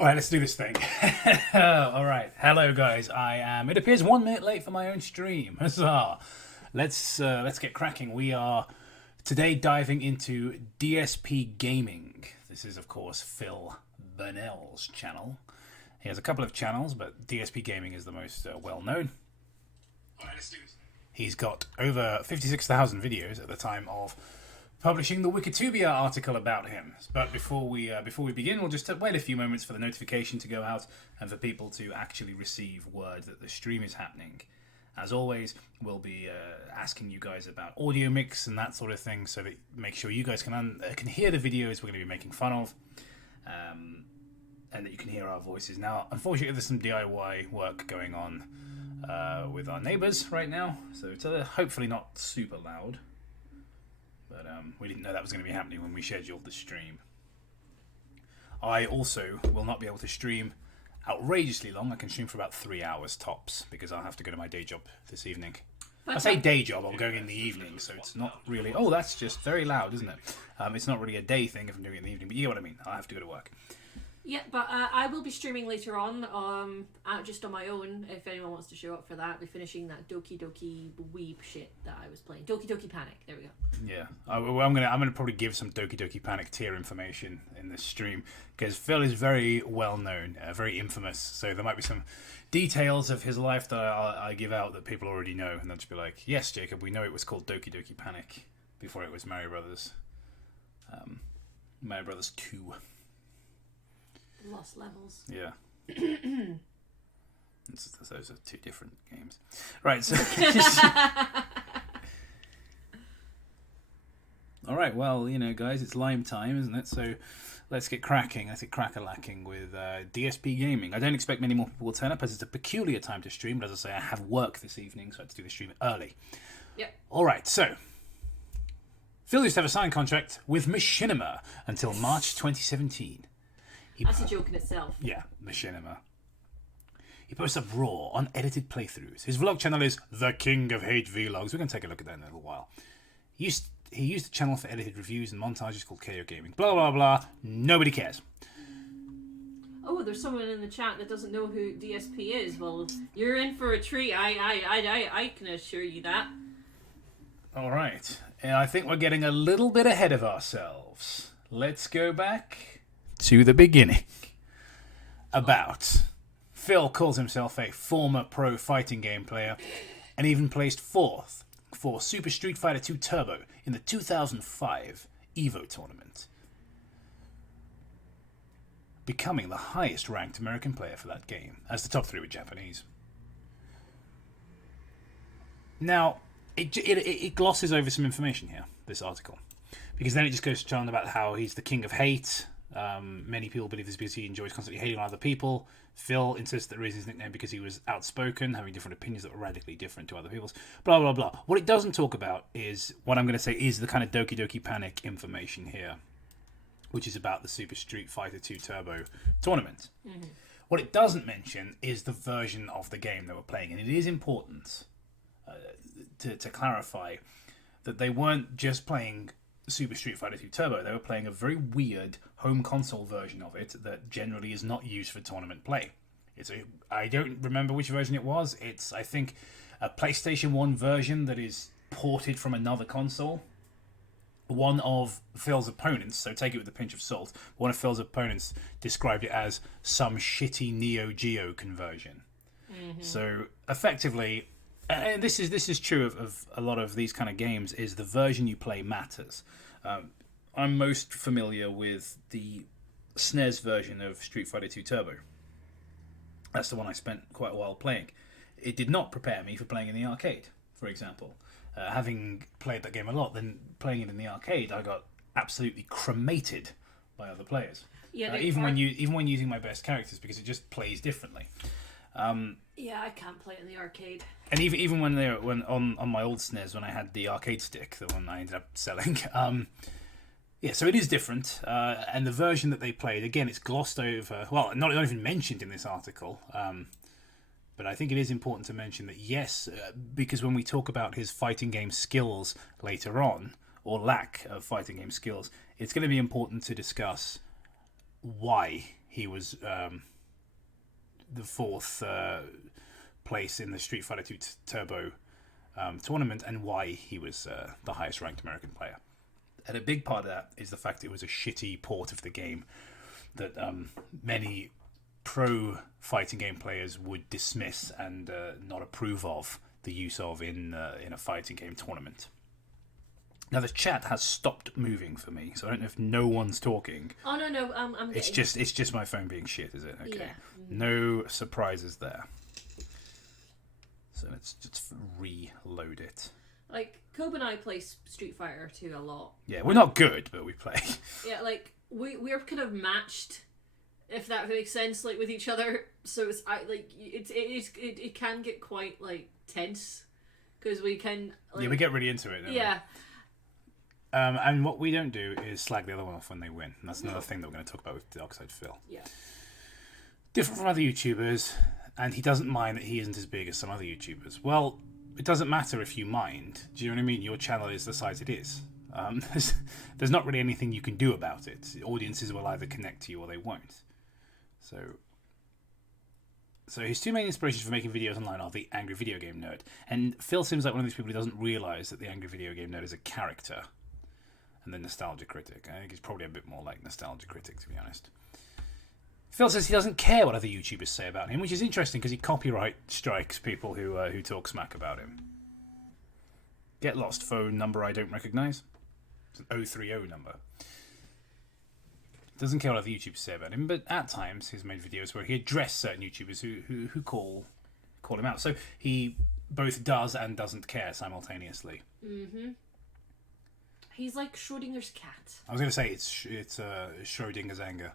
All right, let's do this thing. All right, hello guys. I am. It appears 1 minute late for my own stream. Huzzah! Let's get cracking. We are today diving into DSP Gaming. This is, of course, Phil Burnell's channel. He has a couple of channels, but DSP Gaming is the most well known. All right, let's do this. He's got over 56,000 videos at the time of publishing the Wikitubia article about him. But before we begin, we'll just wait a few moments for the notification to go out and for people to actually receive word that the stream is happening. As always, we'll be asking you guys about audio mix and that sort of thing, so that make sure you guys can hear the videos we're going to be making fun of, and that you can hear our voices. Now, unfortunately, there's some DIY work going on with our neighbours right now, so it's hopefully not super loud. But we didn't know that was going to be happening when we scheduled the stream. I also will not be able to stream outrageously long. I can stream for about 3 hours tops because I'll have to go to my day job this evening. I say day job, I'm going in the evening, so it's not really... Oh, that's just very loud, isn't it? It's not really a day thing if I'm doing it in the evening, but you know what I mean. I'll have to go to work. Yeah, but I will be streaming later on, just on my own, if anyone wants to show up for that. I'll be finishing that Doki Doki Weeb shit that I was playing. Doki Doki Panic, there we go. Yeah, I'm gonna probably give some Doki Doki Panic tier information in this stream, because Phil is very well known, very infamous, so there might be some details of his life that I give out that people already know, and they'll just be like, yes, Jacob, we know it was called Doki Doki Panic before it was Mario Brothers. Mario Brothers 2. Lost Levels. Yeah. Those are two different games. Right, so... Alright, well, you know, guys, it's lime time, isn't it? So let's get cracking. Let's get crack-a-lacking with DSP Gaming. I don't expect many more people will turn up, as it's a peculiar time to stream, but as I say, I have work this evening, so I had to do the stream early. Yep. Alright, so... Phil used to have a signed contract with Machinima until March 2017. That's a joke in itself. Yeah, Machinima. He posts up raw, unedited playthroughs. His vlog channel is The King of Hate Vlogs. We're going to take a look at that in a little while. He used the channel for edited reviews and montages called KO Gaming. Blah, blah, blah. Nobody cares. Oh, there's someone in the chat that doesn't know who DSP is. Well, you're in for a treat. I can assure you that. All right. And I think we're getting a little bit ahead of ourselves. Let's go back to the beginning. About Phil calls himself a former pro fighting game player and even placed 4th for Super Street Fighter 2 Turbo in the 2005 EVO tournament, becoming the highest ranked American player for that game, as the top 3 were Japanese. Now, it glosses over some information here, this article, because then it just goes on about how he's the king of hate. Many people believe this because he enjoys constantly hating on other people. Phil insists that the reason his nickname because he was outspoken, having different opinions that were radically different to other people's. Blah, blah, blah. What it doesn't talk about is, what I'm going to say is the kind of Doki Doki Panic information here, which is about the Super Street Fighter 2 Turbo tournament. Mm-hmm. What it doesn't mention is the version of the game they were playing, and it is important to clarify that they weren't just playing Super Street Fighter 2 Turbo. They were playing a very weird home console version of it that generally is not used for tournament play. I don't remember which version it was. It's, I think, a PlayStation 1 version that is ported from another console. One of Phil's opponents, so take it with a pinch of salt, one of Phil's opponents described it as some shitty Neo Geo conversion. Mm-hmm. So effectively, and this is true of a lot of these kind of games, is the version you play matters. I'm most familiar with the SNES version of Street Fighter 2 Turbo. That's the one I spent quite a while playing. It did not prepare me for playing in the arcade, for example. Having played that game a lot, then playing it in the arcade, I got absolutely cremated by other players. Yeah, even when using my best characters, because it just plays differently. Yeah, I can't play it in the arcade. And even when on my old SNES, when I had the arcade stick, the one I ended up selling, yeah, so it is different. And the version that they played, again, it's glossed over. Well, not even mentioned in this article. But I think it is important to mention that, yes, because when we talk about his fighting game skills later on, or lack of fighting game skills, it's going to be important to discuss why he was the 4th place in the Street Fighter 2 Turbo tournament, and why he was the highest ranked American player. And a big part of that is the fact it was a shitty port of the game that many pro fighting game players would dismiss and not approve of the use of in a fighting game tournament. Now the chat has stopped moving for me, so I don't know if no one's talking. Oh no, I'm. It's just my phone being shit, is it? Okay. Yeah. No surprises there. So let's just reload it. Like Kobe and I play Street Fighter 2 a lot. Yeah, we're not good, but we play. Yeah, like we're kind of matched, if that makes sense, like with each other. So it can get quite like tense because we can. Like, yeah, we get really into it. Yeah. And what we don't do is slag the other one off when they win. And that's another thing that we're going to talk about with Darkside Phil. Yeah. Different from other YouTubers, and he doesn't mind that he isn't as big as some other YouTubers. Well, it doesn't matter if you mind. Do you know what I mean? Your channel is the size it is. There's not really anything you can do about it. Audiences will either connect to you or they won't. So his two main inspirations for making videos online are the Angry Video Game Nerd. And Phil seems like one of these people who doesn't realise that the Angry Video Game Nerd is a character. And the Nostalgia Critic. I think he's probably a bit more like Nostalgia Critic, to be honest. Phil says he doesn't care what other YouTubers say about him, which is interesting because he copyright strikes people who talk smack about him. Get lost phone number I don't recognise. It's an 030 number. Doesn't care what other YouTubers say about him, but at times he's made videos where he addressed certain YouTubers who call him out. So he both does and doesn't care simultaneously. Mm-hmm. He's like Schrodinger's cat. I was going to say it's Schrodinger's anger.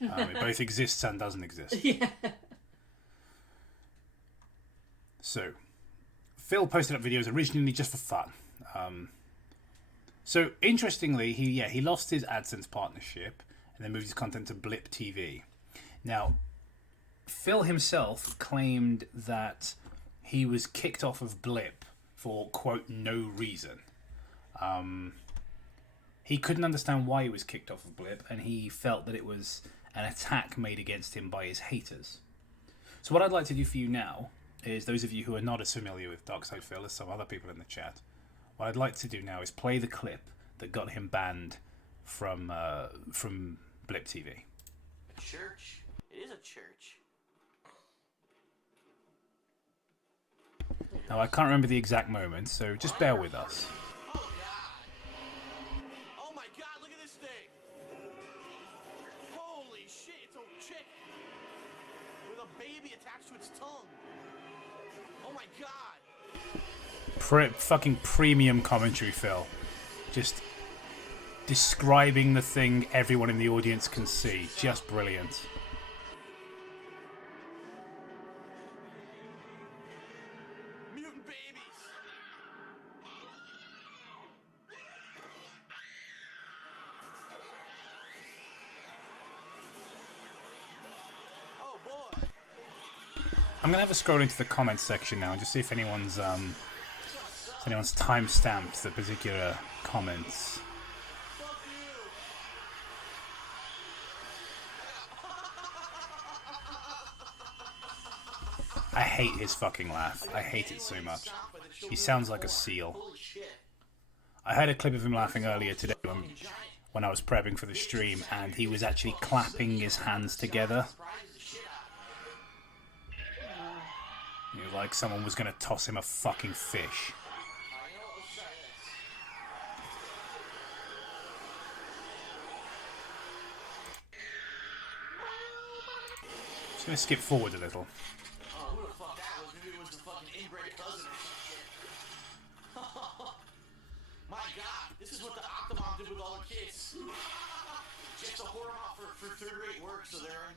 It both exists and doesn't exist. Yeah. So, Phil posted up videos originally just for fun. So interestingly, he lost his AdSense partnership and then moved his content to Blip TV. Now, Phil himself claimed that he was kicked off of Blip for, quote, no reason. He couldn't understand why he was kicked off of Blip, and he felt that it was an attack made against him by his haters. So what I'd like to do for you now is, those of you who are not as familiar with Darkside Phil as some other people in the chat, what I'd like to do now is play the clip that got him banned from Blip TV. Church? It is a church. Now I can't remember the exact moment, so just bear with us. Oh my god, look at this thing! Holy shit, it's a chick with a baby attached to its tongue. Oh my god! Fucking premium commentary, Phil. Just describing the thing everyone in the audience can see. Just brilliant. Mutant babies! Oh boy! I'm gonna have a scroll into the comments section now and just see if anyone's time-stamped the particular comments. I hate his fucking laugh. I hate it so much. He sounds like a seal. I heard a clip of him laughing earlier today when I was prepping for the stream, and he was actually clapping his hands together. He was like someone was going to toss him a fucking fish. Just going to skip forward a little. Who the fuck that was? Maybe it was the fucking inbred cousin or shit. My god, this is what the Octomom did with all the kids. Just to whore them out for third-rate work, so they're in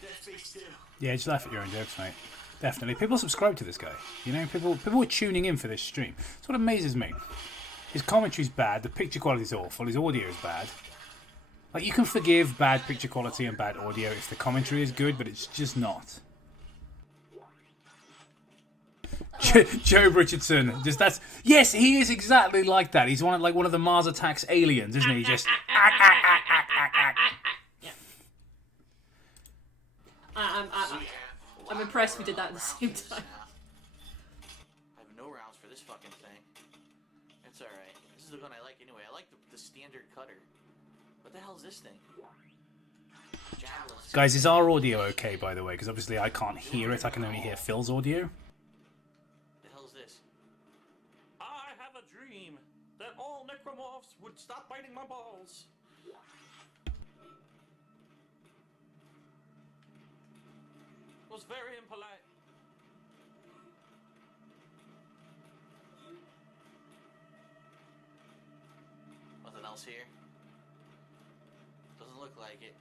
Dead Space 2. Yeah, just laugh at your own jokes, mate. Definitely. People subscribe to this guy. You know, people are tuning in for this stream. That's what amazes me. His commentary's bad, the picture quality's awful, his audio is bad. Like, you can forgive bad picture quality and bad audio if the commentary is good, but it's just not. Joe Richardson, yes, he is exactly like that. He's like one of the Mars Attacks aliens, isn't he? Just I'm impressed we did that at the same time. I have no rounds for this fucking thing. It's alright. This is the gun I like anyway. I like the standard cutter. What the hell is this thing? Javelins. Guys, is our audio okay, by the way? Because obviously I can't hear it. I can only hear Phil's audio. The hell is this? I have a dream that all necromorphs would stop biting my balls. It was very impolite. Nothing else here? Doesn't look like it.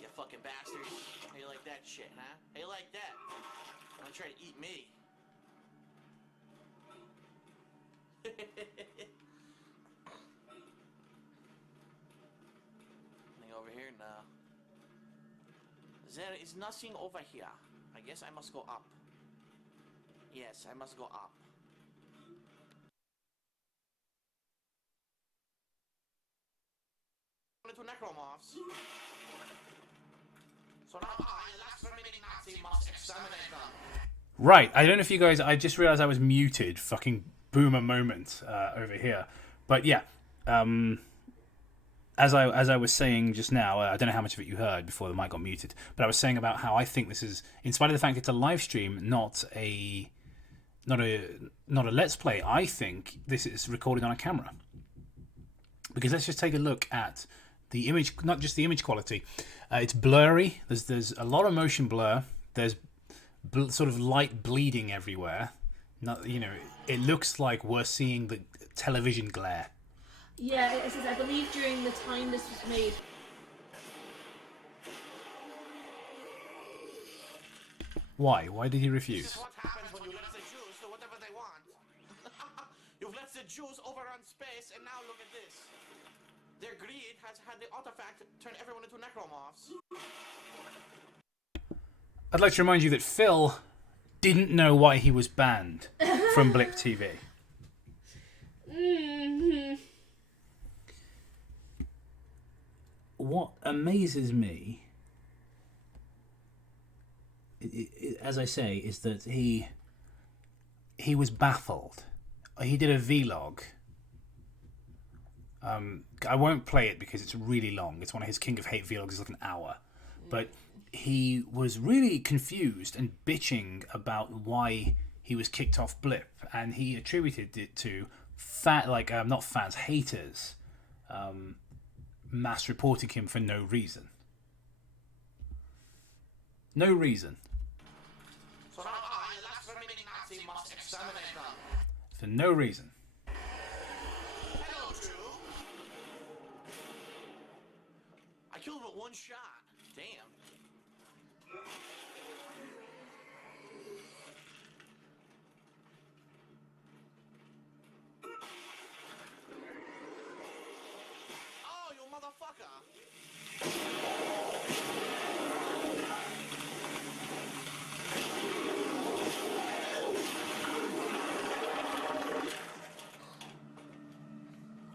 You fucking bastards. How you like that shit, huh? How you like that? I'm gonna try to eat me. Nothing over here? No. There is nothing over here. I guess I must go up. Yes, I must go up. Into necromorphs. So now I, the last remaining Nazi, must exterminate them. Right, I don't know if you guys... I just realised I was muted. Fucking boomer moment over here. But yeah, as I was saying just now, I don't know how much of it you heard before the mic got muted, but I was saying about how I think this is, in spite of the fact it's a live stream, not a let's play. I think this is recorded on a camera. Because let's just take a look at the image, not just the image quality. It's blurry. There's a lot of motion blur. There's sort of light bleeding everywhere. Not, you know, it looks like we're seeing the television glare. Yeah, it says, I believe during the time this was made. Why? Why did he refuse? This is what happens when you let the Jews do whatever they want. You've let the Jews overrun space, and now look at this. Their greed has had the artifact turn everyone into necromorphs. I'd like to remind you that Phil didn't know why he was banned from Blip TV. Mm-hmm. What amazes me, as I say, is that he was baffled. He did a vlog. I won't play it because it's really long. It's one of his King of Hate vlogs. It's like an hour. But he was really confused and bitching about why he was kicked off Blip. And he attributed it to not fans, haters, mass reporting him for no reason. No reason. So now I, the last remaining Nazi, must exterminate them. For no reason. Hello, Jew. I killed him with one shot. Damn. Oh, you motherfucker.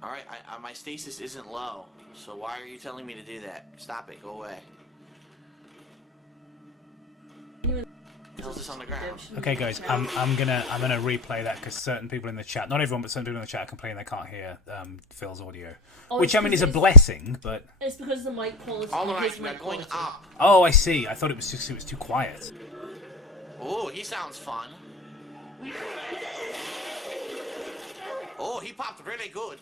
Alright, my stasis isn't low, so why are you telling me to do that? Stop it, go away. The hell's this on the ground? Okay, guys, I'm gonna replay that because certain people in the chat, not everyone, but certain people in the chat are complaining they can't hear Phil's audio, which I mean is a blessing, but It's because the mic quality. Alright, we're going up. oh, I see. I thought it was too quiet. Oh, he sounds fun. Oh, he popped really good.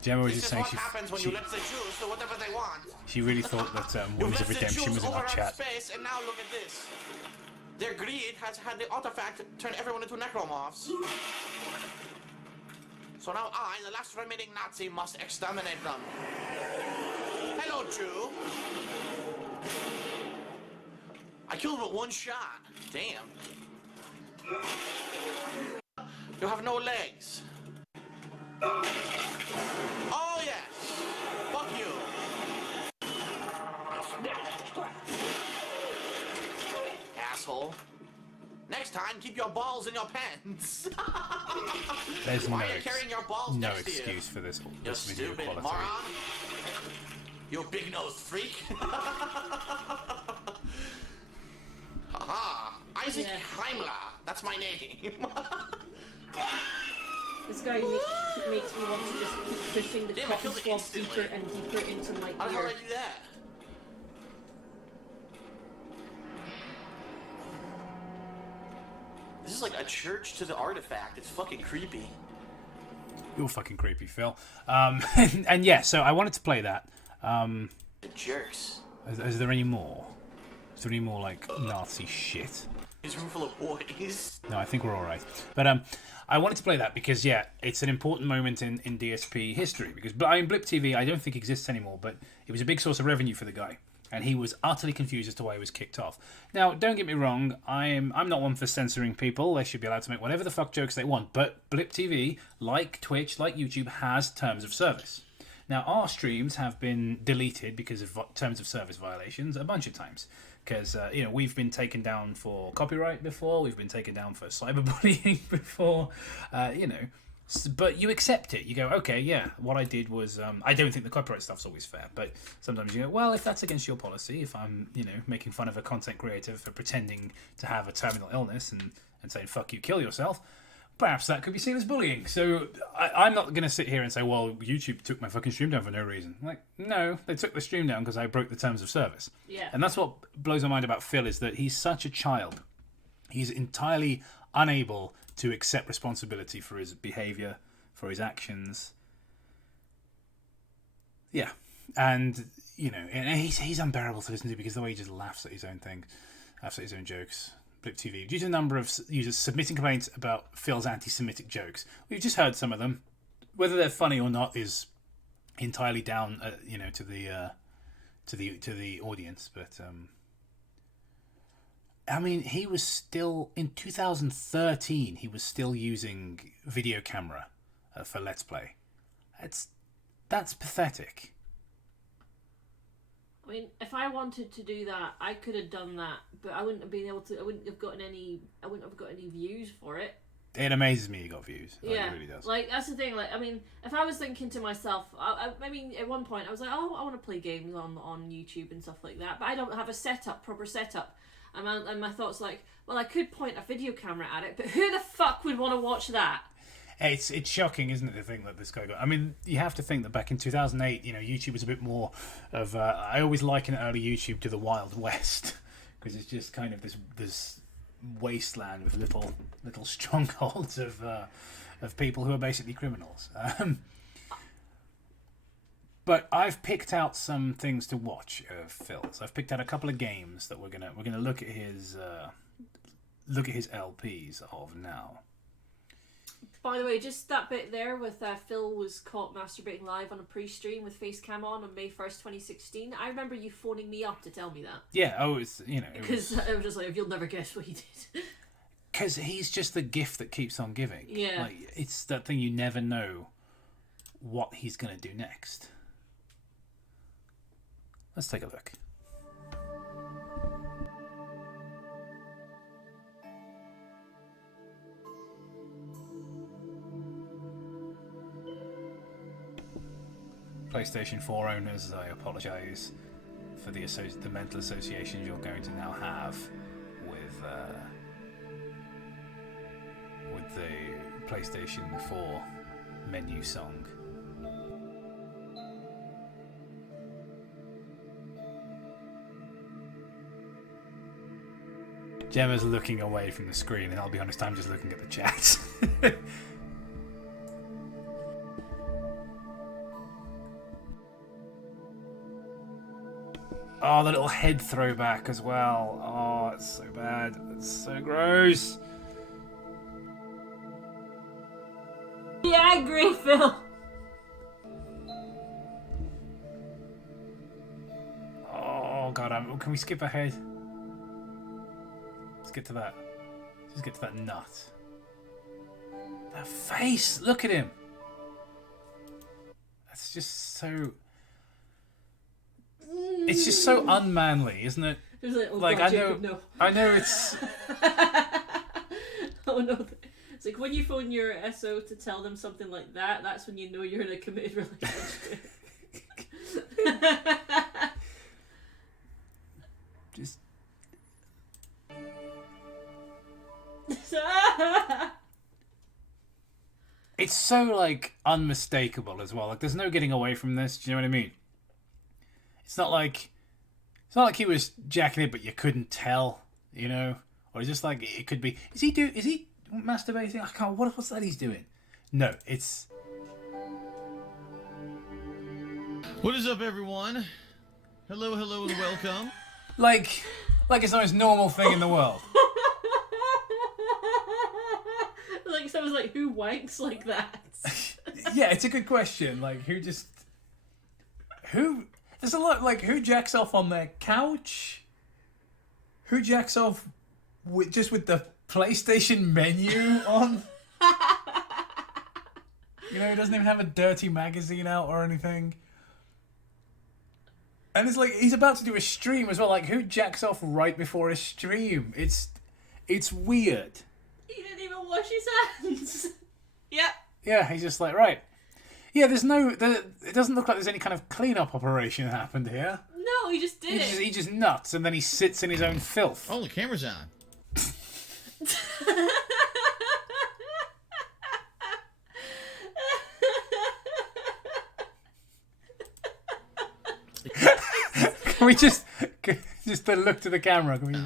Gemma was This just is saying what happens when you let the Jews do whatever they want. she really thought that Wings of Redemption was in our chat. Space, and now look at this. Their greed has had the artifact turn everyone into necromorphs. So now I, the last remaining Nazi, must exterminate them. Hello, Jew. I killed him with one shot. Damn. You have no legs. Oh, yes. Fuck you. asshole. Next time, keep your balls in your pants. There's Why are you carrying your balls no next to you? excuse for this, You this video stupid quality. moron. You big-nosed freak. Haha. Isaac Yeah. Heimler. That's my name. This guy makes me want to just keep pushing the Damn, I cotton killed it swab instantly. deeper and deeper into my How the hell ear. did I do that? This is like a church to the artifact. It's fucking creepy. You're fucking creepy, Phil. And yeah, so I wanted to play that. The jerks. Is there any more? Is there any more, like, Nazi shit? His room full of boys. No, I think we're all right. But I wanted to play that because, yeah, it's an important moment in DSP history. Because Blip TV, I don't think exists anymore, but it was a big source of revenue for the guy. And he was utterly confused as to why he was kicked off. Now, don't get me wrong, I'm not one for censoring people. They should be allowed to make whatever the fuck jokes they want. But Blip TV, like Twitch, like YouTube, has terms of service. Now, our streams have been deleted because of terms of service violations a bunch of times. Because, you know, we've been taken down for copyright before. We've been taken down for cyberbullying before. You know, but you accept it. You go, okay, yeah, what I did was... I don't think the copyright stuff's always fair. But sometimes you go, well, if that's against your policy, if I'm, you know, making fun of a content creator for pretending to have a terminal illness and saying, fuck you, kill yourself... perhaps that could be seen as bullying. So I'm not going to sit here and say, well, YouTube took my fucking stream down for no reason. Like, no, they took the stream down because I broke the terms of service. Yeah. And that's what blows my mind about Phil is that he's such a child. He's entirely unable to accept responsibility for his behaviour, for his actions. Yeah. And, you know, and he's unbearable to listen to because the way he just laughs at his own thing, laughs at his own jokes. Blip TV. Due to the number of users submitting complaints about Phil's anti-Semitic jokes, we've just heard some of them. Whether they're funny or not is entirely down, you know, to the audience. But I mean, he was still in 2013. He was still using video camera for Let's Play. That's pathetic. I mean, if I wanted to do that, I could have done that, but I wouldn't have been able to. I wouldn't have gotten any views for it. It amazes me he got views. Yeah, it really does. like that's the thing. Like, I mean, if I was thinking to myself, I mean, at one point I was like, oh, I want to play games on YouTube and stuff like that, but I don't have a proper setup. And my thoughts like, well, I could point a video camera at it, but who the fuck would want to watch that? It's shocking, isn't it, the thing that this guy got? I mean, you have to think that back in 2008, you know, YouTube was a bit more of... I always liken early YouTube to the Wild West, because it's just kind of this wasteland with little strongholds of people who are basically criminals. But I've picked out some things to watch of Phil's. I've picked out a couple of games that we're gonna look at his LPs of now. By the way, just that bit there with Phil was caught masturbating live on a pre-stream with face cam on May 1st, 2016. I remember you phoning me up to tell me that. Yeah, it's, you know... Because I was just like, you'll never guess what he did. Because he's just the gift that keeps on giving. Yeah. Like, it's that thing you never know what he's going to do next. Let's take a look. PlayStation 4 owners, I apologise for the mental associations you're going to now have with the PlayStation 4 menu song. Gemma's looking away from the screen, and I'll be honest, I'm just looking at the chat. Oh, the little head throwback as well. Oh, it's so bad. It's so gross. Yeah, I agree, Phil. Oh, God, can we skip ahead? Let's get to that. Just get to that nut. That face! Look at him! That's just so... It's just so unmanly, isn't it? Just like, oh Like, God, I know, Jacob, no. I know it's. Oh no. It's like when you phone your SO to tell them something like that, that's when you know you're in a committed relationship. Just. It's so, like, unmistakable as well. Like, there's no getting away from this. Do you know what I mean? It's not like he was jacking it, but you couldn't tell, you know? Or it's just like, it could be... Is he masturbating? I can't... What's that he's doing? No, it's... What is up, everyone? Hello, hello, and welcome. Like it's the most normal thing in the world. Like, someone's like, who wanks like that? Yeah, it's a good question. Like, there's a lot, like, who jacks off on their couch? Who jacks off with the PlayStation menu on? You know, he doesn't even have a dirty magazine out or anything. And it's like, he's about to do a stream as well. Like, who jacks off right before a stream? It's weird. He didn't even wash his hands. Yep. Yeah, he's just like, right. Yeah, it doesn't look like there's any kind of clean-up operation happened here. No, he just did it. He just nuts, and then he sits in his own filth. Oh, the camera's on. Can we just look to the camera? Can we?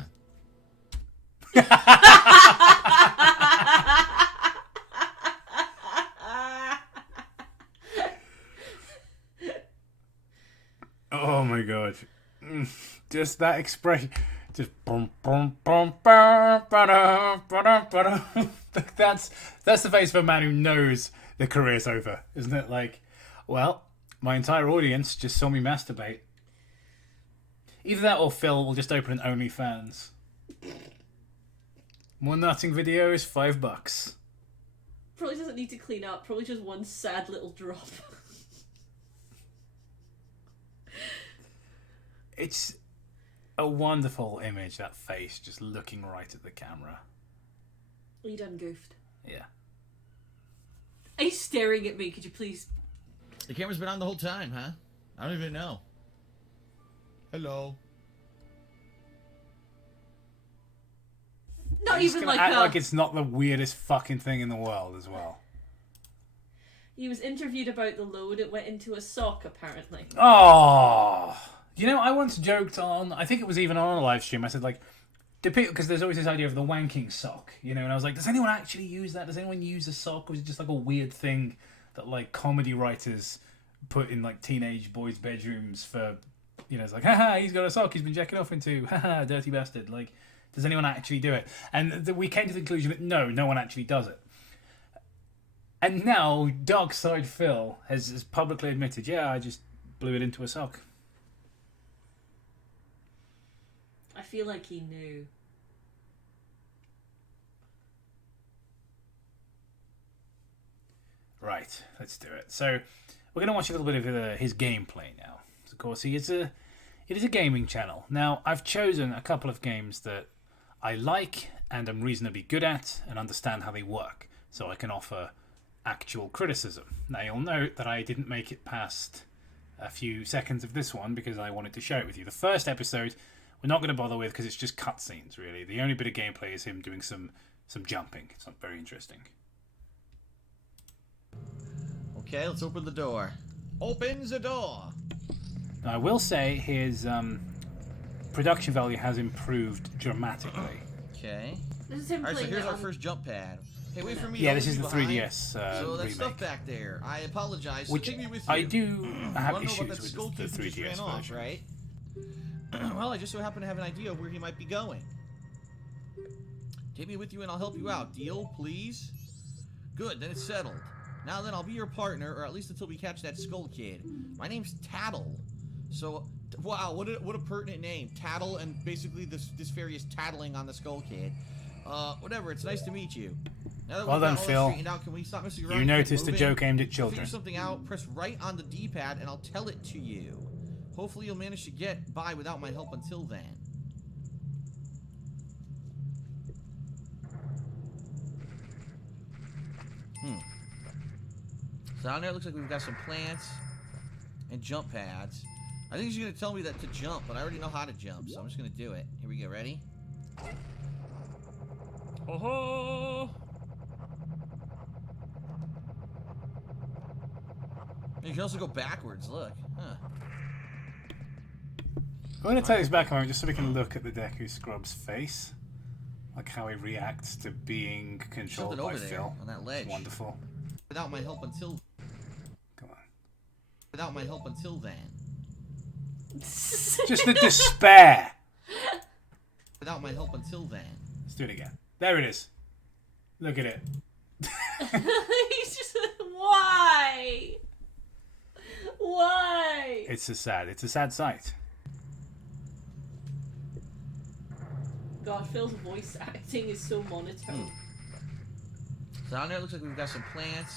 Oh my god! Just that expression, just boom, boom, boom, boom, ba-da, ba-da, ba-da. That's the face of a man who knows the career's over, isn't it? Like, well, my entire audience just saw me masturbate. Either that or Phil will just open an OnlyFans. More nutting video is $5. Probably doesn't need to clean up. Probably just one sad little drop. It's a wonderful image, that face just looking right at the camera. Are you done goofed? Yeah. Are you staring at me? Could you please... The camera's been on the whole time, huh? I don't even know. Hello. Not He's even gonna like act a... like it's not the weirdest fucking thing in the world as well. He was interviewed about the load it went into a sock, apparently. Oh, you know, I once joked on, I think it was even on a live stream, I said, like, do people, because there's always this idea of the wanking sock, you know, and I was like, does anyone actually use that? Does anyone use a sock? Or is it just like a weird thing that, like, comedy writers put in, like, teenage boys' bedrooms for, you know, it's like, haha, he's got a sock he's been jacking off into, haha, dirty bastard. Like, does anyone actually do it? And we came to the conclusion that no one actually does it. And now, Dark Side Phil has publicly admitted, yeah, I just blew it into a sock. I feel like he knew. Right, let's do it. So, we're going to watch a little bit of his gameplay now. Of course, it is a gaming channel. Now, I've chosen a couple of games that I like and am reasonably good at and understand how they work, so I can offer actual criticism. Now, you'll note that I didn't make it past a few seconds of this one because I wanted to share it with you. The first episode, we're not going to bother with because it's just cutscenes, really. The only bit of gameplay is him doing some jumping. It's not very interesting. Okay, let's open the door. Opens the door. Now, I will say his production value has improved dramatically. Okay. This is him Alright, so playing here's it our on... first jump pad. Hey, wait for me. Yeah, don't this is leave the me behind. 3DS So that remake. stuff back there. I apologize. So Which take me with you. I do have Wanna know about issues that skull with the kid who just 3DS ran off, version. right? Well, I just so happen to have an idea of where he might be going. Take me with you and I'll help you out. Deal, please? Good, then it's settled. Now then, I'll be your partner, or at least until we catch that skull kid. My name's Tattle. So, wow, what a pertinent name. Tattle, and basically this fairy is tattling on the skull kid. Whatever, it's nice to meet you. Now that Well we've done, got all that Phil. straightened out, can we stop messing around You and get noticed a moving? joke aimed at Figure children. something out, press right on the D-pad, and I'll tell it to you. Hopefully you'll manage to get by without my help until then. So down there it looks like we've got some plants and jump pads. I think she's going to tell me that to jump, but I already know how to jump, so I'm just going to do it. Here we go. Ready? Oh-ho! You can also go backwards, look. Huh. I'm going to take this back a moment just so we can look at the Deku Scrub's face. Like how he reacts to being controlled by over there Phil. on that ledge. It's wonderful. Without my help until... Come on. Without my help until then. Just the despair! Without my help until then. Let's do it again. There it is. Look at it. He's just... Why? Why? It's a sad sight. God, Phil's voice acting is so monotone. So down there it looks like we've got some plants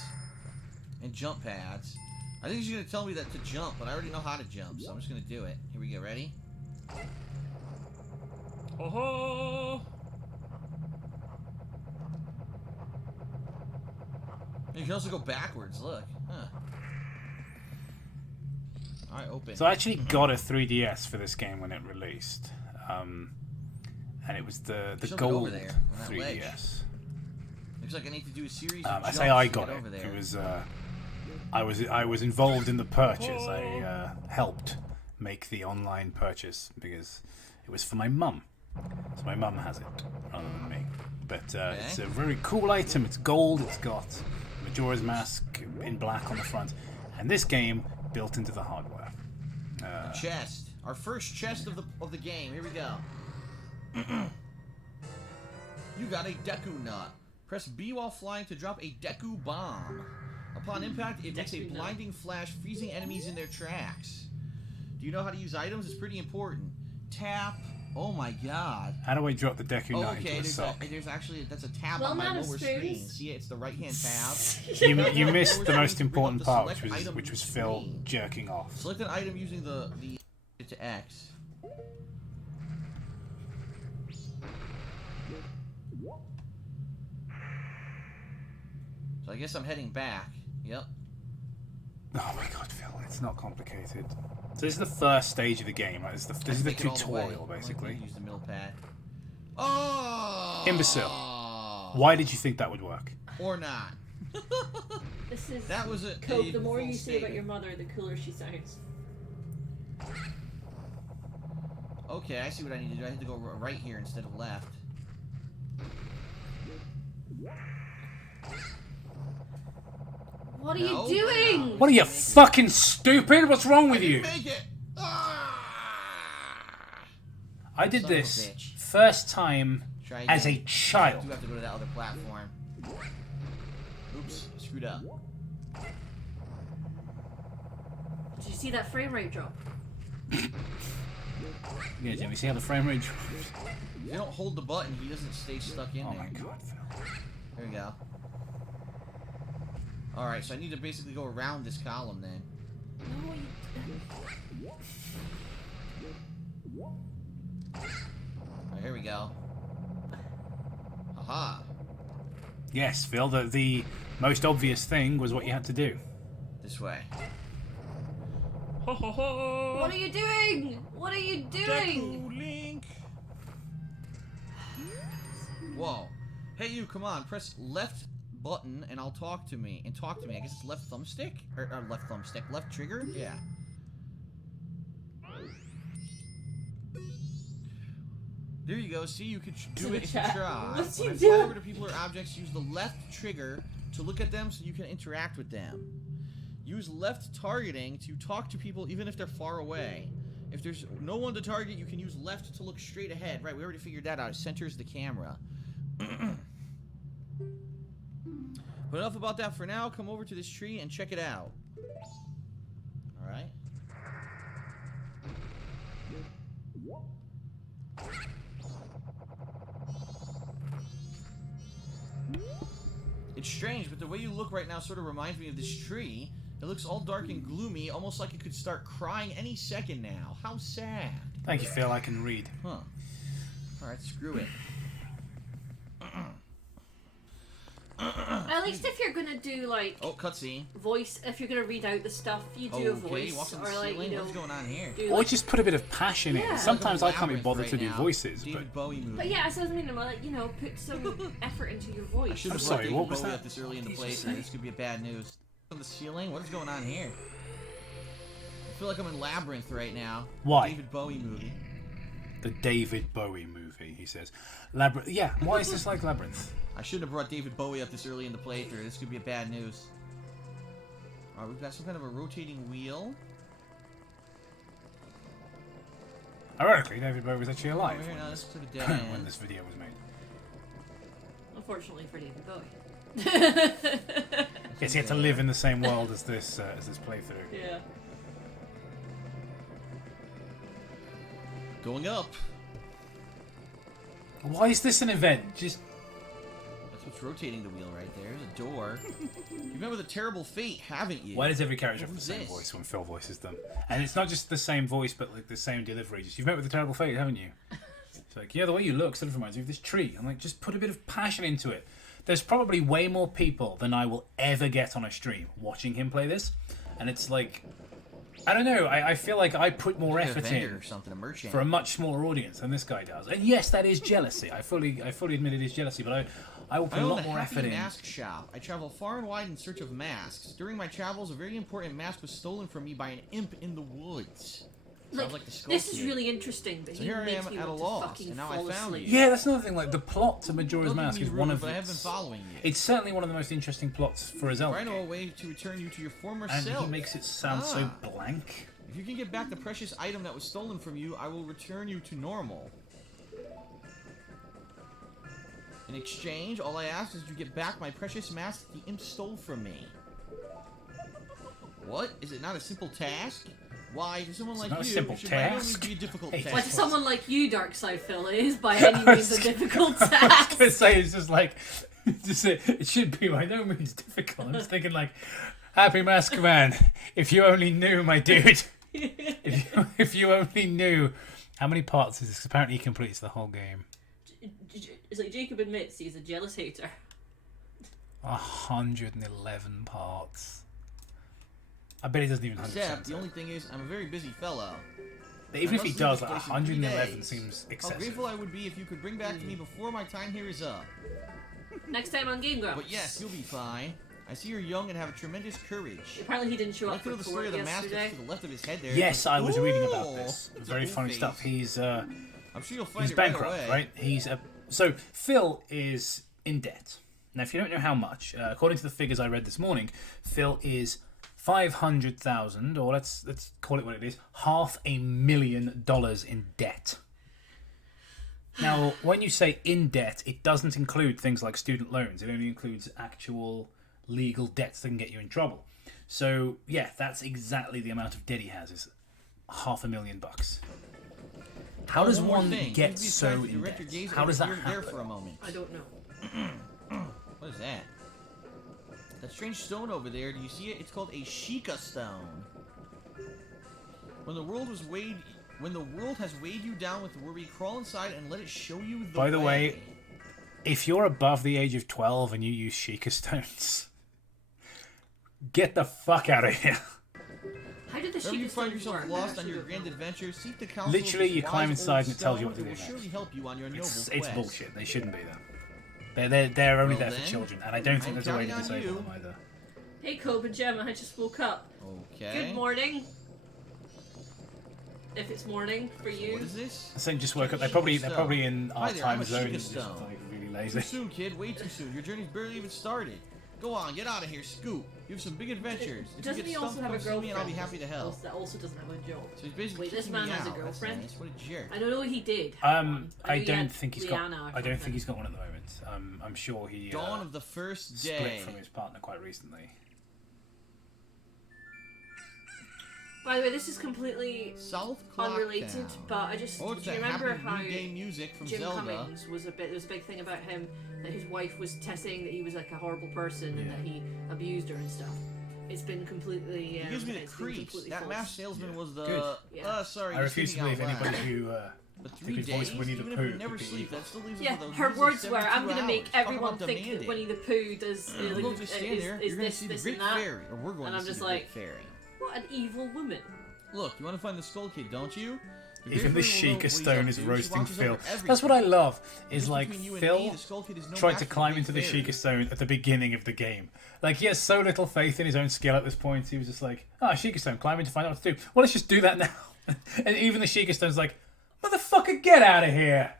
and jump pads. I think she's going to tell me that to jump, but I already know how to jump, so I'm just going to do it. Here we go. Ready? Oh-ho! You can also go backwards, look. Huh. Alright, open. So I actually got a 3DS for this game when it released. And it was the gold over there, on that 3DS. ledge. Looks like I need to do a series of I jumps say I to got get it. over there. It was I was involved in the purchase. I helped make the online purchase because it was for my mum. So my mum has it rather than me. But it's a very cool item. It's gold. It's got Majora's Mask in black on the front, and this game built into the hardware. Chest. Our first chest of the game. Here we go. You got a Deku nut. Press B while flying to drop a Deku bomb. Upon impact, it makes a blinding flash, freezing enemies in their tracks. Do you know how to use items? It's pretty important. Tap. Oh my god. How do I drop the Deku nut into a there's sock? there's actually that's a tab Well, on my not lower a screen. spoons. See it? It's the right hand tab. You missed the most Bring up important the part, select which item was Phil screen. jerking off. Select an item using the to X. So I guess I'm heading back. Yep. Oh my god, Phil, it's not complicated. So this is the first stage of the game, right? This is the Take it all the way. tutorial, basically. Use the middle pad. Oh! Imbecile. Why did you think that would work? Or not. This is That was a Cope, the more full you say about statement. your mother, the cooler she sounds. Okay, I see what I need to do. I need to go right here instead of left. What are No, you doing? no. What are you, fucking stupid? What's wrong with you? Make it! Ah! I did Son of a this bitch. first time Try as a again. I child. do have to go to that other platform. Oops, screwed up. Did you see that frame rate drop? Yeah, Jimmy, see how the frame rate drops? If you don't hold the button, he doesn't stay stuck in Oh there. my god, Phil. There we go. Alright, so I need to basically go around this column then. No, Alright, here we go. Aha. Yes, Phil, the most obvious thing was what you had to do. This way. What are you doing? What are you doing? Link. Whoa. Hey you, come on. Press left button and I'll talk to me. I guess it's left thumbstick? Or left thumbstick. Left trigger? Yeah. There you go. See, you could do it if you try. What's When he I fly doing? over to people or objects, use the left trigger to look at them so you can interact with them. Use left targeting to talk to people even if they're far away. If there's no one to target, you can use left to look straight ahead. Right, we already figured that out. It centers the camera. But enough about that for now. Come over to this tree and check it out. Alright. It's strange, but the way you look right now sort of reminds me of this tree. It looks all dark and gloomy, almost like it could start crying any second now. How sad. Thank you, Phil. I can read. Huh. Alright, screw it. At least if you're gonna do like cutscene. voice, if you're gonna read out the stuff, you do a voice Walks on the or like ceiling. you know. What's going on here? Do, Or like, just put a bit of passion Yeah. in. Sometimes I can't be Labyrinth bothered right to do now. voices, David Bowie movie. But yeah, so I mean, like you know, put some effort into your I voice. should have I'm brought sorry, David what was Bowie that? up this early in the What did you playthrough. say? This could be a bad news. On the ceiling? What is going on here? I feel like I'm in Labyrinth right now. Why? David Bowie movie. The David Bowie movie, he says. Labyrinth. Yeah, why is this like Labyrinth? I shouldn't have brought David Bowie up this early in the playthrough. This could be a bad news. Alright, we've got some kind of a rotating wheel. Ironically, David Bowie was actually alive Over here, when, now, this this, took a dead end. when this video was made. Unfortunately for David Bowie. Yes, he had to live in the same world as this playthrough. Yeah. Going up. Why is this an event? Just That's what's rotating the wheel right there. There's a door. You've met with a terrible fate, haven't you? why does every character have the Who's same this? voice when Phil voices them? And it's not just the same voice, but like the same delivery. Just you've met with a terrible fate, haven't you? It's like, yeah, the way you look sort of reminds me of this tree. I'm like, just put a bit of passion into it. There's probably way more people than I will ever get on a stream watching him play this, and it's like, I don't know. I feel like I put more Like a effort vendor in or something, a merchant. for a much smaller audience than this guy does. And yes, that is jealousy. I fully admit it is jealousy, but I will put I a own lot the more Happy effort in. Mask Shop. I travel far and wide in search of masks. During my travels, a very important mask was stolen from me by an imp in the woods. Sounds like the Skull this is Kid. really interesting, but So he here I makes am me at a want loss, to fucking and now I fall found asleep. you. Yeah, that's another thing. Like the plot to Majora's Don't Mask be is rude, one of but I have been its. following you. It's certainly one of the most interesting plots for a Zelda I know a game. way to return you to your former And self. he makes it sound so blank. If you can get back the precious item that was stolen from you, I will return you to normal. In exchange, all I ask is you get back my precious mask the imp stole from me. What? Is it not a simple task? Why, for someone like not a you, simple it should by no task. means be a difficult Hey, task. Like someone like you, Darkside Phil, it is by any means a difficult I was task. gonna say it's just like, it should be by no means difficult. I'm just thinking like, Happy Mask Man, if you only knew, my dude, if you only knew how many parts is this? Apparently he completes the whole game. It's like Jacob admits he's a jealous hater. 111 parts. I bet he doesn't even 100%. Except, the only thing is, I'm a very busy fellow. Even if he must leave does, this like place in 3 111 days. seems How excessive. grateful I would be if you could bring back to me before my time here is up. Next time on Game Grumps. But yes, you'll be fine. I see you're young and have tremendous courage. Apparently he didn't show I up for throw the story of work the mask yesterday. that's to the left of his head there. Yes, I was reading about Ooh, this. it's a Very cool funny face. stuff. He's I'm sure you'll find he's it bankrupt, right away. right? He's so Phil is in debt. Now, if you don't know how much, according to the figures I read this morning, Phil is $500,000, or let's call it what it is, $500,000 in debt. Now, when you say in debt, it doesn't include things like student loans. It only includes actual legal debts that can get you in trouble. So, yeah, that's exactly the amount of debt he has, is $500,000. How does One more one thing. get Maybe it's so time to in direct debt? your gaze How over does that here and there happen? for a moment. I don't know. What is that? That strange stone over there, do you see it? It's called a Sheikah stone. When the world has weighed you down with worry, crawl inside and let it show you the way. By the way, if you're above the age of 12 and you use Sheikah stones, get the fuck out of here. How did the whenever you Sheikah find stones yourself work? lost I on your actually grand don't know. adventure, seek the counsel Literally, of this you climb wise inside old and it tells you stone. what to do It will next. surely help you on your noble It's quest. bullshit. They shouldn't be there. They're only Well there for then, children, and I don't think I'm there's a way to counting on disable you. them either. Hey, Cobb and Gemma, I just woke up. Okay. Good morning. If it's morning for you. What is this? I think just woke up. They're Sheikah probably stone. in Hi our there, time I'm a zone. Sheikah Just stone. like really Too lazy. soon, kid. Way too soon. Your journey's barely even started. Go on, get out of here, scoot. You have some big adventures. If Doesn't you he get also stumped, have a come see me and I'll be girlfriend? happy to help. That also doesn't have a job. So he's basically Wait, this kicking man me has a out. That's girlfriend? nice. What a jerk. I don't know he did. I know he don't had think he's got. Liana or I don't something. think he's got one at the moment. I'm sure he Dawn of the first day. split from his partner quite recently. By the way, this is completely South Clock unrelated, Town. but I just Oh, do it's you that remember happy how new game music from Jim Zelda. Cummings was there was a big thing about him that his wife was saying that he was like a horrible person and Yeah. that he abused her and stuff. it's been completely. It gives me the it's been creeps. completely That false. masked salesman was the. Good. Yeah. Sorry. I refuse to believe thinking out anybody loud. who But who 3 could days, voice Winnie the even if Pooh we could never be sleep, evil. that still leaves us Yeah, with a her measly words were, "I'm 72 gonna make hours. Talk everyone about think that demanding. Winnie the Pooh does We'll go just stand there. is You're going to this, see the this, Great and that." Fairy, or we're going And to I'm see just the like- Great Fairy. What an evil woman! Look, you want to find the Skull Kid, don't you? Even the Sheikah Stone is roasting Phil. That's That's what I love. Is like Phil tried to climb into the Sheikah Stone at the beginning of the game. Like he has so little faith in his own skill at this point. He was just like, Sheikah Stone, climb in to find out what to do. Well, let's just do that now. And even the Sheikah Stone's like, motherfucker, get out of here.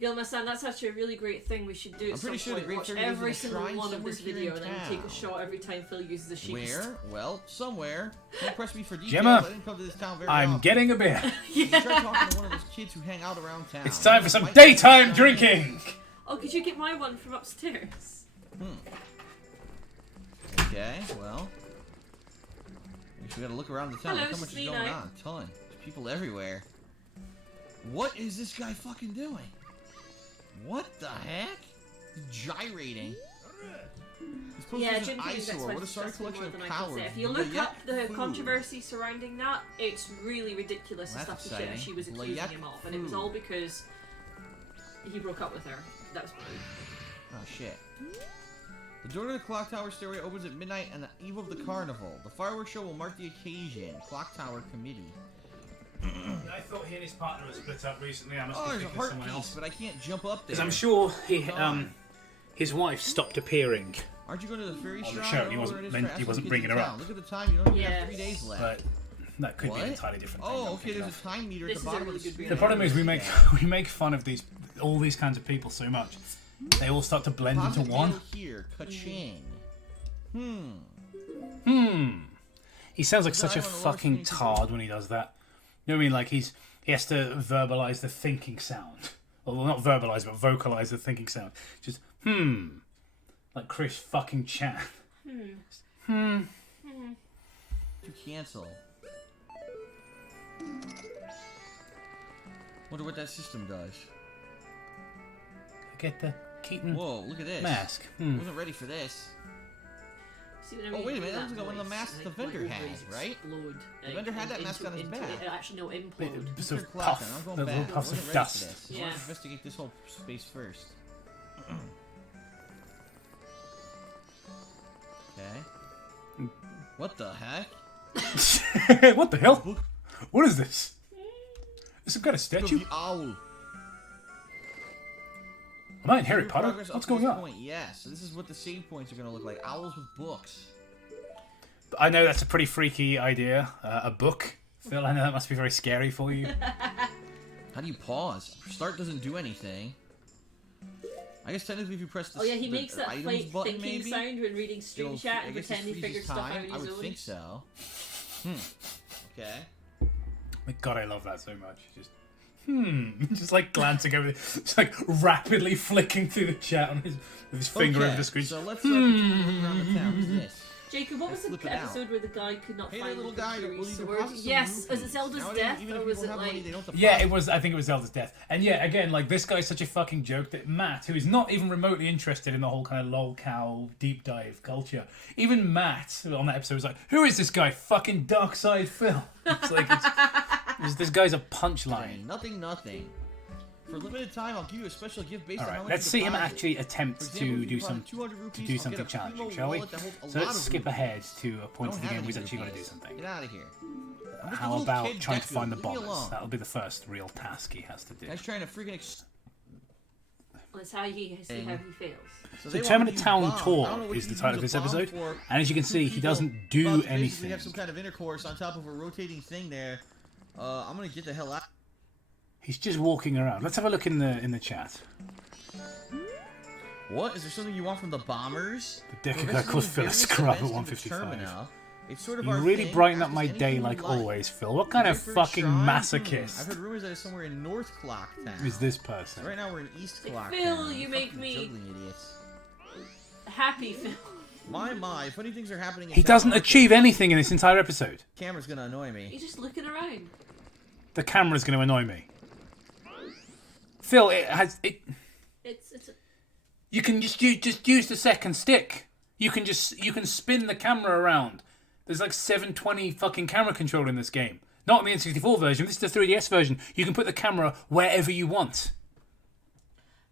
Gilma-san, that's actually a really great thing we should do at I'm some pretty sure the point. Great Watch Fairy lives in every a single shrine one of somewhere this here video in and then take a town. shot every time Phil uses the sheet. Where? Well, somewhere. Don't press me for details. Gemma, I didn't come to this town very I'm often. getting a beer. You try talking to one of those kids who hang out around town. It's time for some Might be daytime down drinking. Oh, could you get my one from upstairs? Okay, well. I guess we gotta look around the town. Hello, Look how much is it's me going now. on. A ton. There's people everywhere. What is this guy fucking doing? What the heck? He's gyrating. He's supposed Yeah, to Jim be an Carrey's eyesore. What a expensive sorry just more collection of than I can cowards. say. If you But look yet up the food. controversy surrounding that, it's really ridiculous the Well, that's stuff the shit exciting. she was accusing Layette him of, and it was food. all because he broke up with her. That was Oh shit. The door to the clock tower stairway opens at midnight on the eve of the carnival. The fireworks show will mark the occasion. Clock tower committee. I thought he and his partner were split up recently. I must Oh, be there's a thinking of heart someone piece, else. but I can't jump up there. Because I'm sure on. his wife stopped appearing. Aren't you going to the fairy On the shrine? show, I don't he know wasn't where it is meant- for he asking wasn't kids bringing in her town. up. Look at the time. You don't even have Yes. 3 days left. But that could be an What? entirely different thing. Oh, I'm okay. thinking There's a of. time meter at This the is a bottom really of the good screen. The problem is we make fun of all these kinds of people so much. They all start to blend into Deposit one. mail here, ka-ching. He sounds like Was such a I on the lowest fucking screen tard when he does that. You know what I mean? Like he has to verbalize the thinking sound. Well, not verbalize, but vocalize the thinking sound. Just like Chris fucking Chan. To cancel. Wonder what that system does. Get the Keaton Whoa, look at this. mask. I wasn't ready for this. See, whenever Oh, you wait a do minute, that that looks like one of the noise, masks like, the vendor had, ovaries right? explode, The vendor had that into- mask on his into- back. Actually, no, implode. Sort of Mr. Clapton, puff, I'm going the little back. puffs I wasn't of ready for dust. this. I Yeah. want to investigate this whole space first. Okay. What the heck? What the hell? What is this? Is some kind of statue? The owl. Am I in Harry Your Potter? progress up What's to this going on? Point. Yes, so this is what the save points are going to look like. Owls with books. I know that's a pretty freaky idea. A book. Phil, I know that must be very scary for you. How do you pause? Start doesn't do anything. I guess technically if you press the Oh yeah, he the makes that items fake button, thinking maybe, sound when reading stream it'll- chat I and guess it pretend he freezes figured stuff out time. on I his would own. think so. Okay. My God, I love that so much. Just, just like glancing over, just like rapidly flicking through the chat on with his finger Okay, over the screen. So let's continue looking around the town. What's this? Jacob, what was Let's the flip it out. episode where the guy could not Hey, find little the guy, Fury will you sword? deposit some Yes, was rupees? it Zelda's Nowadays, death, even or if was people it have money, like? they don't Yeah, deposit. it was. I think it was Zelda's death. And yeah, again, like this guy's such a fucking joke that Matt, who is not even remotely interested in the whole kind of lol cow deep dive culture, even Matt on that episode was like, "Who is this guy? Fucking Dark Side Phil." It's like this guy's a punchline. Nothing. For a limited time, I'll give you a special gift based All on how right, much let's you see him deposit. actually For attempt example, to if do you some deposit 200 rupees, to do I'll get something a challenging, primo shall we? wallet that holds a So lot let's of skip rupees. ahead to a I point don't of the have game where he's any actually got to do rupees. something. Get out of here. I'm just a How little about kid, trying to Deku. find the Leave me bombers? alone. That'll be the first real task he has to do. Guy's trying to freaking That's how he see how he fails. So they Terminator want to use Town bombs. I Tour don't know what is the you title of use this a bomb episode, for. and as you can see, he doesn't do Well, basically, anything. We have some kind of intercourse on top of a rotating thing there. I'm gonna get the hell out. He's just walking around. Let's have a look in the chat. What? Is there something you want from the bombers? The Deku We're guy calls Phil a various scrub at events in 155. Termina. It's sort of You our really thing. brighten up Ask my us day anything like you like. always, Phil. What kind of Different fucking shrine? I've masochist heard rumors that it's somewhere in North Clock Town. is this person? Right now we're in East Like, Clock Phil, Town. you make Fucking me- juggling idiots. Happy Phil. My, funny things are happening in He town. doesn't achieve anything in this entire episode. Camera's gonna annoy me. He's just looking around. The camera's going to annoy me. Phil, it has it. It's a, You can just use the second stick. You can spin the camera around There's like 720 fucking camera control in this game. Not in the N64 version. This is the 3DS version. You can put the camera wherever you want.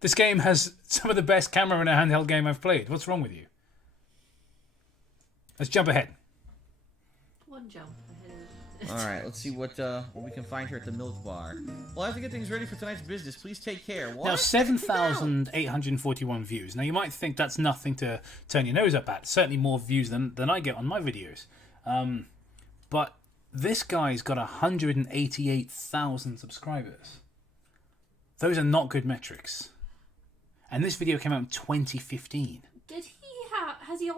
This game has some of the best camera in a handheld game I've played. What's wrong with you? Let's jump ahead. One jump ahead. All right, let's see what we can find here at the milk bar. Well, I have to get things ready for tonight's business. Please take care. What? Now, 7,841 views. Now, you might think that's nothing to turn your nose up at. Certainly more views than I get on my videos. But this guy's got 188,000 subscribers. Those are not good metrics. And this video came out in 2015. Did he have? Has he?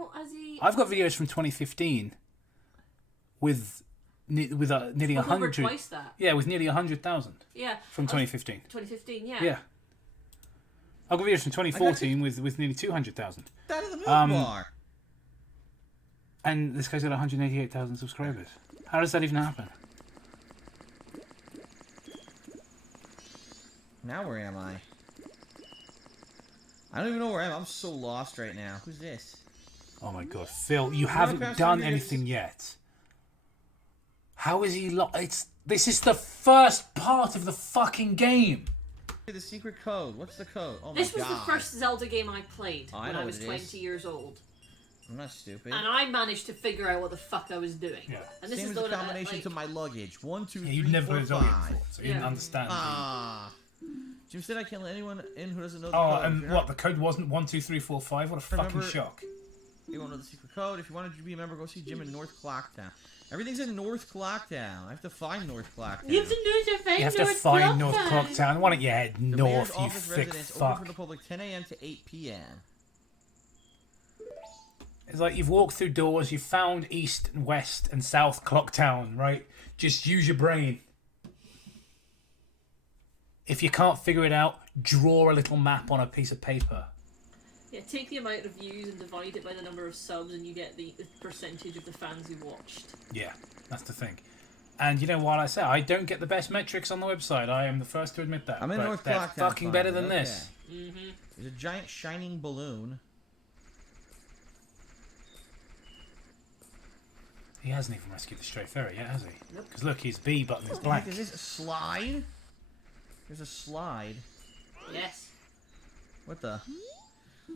I've got videos from 2015 with nearly 100. Over twice that. Yeah, with nearly 100,000. Yeah. From 2015. 2015, yeah. Yeah. I've got videos from 2014 with nearly 200,000. That is the milk bar. And this guy's got 188,000 subscribers. How does that even happen? Now where am I? I don't even know where I am. I'm so lost right now. Who's this? Oh my god, Phil, you haven't done anything yet. How is he this is the first part of the fucking game. The secret code. What's the code? Oh my god. This was the first Zelda game I played when I was 20 years old. I'm not stupid. And I managed to figure out what the fuck I was doing. Yeah. And this Same is as the the combination to my luggage. 1, 2, 3, You'd never 4, played Zelda 5. before, so you didn't understand. Jim said I can't let anyone in who doesn't know the Oh, code. and what? The code wasn't 1, 2, 3, 4, 5? What a fucking shock. You won't know the secret code. If you wanted to be a member, go see Jim in North Clocktown. Everything's in North Clocktown. I have to find North Clocktown. You have to find North Clocktown. Why don't you head The north, mayor's you office thick residence fuck? open for the public 10 a.m. to 8 p.m. It's like you've walked through doors, you've found East and West and South Clocktown, right? Just use your brain. If you can't figure it out, draw a little map on a piece of paper. Yeah, take the amount of views and divide it by the number of subs and you get the percentage of the fans who watched. Yeah, that's the thing. And you know what I say? I don't get the best metrics on the website. I am the first to admit that. I'm in but North that's Clocktown. fucking better than this. Mm-hmm. There's a giant shining balloon. He hasn't even rescued the stray ferry yet, has he? Nope. Because look, his B button is What the blank. heck is this? A slide? There's a slide. Yes. What the?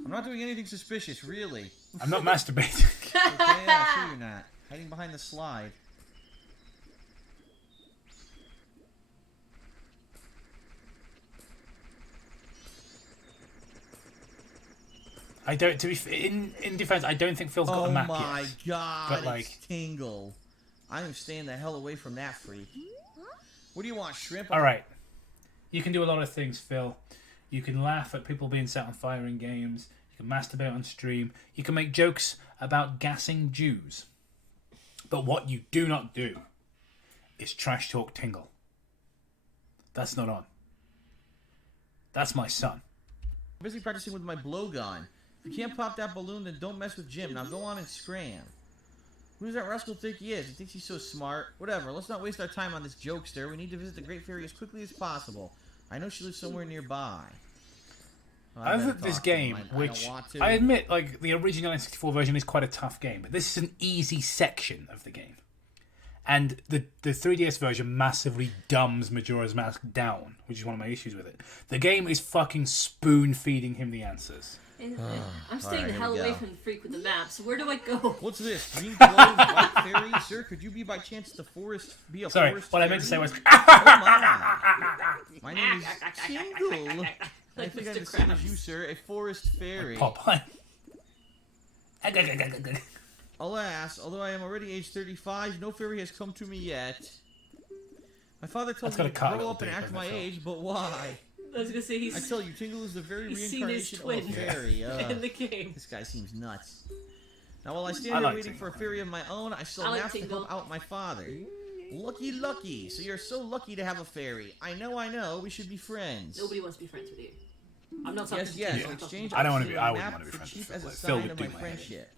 I'm not doing anything suspicious, really. I'm not masturbating. Okay, yeah, sure you're not. Hiding behind the slide. I don't. To be in defense, I don't think Phil's got a map Oh my yet. god! But, like- it's Tingle. I am staying the hell away from that freak. What do you want, shrimp? All right, you can do a lot of things, Phil. You can laugh at people being set on fire in games. You can masturbate on stream. You can make jokes about gassing Jews. But what you do not do is trash talk Tingle. That's not on. That's my son. I'm busy practicing with my blowgun. If you can't pop that balloon, then don't mess with Jim. Now go on and scram. Who does that rascal think he is? He thinks he's so smart. Whatever, let's not waste our time on this jokester. We need to visit the Great Fairy as quickly as possible. I know she lives somewhere nearby. Well, I I've better at this talk to him. game, I which don't want to. I admit, like the original N64 version is quite a tough game, but this is an easy section of the game. And the 3DS version massively dumbs Majora's Mask down, which is one of my issues with it. The game is fucking spoon-feeding him the answers. I'm staying Alright, the here hell we away go. from the freak with the map, so where do I go? What's this? Green clothes, white fairy? Sir, could you be by chance the forest? Be a Sorry, forest what I fairy? meant to say was... Oh my. My name is Tingle. I Like think I'm Mr. the same as Krabs. you, sir. A forest fairy. Popeye. Alas, although I am already age 35, no fairy has come to me yet. My father tells That's me to gotta cut a grow little up and deeper act in my the film. age, but why? I was gonna say I tell you, Tingle is the very he's seen his reincarnation twin of a fairy. in the game. This guy seems nuts. Now, while I stand I here like waiting Tingle. for a fairy of my own, I still I like have to Tingle. help out my father. Lucky, lucky. So you're so lucky to have a fairy. I know. We should be friends. Nobody wants to be friends with you. I'm not talking Yes, to yes. you. In I'm exchange, I don't I'll wanna send be- you I a wouldn't map wanna be for friends chief with as a Phil. Phil sign would of do my my head in. friendship.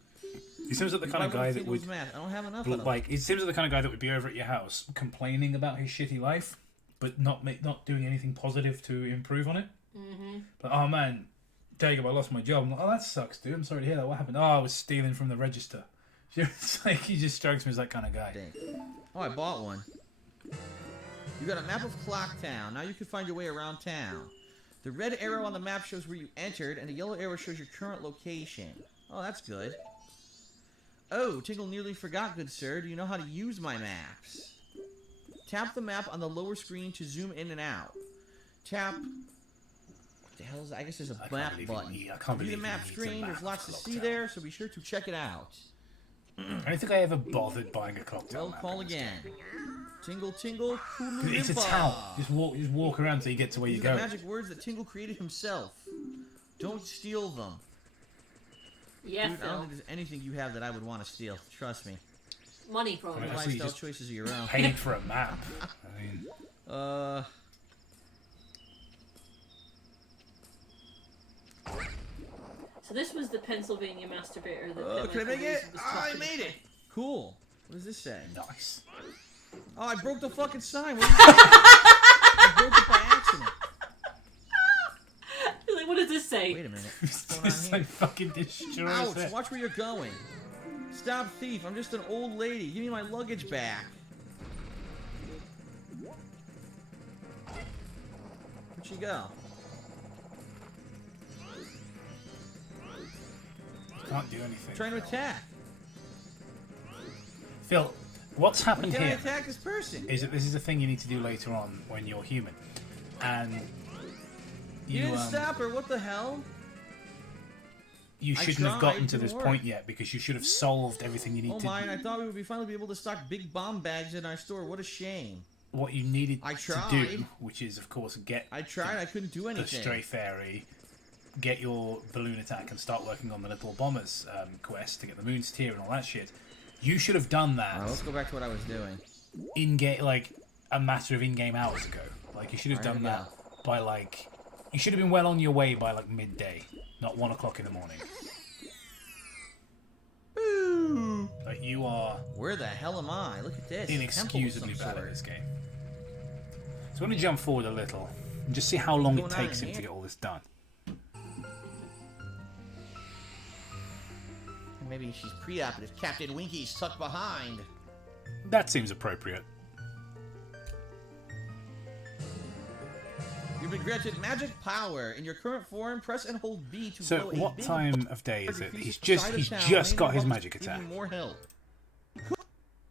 He seems like the kind of guy that would... I don't have enough of them. Like, it seems like the kind of guy that would be over at your house complaining about his shitty life, but not doing anything positive to improve on it. Mm-hmm. But, oh man, Jacob, I lost my job. I'm like, oh, that sucks, dude. I'm sorry to hear that. What happened? Oh, I was stealing from the register. It's like he just strikes me as that kind of guy. Oh, I bought one. You got a map of Clocktown. Now you can find your way around town. The red arrow on the map shows where you entered, and the yellow arrow shows your current location. Oh, that's good. Oh, Tingle nearly forgot, good sir. Do you know how to use my maps? Tap the map on the lower screen to zoom in and out. Tap... What the hell is that? I guess there's a map button. View the map screen. There's lots to see there, so be sure to check it out. I don't think I ever bothered buying a cocktail. Well, call again. Tingle, Tingle, it's a town. Just walk around till you get to where you go. The magic words that Tingle created himself. Don't steal them. Yeah, Dude, I Phil. don't think there's anything you have that I would want to steal. Trust me. Money, probably. I mean, Lifestyle choices are your own. Paid for a map. I mean, So this was the Pennsylvania masturbator that can I make it? was Oh, I talking made it! Cool. What does this say? nice. Oh, I broke the fucking sign. What is that? I broke it by accident. Like, what does this say? Wait a minute. What's going on It's here? like fucking destroys Ouch, it. watch where you're going. Stop thief, I'm just an old lady. Give me my luggage back. Where'd she go? Can't do anything. I'm trying to attack. Phil, what's happened Can I here attack this person? is that this is a thing you need to do later on when you're human. And You didn't stop her, what the hell? you I shouldn't have tried, gotten to didn't this work. point yet because you should have solved everything you need Oh to my, I thought we would finally be able to stock big bomb bags in our store. What a shame. what you needed I to tried. do, which is of course get I tried, I couldn't do the anything. stray fairy, get your balloon attack and start working on the little bombers quest to get the moon's tear and all that shit. You should have done that Alright, let's go back to what I was doing. in-game, like a matter of in-game hours ago. Like you should have Alright, done here that by like, you should have been well on your way by like midday, not 1 o'clock in the morning. Like you are Where the hell am I? Look at this. inexcusably Temple of bad some at this sort. game. So I'm going to jump forward a little and just see how long it What's going on takes in him to here? get all this done. Maybe she's pre-operative. Captain Winky's tucked behind. That seems appropriate. You've been granted magic power. In your current form, press and hold B to So blow a what big time of day is it? increases He's the side of just town, got his main magic bubbles, attack. even more help.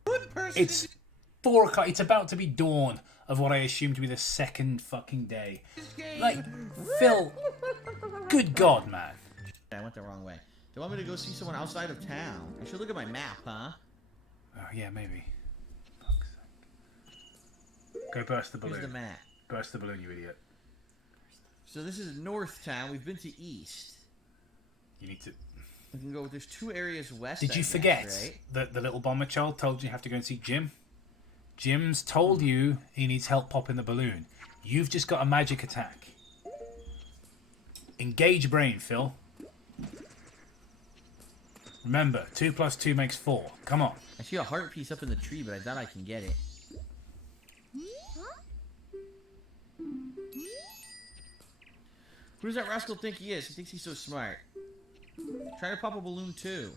Good person. It's 4 o'clock. It's about to be dawn of what I assume to be the second fucking day. Like, Phil, good God, man. I went the wrong way. Do you want me to go see someone outside of town? I should look at my map, huh? Oh, yeah, maybe. Fuck's sake. Go burst the Here's balloon. the map. Burst the balloon, you idiot. So this is North Town. We've been to East. You need to... We can go. There's 2 areas west. Did I you guess, forget right? that the little bomber child told you have to go and see Jim? Jim's told you he needs help popping the balloon. You've just got a magic attack. Engage brain, Phil. Remember, 2 plus 2 makes 4. Come on. I see a heart piece up in the tree, but I doubt I can get it. Who does that rascal think he is? He thinks he's so smart. Try to pop a balloon too.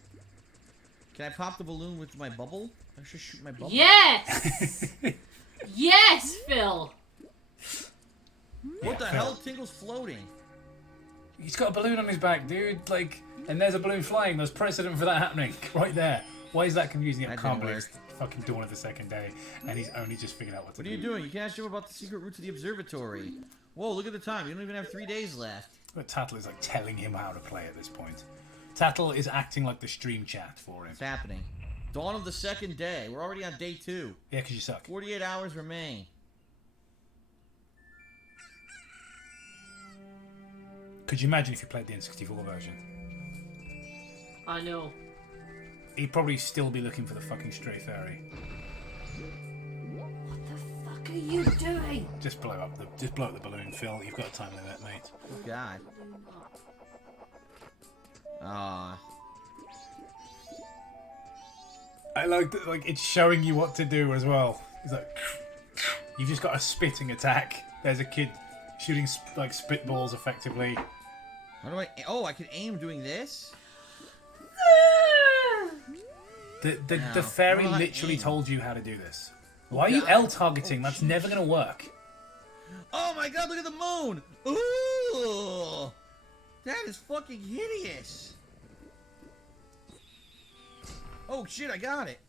Can I pop the balloon with my bubble? I should shoot my bubble. Yes! Yes, Phil! What the Yeah, hell? Phil. Tingle's floating. He's got a balloon on his back, dude. Like, and there's a balloon flying. There's precedent for that happening right there. Why is that confusing? I That can't didn't believe work. it's the fucking dawn of the second day, and he's only just figured out what to What do. are you doing? You can ask Jim about the secret route to the observatory. Whoa, look at the time. You don't even have 3 days left. But Tattle is like telling him how to play at this point. Tattle is acting like the stream chat for him. What's happening? Dawn of the second day. We're already on day 2. Yeah, because you suck. 48 hours remain. Could you imagine if you played the N64 version? I know. He'd probably still be looking for the fucking stray fairy. What the fuck are you doing? Just blow up the balloon, Phil. You've got a time limit, mate. Oh, God. Aw. I like that. Like it's showing you what to do as well. It's like you've just got a spitting attack. There's a kid shooting like spitballs effectively. How do I... Oh, I can aim doing this? The fairy literally told you how to do this. Why are you L targeting? That's never gonna work. Oh my god, look at the moon! Ooh! That is fucking hideous! Oh shit, I got it!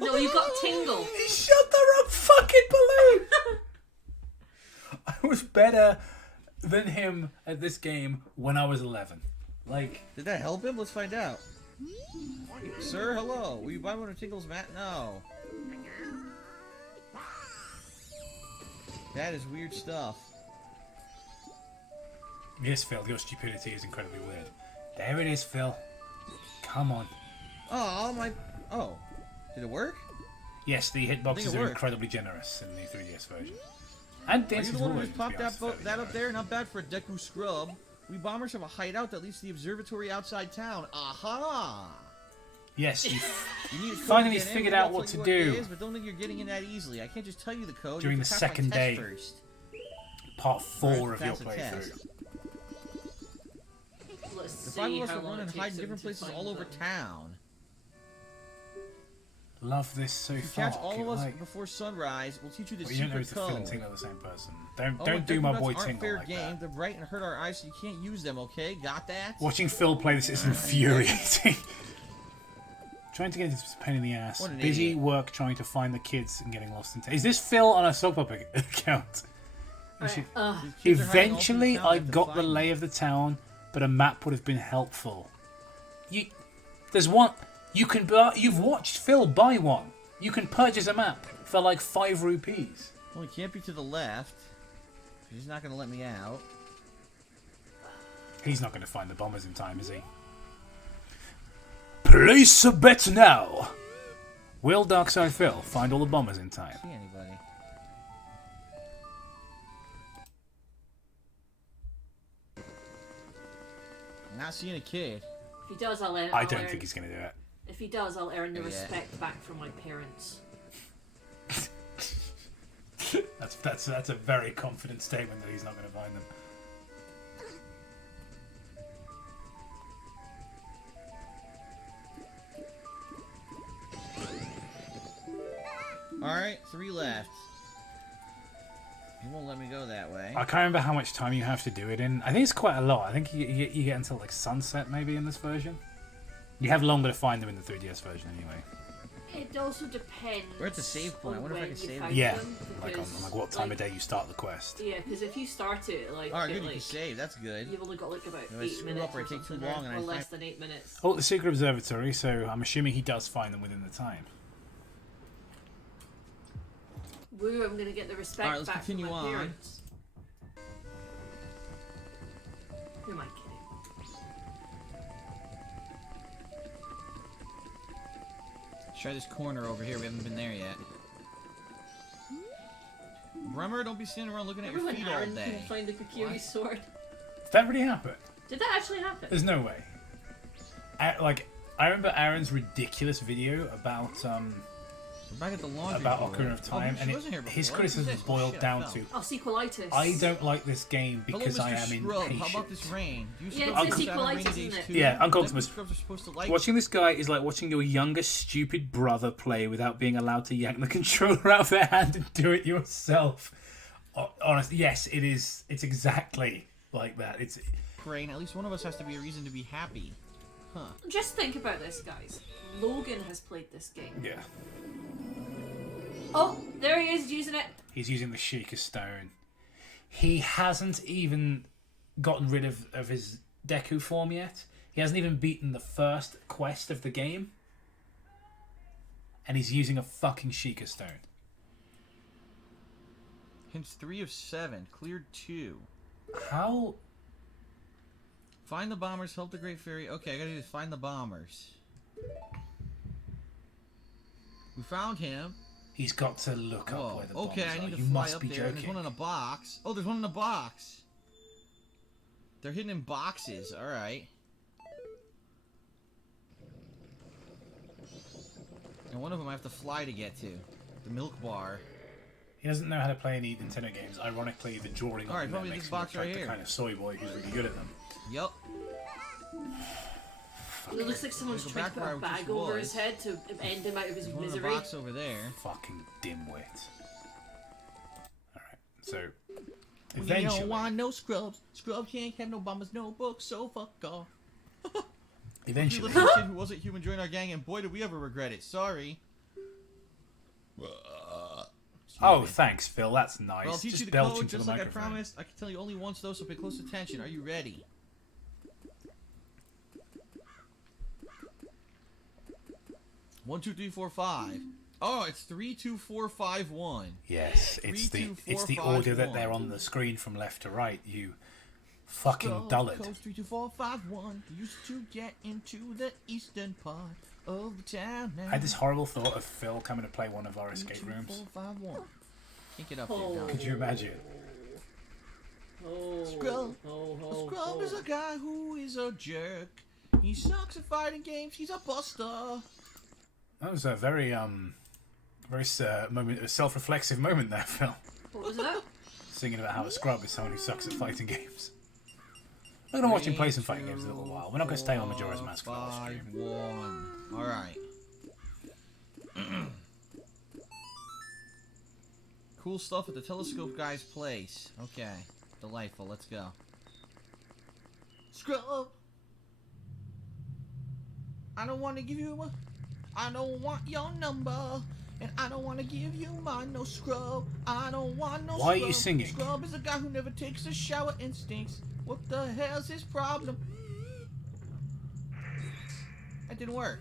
No, you got tingle. He shot the wrong fucking balloon! I was better than him at this game when I was 11. Like... Did that help him? Let's find out. Sir, hello. Will you buy one of Tingle's mat? No. That is weird stuff. Yes, Phil, your stupidity is incredibly weird. There it is, Phil. Come on. Oh, my... Oh. Did it work? Yes, the hitboxes are incredibly generous in the 3DS version. And Are you Dance's the one who Wood, just popped that up there? Not bad for a Deku scrub. We bombers have a hideout that leads to the observatory outside town. Aha! Yes, you You finally figured out what to do. Is, but don't think you're getting in that easily. I can't just tell you the code. During You the have to pass my second test day. First. Part 4 of your Pass the playthrough. test. Let's The see 5 of us how will long run it and takes hide in him different to places find all over them. town. Love this so If you far. catch all of us Like, before sunrise, we'll teach you the well, you don't know if secret Phil code. and Tingle are the same person. Don't Oh, do my Deku boy nuts aren't Tingle fair like game. that. They're bright and hurt our eyes, so you can't use them. Okay, got that? Watching Phil play this is infuriating. Trying to get this pain in the ass. What an Busy idiot. work trying to find the kids and getting lost in town. Is this Phil on a soap opera account? Right, These kids are hiding all through Eventually, town, I they have to got the find them. lay of the town, but a map would have been helpful. There's one. You've watched Phil buy one. You can purchase a map for like 5 rupees. Well, he can't be to the left. He's not going to let me out. He's not going to find the bombers in time, is he? Place a bet now. Will Darkside Phil find all the bombers in time? See anybody? Not seeing a kid. If he does, I'll I don't think he's going to do it. If he does, I'll earn the Yeah. respect back from my parents. That's a very confident statement that he's not going to find them. Alright, 3 left. He won't let me go that way. I can't remember how much time you have to do it in. I think it's quite a lot. I think you get until like sunset maybe in this version. You have longer to find them in the 3DS version anyway. It also depends. We're at the save point. I on wonder if I when can you save found it. Yeah, them, like on because, like what time of like, day you start the quest. Yeah, because if you start it like, Alright, good, like you can save. That's good. you've only got like about If I 8 screw minutes up or I or take too something, long and or I less find- than 8 minutes. Oh, the secret observatory. So I'm assuming he does find them within the time. Woo! I'm gonna get the respect Alright, let's back from continue my on. parents. Who am I kidding? Let's try this corner over here. We haven't been there yet. Brummer, don't be standing around looking at your Remember feet when all Aaron day. couldn't find the Kakiri What? sword? Did that really happen? Did that actually happen? There's no way. I remember Aaron's ridiculous video about We're back at the laundry about board. Ocarina of Time, she and wasn't here his before. criticism Who's this? boiled Shit, I down fell. to Oh, sequelitis. I don't like this game because Hello, I Mr. am Scrub. impatient. How about this rain? Do you Yeah, scrubs it's have rainy equalitis, days isn't it? too? Yeah, Uncle Deku Optimus. Scrubs are supposed to like Watching this guy is like watching your younger stupid brother play without being allowed to yank the controller out of their hand and do it yourself. Honestly, yes, it is. It's exactly like that. It's rain. At least one of us has to be a reason to be happy. Huh. Just think about this, guys. Logan has played this game. yeah. Oh, there he is using it. He's using the Sheikah Stone. He hasn't even gotten rid of his Deku form yet. He hasn't even beaten the first quest of the game. And he's using a fucking Sheikah Stone. Hints 3 of 7. Cleared 2. How? Find the bombers. Help the Great Fairy. Okay, I gotta do this. Find the bombers. We found him. He's got to look up Whoa. where the Okay, bombs I need are. to You fly must up be there. There's joking. one in a box. Oh, there's one in a box. They're hidden in boxes. All right. And one of them I have to fly to get to. The milk bar. He doesn't know how to play any Nintendo games. Ironically, the drawing Alright, on them probably makes this him look box right like the here. kind of soy boy who's really good at them. Yup. It looks like someone's Go trying to back put where a I bag just over was. his head to end him out of his One in the misery. box over there. Fucking dimwit. Alright, so We eventually. don't want no scrubs. Scrubs can't have no bombers, no books, so fuck off. Eventually. We kid who wasn't human joined our gang, and boy did we ever regret it. Sorry. Oh, thanks, Phil. That's nice. Well, I'll teach Just you the belching code to just the like I microphone. promised. I can tell you only once though, so pay close attention. Are you ready? One, two, three, four, five. Oh, it's 3, 2, 4, 5, 1. Yes, it's 3, 2, 4, it's the 5, order that 1. they're on the screen from left to right. You fucking So, dullard. Codes 3, 2, 4, 5, 1. Used to get into the eastern part of the town now. I had this horrible thought of Phil coming to play one of our escape 3, 2, rooms. 4, 5, 1. Can't get up Oh. there. Could you imagine? Oh, Scrub. oh, A scrub is a guy who is a jerk. He sucks at fighting games. He's a buster. That was a very moment, a self-reflexive moment there, Phil. What was that? Singing about how a scrub is someone who sucks at fighting games. We're gonna watch him play some fighting games in a little while. We're not gonna stay on Majora's Mask for the whole 5, stream. 1. All right. Cool stuff at the telescope guy's place. Okay. Delightful. Let's go. Scrub. I don't want to give you a... I don't want your number. And I don't want to give you mine, no scrub. I don't want no scrub. Why are you singing? Scrub is a guy who never takes a shower and stinks. What the hell's his problem? That didn't work.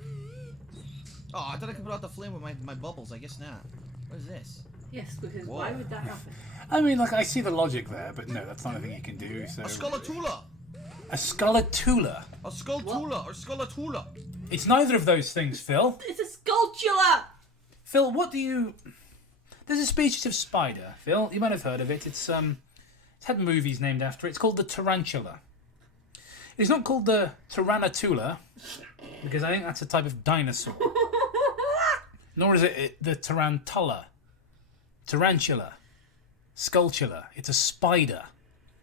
Oh, I thought I could put out the flame with my bubbles. I guess not. What is this? Yes, because Whoa. why would that happen? I mean, like, I see the logic there, but no, that's not anything you can do. So A Skulltula! a Skullatula. A Skulltula or Skullatula! It's neither of those things, Phil. It's a sculpture! Phil, what do you? There's a species of spider, Phil. You might have heard of it. It's had movies named after it. It's called the tarantula. It's not called the Tarantula because I think that's a type of dinosaur. Nor is it the tarantula. Tarantula. Sculptula. It's a spider.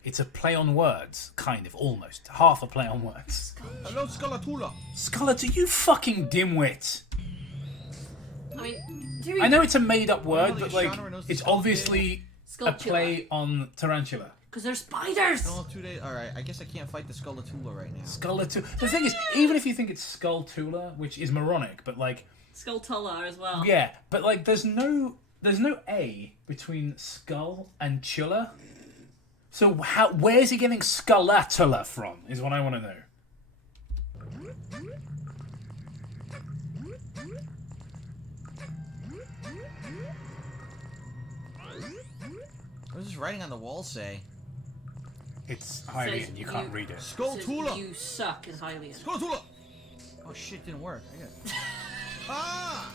It's a play on words, kind of, almost. Half a play on words. Hello, Skullatula! Skullatula, you fucking dimwit. I mean, do we... I know it's a made up word, the but like, genre knows the it's skull obviously a play on tarantula. Because they're spiders! No, 2 days. Alright, I guess I can't fight the Skullatula right now. Skullatula. The thing is, even if you think it's Skulltula, which is moronic, but like, Skulltula as well. yeah, but like, there's no A between skull and chula. So where's he getting Skullatula from? Is what I want to know. What does this writing on the wall say? It's Hylian. You can't read it. Says Skulltula! you suck in Hylian. Skulltula! Oh shit, didn't work. I got it. Ah!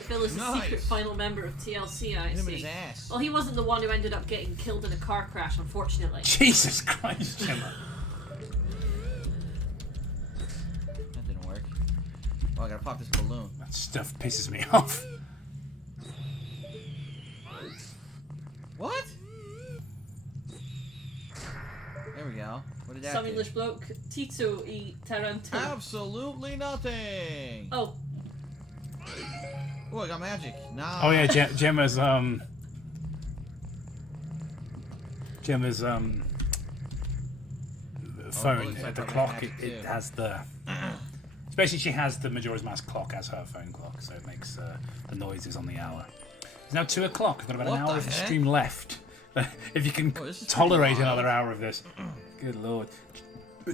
Phil is the Nice. secret final member of TLC, I Hit him in see. his ass. Well, he wasn't the one who ended up getting killed in a car crash, unfortunately. Jesus Christ, Gemma. That didn't work. Oh, I gotta pop this balloon. That stuff pisses me off. What? There we go. What did that Some do? English bloke, Tito e Tarantula. Absolutely nothing. Oh, Oh, I got magic. Nah. Oh yeah, Gemma's phone. looks like The I'm gonna clock. have It to. has the. Especially, she has the Majora's Mask clock as her phone clock, so it makes the noises on the hour. It's now 2 o'clock. We've got about What an hour the of the heck? stream left. If you can Oh, this is tolerate pretty another hour of this, good lord.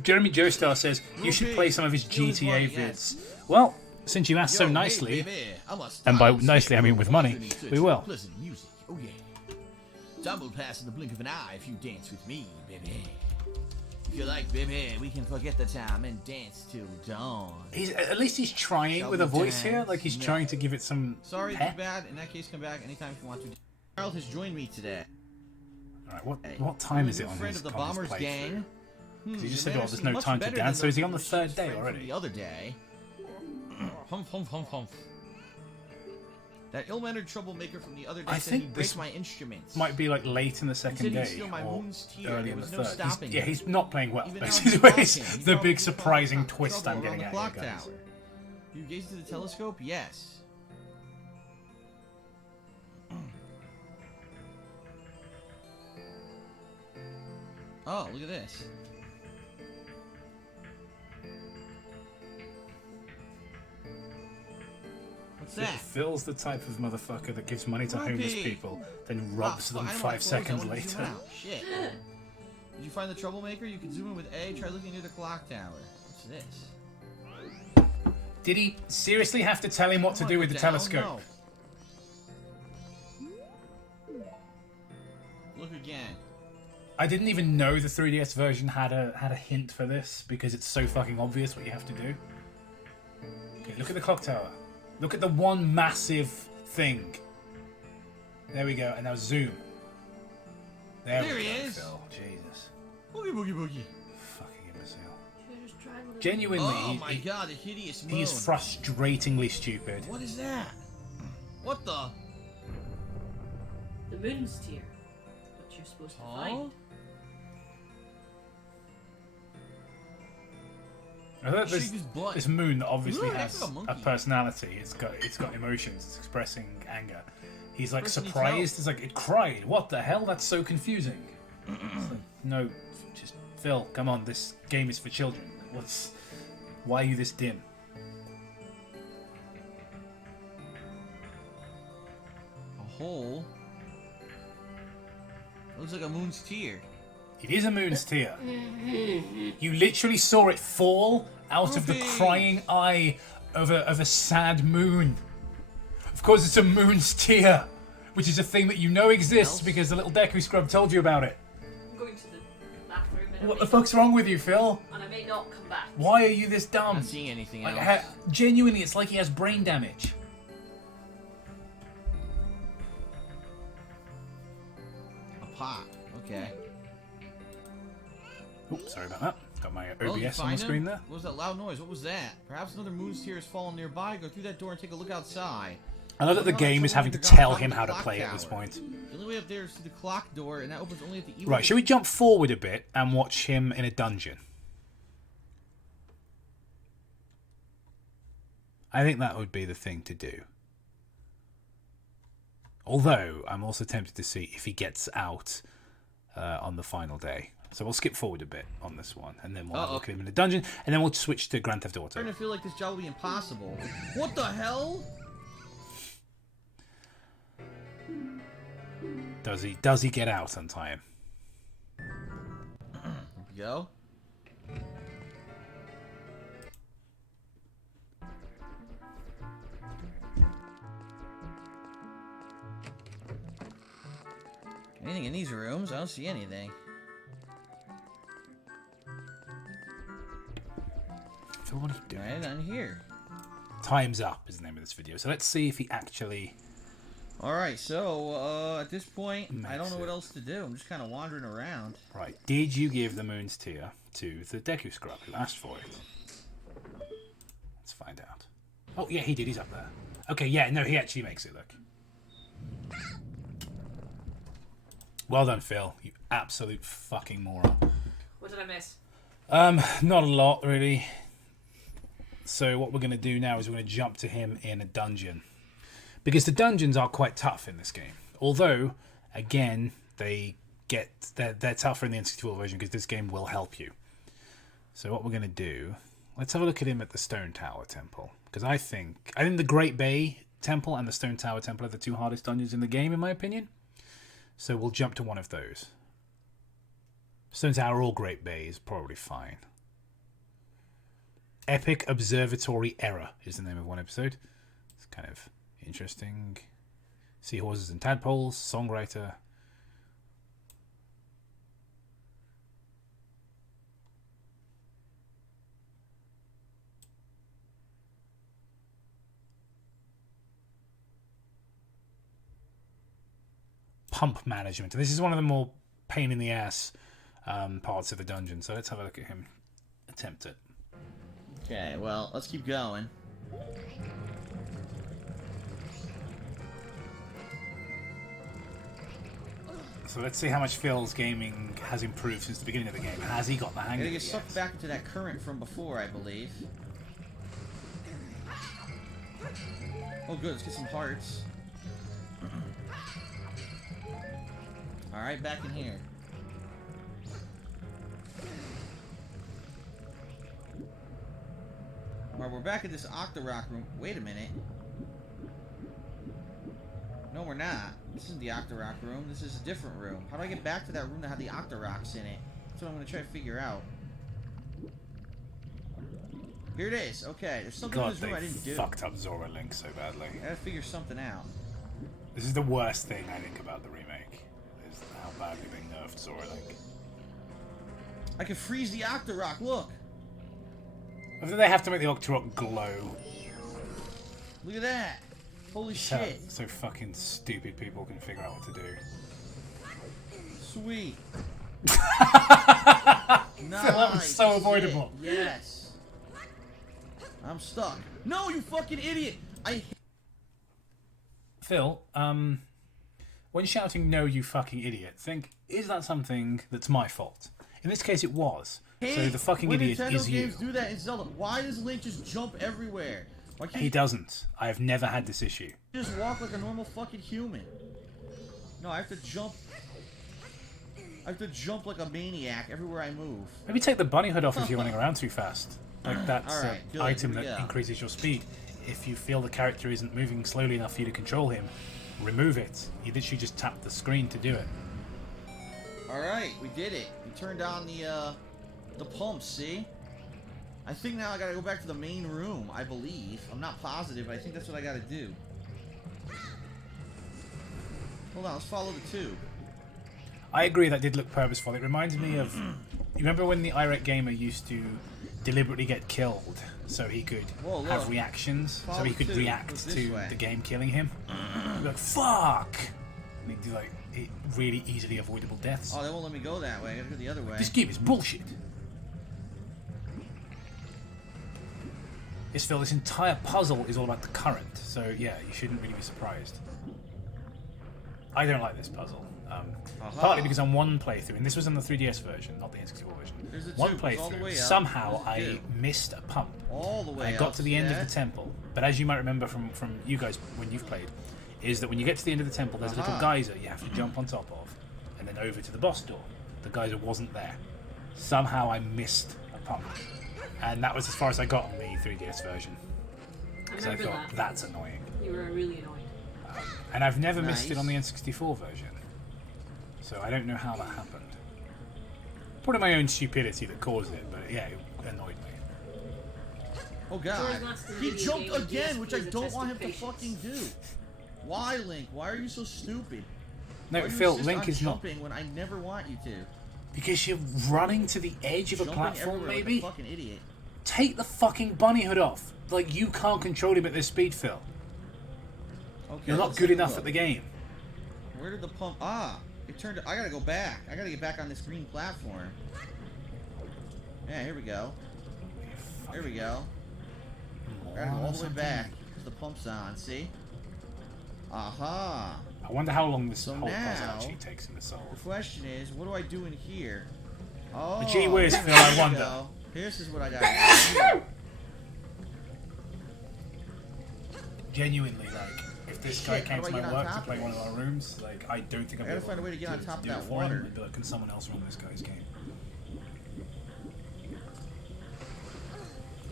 Jeremy Joestar says you should play some of his Yo, his GTA money, vids. yes. Well, since you asked so Yo, nicely, hey, baby, I'm a and by style nicely I mean with money, listening to we will. Pleasant music. Oh yeah. Stumble past in the blink of an eye if you dance with me, baby. If you like, baby, we can forget the time and dance till dawn. At least he's trying Shall with a we voice here. dance? Like he's Yeah. trying to give it some Sorry, pep. too bad. In that case, come back anytime if you want to. Harold has joined me today. All right, what time is it New on friend his, of the on his Bombers playthrough? gang. He just the said, man "Oh, there's seemed no much time to better dance." than So is he the on the machine third day friend from already? The other day. Humph, humph, humph, humph. That ill-mannered troublemaker from the other day I said he think breaks this my instruments. might be like late in the second said he'd day steal my or moon's tear. early There in the was no third. stopping him. He's not playing well. Even now Basically, he's it's talking. He the probably big surprising caused twist trouble I'm getting around at the clock here, guys. tower. You gaze into the telescope? Yes. Oh, look at this. What's that? Phil's the type of motherfucker that gives money to homeless Rupee. people, then robs them I don't 5 wanna close, I seconds wanna zoom later. out. Shit. Did you find the troublemaker? You can zoom in with A. Try looking near the clock tower. What's this? Did he seriously have to tell him what to do with the telescope? No. Look again. I didn't even know the 3DS version had a hint for this because it's so fucking obvious what you have to do. Okay, look at the clock tower. Look at the one massive thing. There we go, and now zoom. There There we he go, is. Phil. Jesus. Boogie boogie boogie. Fucking imbecile. Should've just tried one of Genuinely, Oh my god, the hideous moon. he is frustratingly stupid. What is that? What the? the moon's tear. What you're supposed to Huh? find. I thought Shake his butt. this moon that obviously Ooh, that's has like a a monkey. personality. It's got emotions. It's expressing anger. He's like Expressing surprised. It's like it cried. What the hell? That's so confusing. It's like, no, just Phil. Come on. This game is for children. Why are you this dim? A hole. Looks like a moon's tear. It is a moon's tear. You literally saw it fall out of the Rupee. crying eye of a sad moon. Of course, it's a moon's tear, which is a thing that you know exists else? because the little Deku Scrub told you about it. I'm going to the bathroom and, What the fuck's wrong with you, Phil? and I may not come back. Why are you this I'm dumb? not seeing anything Like, else. genuinely, it's like he has brain damage. A pot. Okay. Oops, sorry about that. Got my Well, did you OBS on find the screen him? there. What was that loud noise? What was that? Perhaps another moon's tear has fallen nearby. Go through that door and take a look outside. I know that the Well, game is someone having to either got tell caught in him the how to clock play at this tower. point. The only way up there is through the clock door, and that opens only at the evil. Right, shall we jump forward a bit and watch him in a dungeon? I think that would be the thing to do. Although, I'm also tempted to see if he gets out on the final day. So we'll skip forward a bit on this one, and then we'll have a look at him in a dungeon, and then we'll switch to Grand Theft I'm Auto. starting to feel like this job will be impossible. What the hell? Does he get out on time? Here we go. Anything in these rooms? I don't see anything. Phil, what are you doing? Alright, on here. Time's Up is the name of this video. So let's see if he actually... Alright, so, at this point, I don't Makes know what it. else to do. I'm just kind of wandering around. Right, did you give the moon's tear to the Deku Scrub who asked for it? Let's find out. Oh, yeah, he did. He's up there. Okay, yeah, no, he actually makes it, look. Well done, Phil. You absolute fucking moron. What did I miss? Not a lot, really. So what we're going to do now is we're going to jump to him in a dungeon. Because the dungeons are quite tough in this game. Although, again, they're tougher in the N64 version because this game will help you. So what we're going to do, let's have a look at him at the Stone Tower Temple. Because I think the Great Bay Temple and the Stone Tower Temple are the two hardest dungeons in the game, in my opinion. So we'll jump to one of those. Stone Tower or Great Bay is probably fine. Epic Observatory Error is the name of one episode. It's kind of interesting. Seahorses and Tadpoles, Songwriter. Pump management. This is one of the more pain in the ass parts of the dungeon. So let's have a look at him attempt it. Okay, well, let's keep going. So let's see how much Phil's gaming has improved since the beginning of the game. Has he got the hang of Gotta it get yet? sucked back into that current from before, I believe. Oh, good. Let's get some hearts. Alright, back in here. Alright, we're back in this Octorok room. Wait a minute. No, we're not. This isn't the Octorok room. This is a different room. How do I get back to that room that had the Octoroks in it? That's what I'm going to try to figure out. Here it is. Okay, there's something in God, this room I they didn't do. fucked up Zora Link so badly. I gotta figure something out. This is the worst thing I think about the remake, is how badly they nerfed Zora Link. I can freeze the Octorok, look! I think they have to make the Octorok glow. Look at that! Holy So, shit! so fucking stupid people can figure out what to do. Sweet! That was Nice so shit. avoidable. Yes! I'm stuck. No, you fucking idiot! Phil, when shouting "No, you fucking idiot," think, is that something that's my fault? In this case, it was. So the fucking when idiot Nintendo is you. games do that in Zelda, why does Link just jump everywhere? Why can't He doesn't. I have never had this issue. you just walk like a normal fucking human? No, I have to jump. I have to jump like a maniac everywhere I move. Maybe take the bunny hood off if you're running around too fast. Like that's an Alright, good, item here we that go. increases your speed. If you feel the character isn't moving slowly enough for you to control him, remove it. You literally just tap the screen to do it. Alright, we did it. We turned on the pumps, see? I think now I gotta go back to the main room, I believe. I'm not positive, but I think that's what I gotta do. Hold on, let's follow the tube. I agree that did look purposeful. It reminds me of... You remember when the irate gamer used to deliberately get killed so he could Whoa, have look. reactions? So Follow he could two. react Goes this to way. the game killing him? He'd be like, fuck! And he'd do like really easily avoidable deaths. Oh, they won't let me go that way. I gotta go the other way. This game is bullshit. Yes, Phil, this entire puzzle is all about the current, so yeah, you shouldn't really be surprised. I don't like this puzzle. Partly because on one playthrough, and this was on the 3DS version, not the N64 version. There's a One tube, it's all the playthrough, way up. somehow There's a I tube. missed a pump. All the way I up. got to the end of yeah? the temple, but as you might remember from you guys when you've played, is that when you get to the end of the temple, there's a little geyser you have to jump on top of, and then over to the boss door. The geyser wasn't there. Somehow I missed a pump, and that was as far as I got on the 3DS version. I Because I remember thought that. that's annoying, You were really annoyed. and I've never missed it Nice. on the N64 version, so I don't know how that happened. Probably my own stupidity that caused it, but yeah, it annoyed me. Oh god. George Master He video jumped game with again, PS which I is a don't test want him of to patience. fucking do. Why, Link? Why are you so stupid? No, Why do you Phil, insist Link on is not. jumping when I never want you to. Because you're running to the edge of a Jumping platform, everywhere like maybe? a fucking idiot. Take the fucking bunny hood off. Like, you can't control him at this speed, Phil. Okay, You're not let's good take a enough look. at the game. Where did the pump? Ah, it turned. I gotta go back. I gotta get back on this green platform. Yeah, here we go. Here we go. I gotta go all the way back. The pump's on. See? Aha. I wonder how long this So whole puzzle now- actually takes him to solve. The question is, what do I do in here? Oh. Gee whiz, Phil, here I we wonder. go. This is what I gotta do. Genuinely, like, if this guy Shit, came how to do I my get on work to top play of one of this? our rooms, like, I don't think I'd I be gotta find a way to get on top of do it that for him. water. I'd be like, can someone else run this guy's game?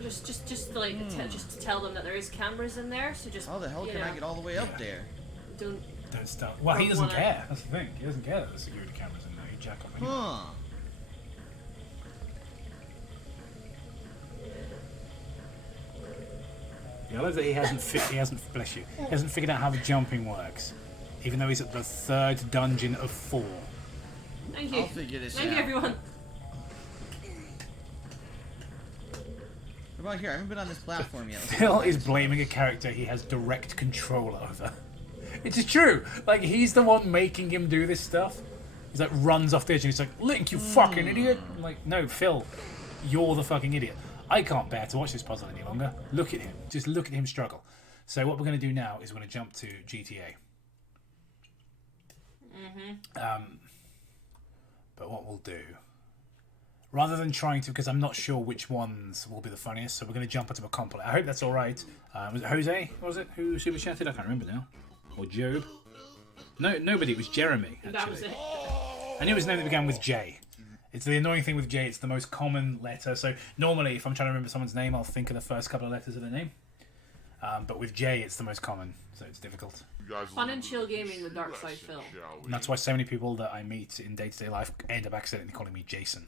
Just like just to tell them that there is cameras in there. So just How the hell you can know, I get all the way up Yeah. there? Don't. Don't start. Well, he Don't doesn't wanna- care. That's the thing. He doesn't care that the security camera's in there. You jack up anyway. Huh. Yeah, I love that he hasn't, bless you, he hasn't figured out how the jumping works. Even though he's at the 3rd dungeon of 4. Thank you. I'll figure this Thank out. you, everyone. What about here? I haven't been on this platform yet. Let's Phil go. is blaming a character he has direct control over. It's true. Like, he's the one making him do this stuff. He's like, runs off the edge and he's like, Link, you fucking idiot. I'm like, no, Phil, you're the fucking idiot. I can't bear to watch this puzzle any longer. Look at him. Just look at him struggle. So what we're going to do now is we're going to jump to GTA. But what we'll do, rather than trying to, because I'm not sure which ones will be the funniest, so we're going to jump into a compliment. I hope that's all right. Was it Jose? What was it? Who super chatted? I can't remember now. Or Job? No, nobody. It was Jeremy. Actually. That was it. I knew his name that began with J. It's the annoying thing with J. It's the most common letter. So normally, if I'm trying to remember someone's name, I'll think of the first couple of letters of their name. But with J, it's the most common, so it's difficult. Fun and chill gaming with Dark Side Phil. And that's why so many people that I meet in day-to-day life end up accidentally calling me Jason.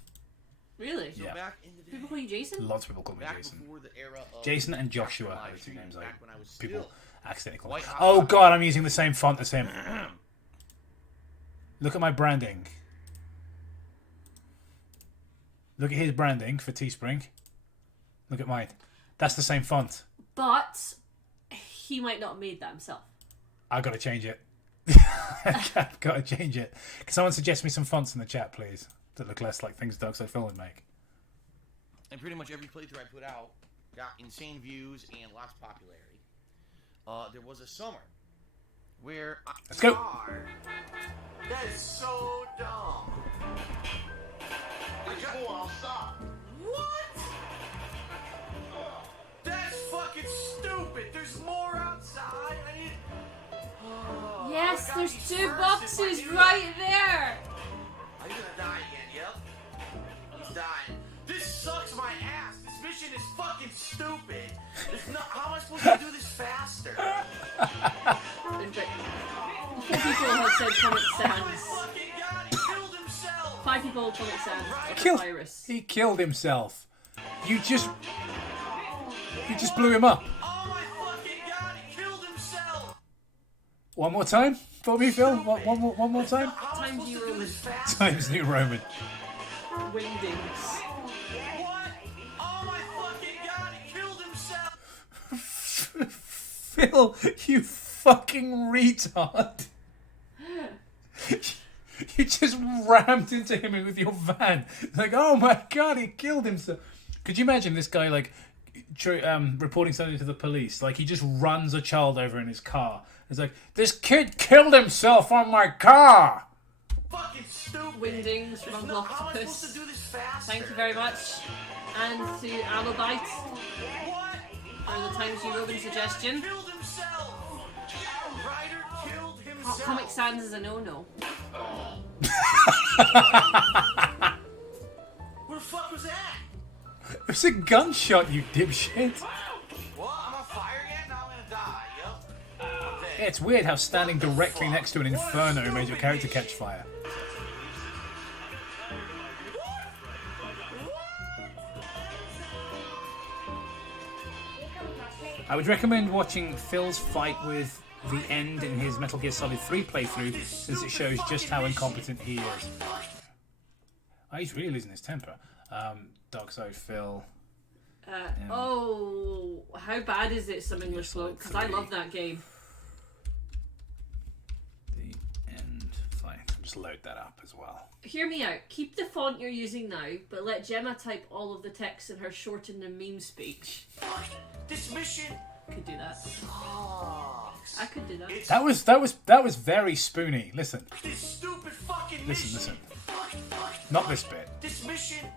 Really? Yeah. Back in the day, People call you Jason? Lots of people call me back Jason. before the era of Jason and Joshua are live the two streaming, names back when I was people still accidentally call me. white hot Oh fire. god, I'm using the same font as him. Look at my branding. Look at his branding for Teespring. Look at mine. That's the same font. But he might not have made that himself. I've got to change it. I've got to change it. Can someone suggest me some fonts in the chat, please? That look less like things Dark Side Phil would make. And pretty much every playthrough I put out got insane views and lots of popularity. There was a summer where Let's go. That is so dumb. I'll stop. What? That's fucking stupid. There's more outside. I need. Oh, Yes, I got there's these 2 first boxes if I do right it. there. Are you gonna die again? Yep. He's dying. This sucks my ass. This mission is fucking stupid. How am I supposed to do this faster? There's like 4 people have said Comic Oh my Sans. fucking god, he killed himself. 5 people Comic Sans. Virus. He killed himself. You just blew him up. Oh my fucking god, he killed himself. One more time for me, Phil. One more time. How am I Times supposed New to do Roman. this faster? Times New Roman. Wingdings. What? Oh my fucking god, he killed himself. Phil, you fucking retard. You just rammed into him with your van. Like, oh my god, he killed himself. Could you imagine this guy, like, reporting something to the police? Like, he just runs a child over in his car. It's like, this kid killed himself on my car. Fucking stupid. Wingdings from How am I supposed Octopus. to do this faster? Thank you very much. And to Alobite What? for the Times New Roman suggestion. Killed himself. Ryder killed himself. Comic Sans is a no-no. What the fuck was that? It was a gunshot, you dipshit. Well, I'm on fire again. Now I'm gonna die. Yep. Yeah, it's weird how standing directly next to an inferno made your character catch fire. I would recommend watching Phil's fight with the end in his Metal Gear Solid 3 playthrough, since it shows just how incompetent he is. Oh, he's really losing his temper. Dark Side Phil. Oh, how bad is it, Some English Slope? Because I love that game. The end fight. I'll just load that up as well. Hear me out. Keep the font you're using now, but let Gemma type all of the text in her shortened and meme speech. This mission Could do that. sucks. I could do that. It's That was very spoony. Listen. this stupid fucking Listen, mission. Not this bit. This mission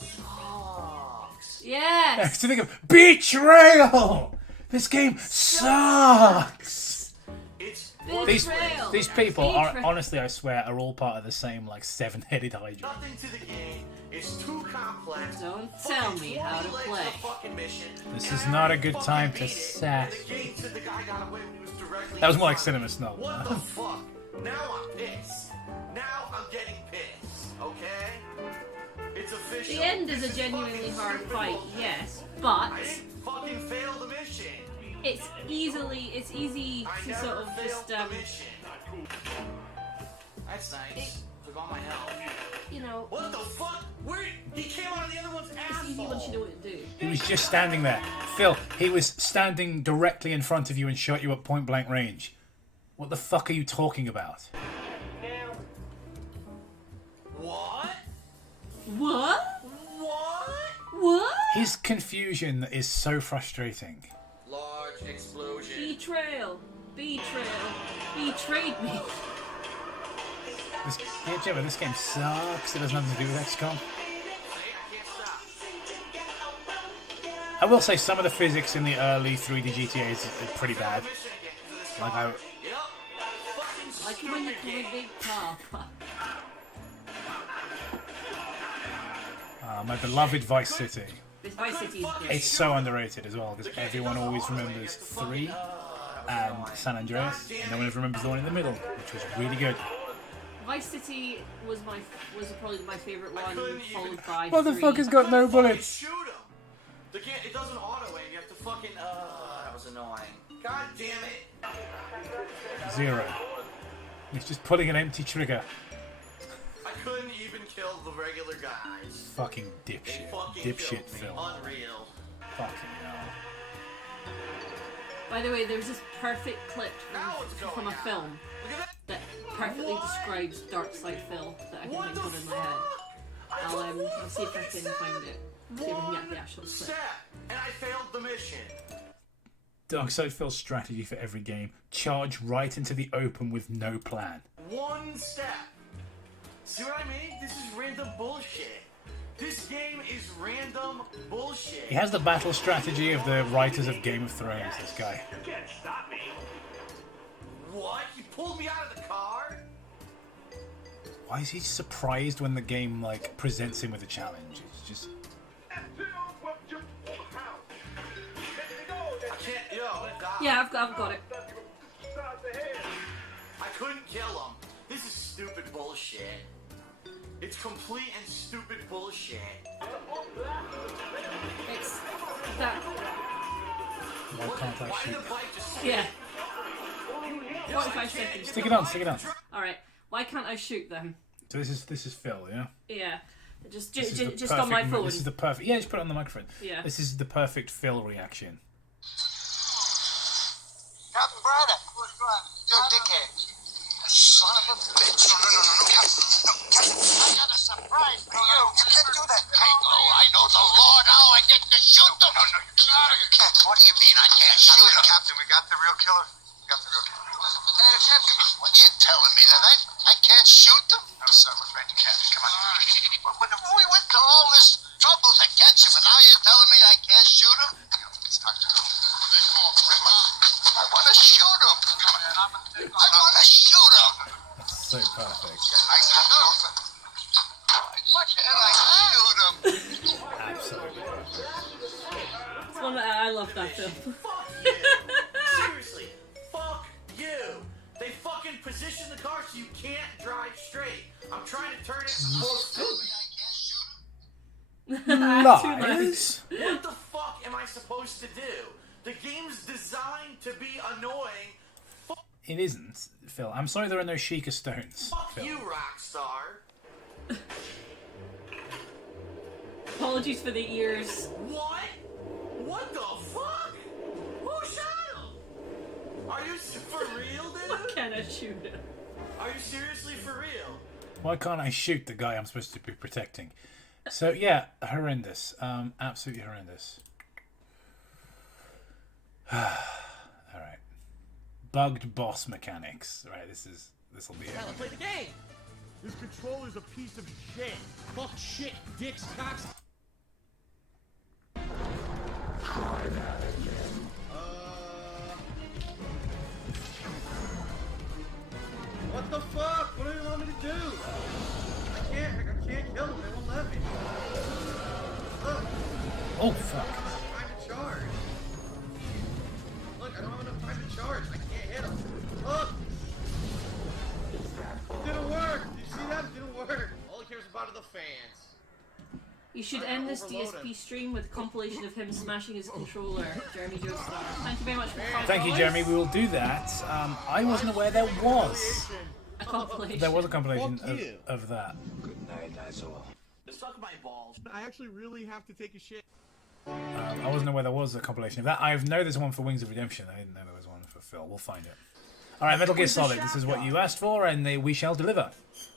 sucks. Yes! To think of betrayal. This game sucks. It's Betrayal. These people are Betrayal. honestly, I swear, are all part of the same like 7-headed hydra. nothing to the game. It's too complex. Don't tell Fucking me how to 20 legs play. of fucking mission. This And is I not a already good fucking time to beat it. sass. And the game said the guy got away when he was directly That was more in like front. Cinema Snob. What the fuck? Now I'm pissed. Now I'm getting pissed. Okay? It's official. The end is This a genuinely fucking hard stupid fight, bullshit. yes, I but didn't fucking fail the mission. it's easy I to never sort of failed just the mission. That's nice. Took all my health. you know, What the fuck? Where? He came out of the other one's it's easy once you know what to do. He was just standing there. Phil, he was standing directly in front of you and shot you at point blank range. What the fuck are you talking about? What? What? What? What? His confusion is so frustrating. Large explosion. Betrayal. Betrayal. Betrayed me. Yeah, Jimmy, this game sucks. It has nothing to do with XCOM. I will say some of the physics in the early 3D GTAs are pretty bad. Like I Like when you come a big car. my beloved Vice City. This Vice City is great. It's so underrated as well because everyone always remembers 3 and San Andreas, and no one ever remembers the one in the middle, which was really good. Vice City was probably my favourite one, followed by Motherfucker's got no bullets. Shoot him. It doesn't auto aim. You have to fucking. That was annoying. God damn it. 0. He's just pulling an empty trigger. I couldn't even kill the regular guys. Fucking dipshit. Dipshit film. Unreal. Fucking hell. By the way, there's this perfect clip from a film Look at that perfectly describes Dark Side Phil that I can What think the of in my head. I'll see if I can find it. See if I can get the actual clip. step, and I failed the mission. Dark Side Phil's strategy for every game: charge right into the open with no plan. One step. See what I mean? This is random bullshit. This game is random bullshit. He has the battle strategy of the writers of Game of Thrones, this guy. You can't stop me. What? You pulled me out of the car? Why is he surprised when the game, like, presents him with a challenge? It's just... I can't. Yo, stop. Yeah, I've got it. I couldn't kill him. This is stupid bullshit. It's complete and stupid bullshit. It's that. Why can't I Why shoot? did the bike just Yeah. 45 seconds. Stick it on, stick it on. Alright, why can't I shoot them? So this is Phil, yeah? Yeah. Just This is the just on my perfect phone. This is the perfect... Yeah, just put it on the microphone. Yeah. This is the perfect Phil reaction. Captain Braddock. You're a dickhead. Son of a bitch. No, Captain. No, Captain. I got a surprise for you. You can't do that. I know the law now. I get to shoot them. No, you can't. What do you mean I can't shoot them? Captain, we got the real killer. Captain, what are you telling me? That I can't shoot them? No, sir. I'm afraid you can't. Come on. But we went to all this trouble to catch him, and now you're telling me I can't shoot him? It's time to go. I want to shoot him. I want to shoot him. So perfect. Why can't I shoot him? Absolutely perfect. It's one that I love that film. Fuck you. Seriously. Fuck you. They fucking position the car so you can't drive straight. I'm trying to turn it close to Lies? What the fuck am I supposed to do? The game's designed to be annoying. It isn't, Phil. I'm sorry there are no Sheikah stones, Fuck Phil. you, Rockstar. Apologies for the ears. What? What the fuck? Who shot him? Are you for real, Why dude? can't I shoot him? Are you seriously for real? Why can't I shoot the guy I'm supposed to be protecting? So, yeah, horrendous. Absolutely horrendous. Alright. Bugged boss mechanics. Right, this will be it. Let's play the game. This controller's a piece of shit. Fuck shit, dicks, cocks. What the fuck? What do you want me to do? I can't kill them. They won't let me. Look, Oh, fuck. time to charge. Look, I don't have enough time to charge. I can't hit them. Look. It didn't work. Did you see that? It didn't work. All he cares about are the fans. You should I end this overload DSP him. stream with a compilation of him smashing his controller, Jeremy Joestar. Thank you very much for the Thank you, Jeremy. We will do that. I wasn't aware there was. A compilation. There was a compilation Fuck you. of that. Suck my balls. I actually really have to take a shit. I wasn't aware there was a compilation of that. I know there's one for Wings of Redemption. I didn't know there was one for Phil. We'll find it. All right, Metal Gear Solid. This is what you asked for, and we shall deliver.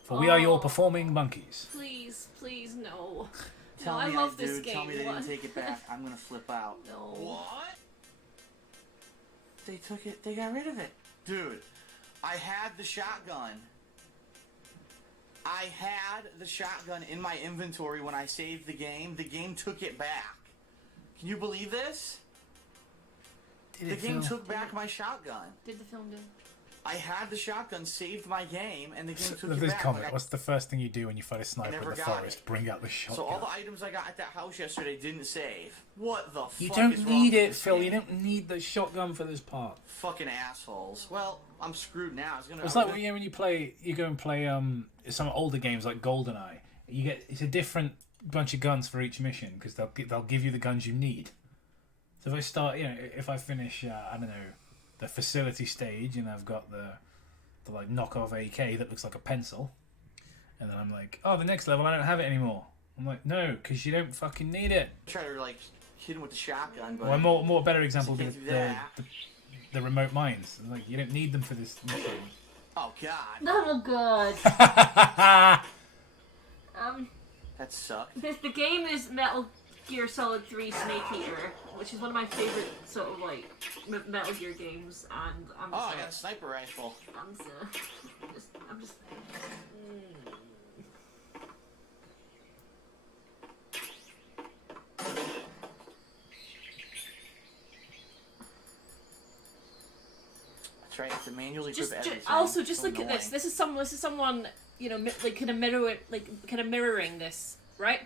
For we are your performing monkeys. Please, please, no. Tell No, I me love this dude. game. Tell me they What? didn't take it back. I'm gonna flip out. No. What? They took it. They got rid of it. Dude, I had the shotgun. I had the shotgun in my inventory when I saved the game. The game took it back. Can you believe this? The game took back my shotgun. Did the film do? I had the shotgun, saved my game, and the game took it This back. comment, what's the first thing you do when you fight a sniper in never the got forest? it. Bring out the shotgun. So all the items I got at that house yesterday didn't save. What the You fuck don't is wrong need with it, this Phil. game? You don't need the shotgun for this part. Fucking assholes. Well, I'm screwed now. It's like when you go and play some older games like GoldenEye. It's a different bunch of guns for each mission because they'll give you the guns you need. So if I start, if I finish, I don't know, the facility stage and I've got the like knockoff AK that looks like a pencil, and then I'm like, oh, the next level I don't have it anymore. I'm like, no, because you don't fucking need it. Try to like hit him with the shotgun, but Well, a better example would be can't do that. the remote mines. Like, you don't need them for this mission. Oh god, Oh god. that sucked. The game is Metal Gear Solid 3 Snake Eater, which is one of my favorite sort of like Metal Gear games, and I'm Oh, just, I got a sniper rifle. I'm just That's right. It's a manually just equip everything. also just So look at this. annoying. This is someone like kind of mirroring this, right?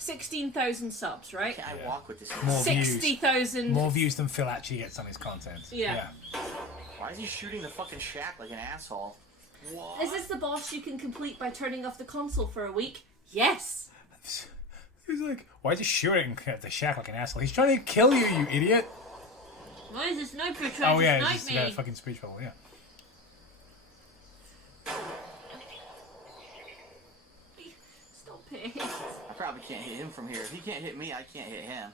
16,000 subs, right? Can I walk with this? More views. 60,000. More views than Phil actually gets on his content. Yeah. Why is he shooting the fucking shack like an asshole? What? Is this the boss you can complete by turning off the console for a week? Yes. He's like, why is he shooting at the shack like an asshole? He's trying to kill you, you idiot. Why is this sniper trying Oh to yeah, snipe it's just me? a fucking speech bubble, yeah. Stop it. I probably can't hit him from here. If he can't hit me, I can't hit him.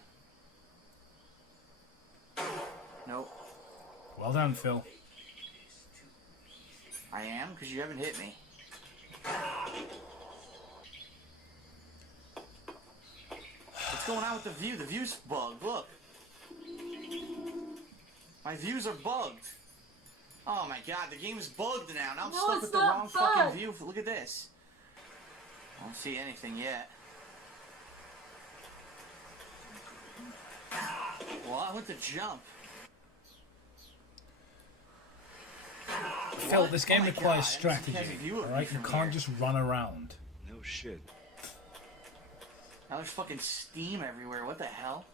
Nope. Well done, Phil. I am, because you haven't hit me. What's going on with the view? The view's bugged. Look. My views are bugged. Oh my god, the game's bugged now. Now I'm No, stuck it's with the not wrong bugged. fucking view. Look at this. I don't see anything yet. Well, I went to jump. Phil, What? this game Oh my requires God, strategy, it has a view of me alright? You from can't here. just run around. No shit. Now there's fucking steam everywhere. What the hell?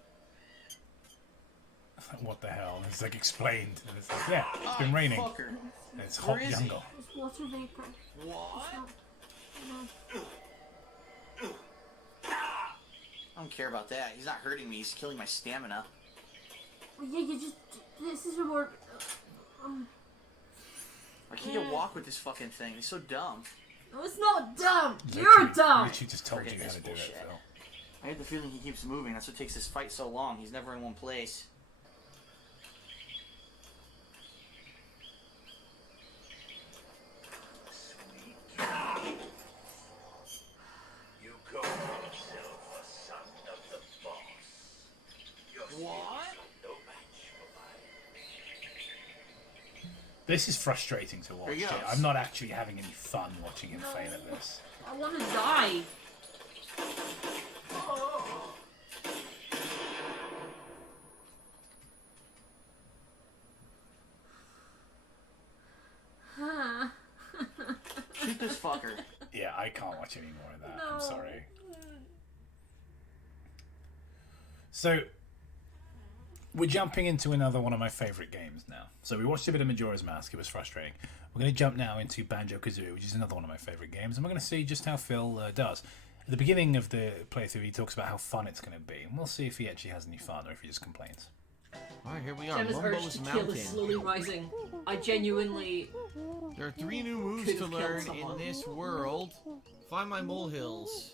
What the hell? It's like explained. And it's like, yeah, it's been raining. Fucker. And it's hot Where is he? jungle. It's water vapor. What? I don't care about that. He's not hurting me. He's killing my stamina. Well, yeah, you just. This is reward. I can't walk with this fucking thing. It's so dumb. No, it's not dumb. You're Literally- dumb. Literally just told Forget you how this to do it, bullshit. Phil. I have the feeling he keeps moving. That's what takes this fight so long. He's never in one place. You call yourself a son of the boss. You're What? no match for mine. This is frustrating to watch. There he Jay. goes. I'm not actually having any fun watching him fail at this. I want to die. Shoot this fucker. Yeah, I can't watch any more of that. I'm No. sorry. So, we're jumping into another one of my favourite games now. So we watched a bit of Majora's Mask. It was frustrating. We're going to jump now into Banjo-Kazooie, which is another one of my favourite games. And we're going to see just how Phil does. At the beginning of the playthrough, he talks about how fun it's going to be. And we'll see if he actually has any fun or if he just complains. Alright, here we are. Gemma's urge Mumbo's to kill is Mountain. slowly rising. I genuinely. There are 3 new moves Could to have killed learn in someone. this world. Find my molehills.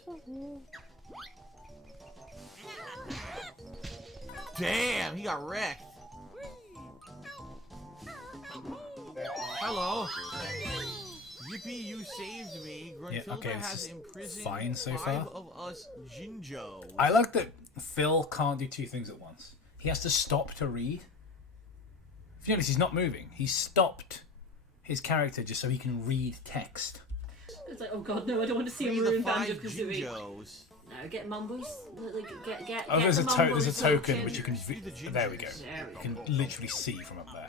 Damn, he got wrecked. Hello. Yippee, you saved me. Yeah, Gruntilda okay, this has is imprisoned fine so 5 far. of us Jinjo. I like that Phil can't do 2 things at once. He has to stop to read. If you notice, he's not moving. He's stopped his character just so he can read text. It's like, oh god, no, I don't want to see Free him the ruin 5 Banjo-Kazooie. Jinjos. No, get Mumbos. Get Oh, there's a the Mumbos there's a token token. which you can. There we go. There we You go. can literally see from up there.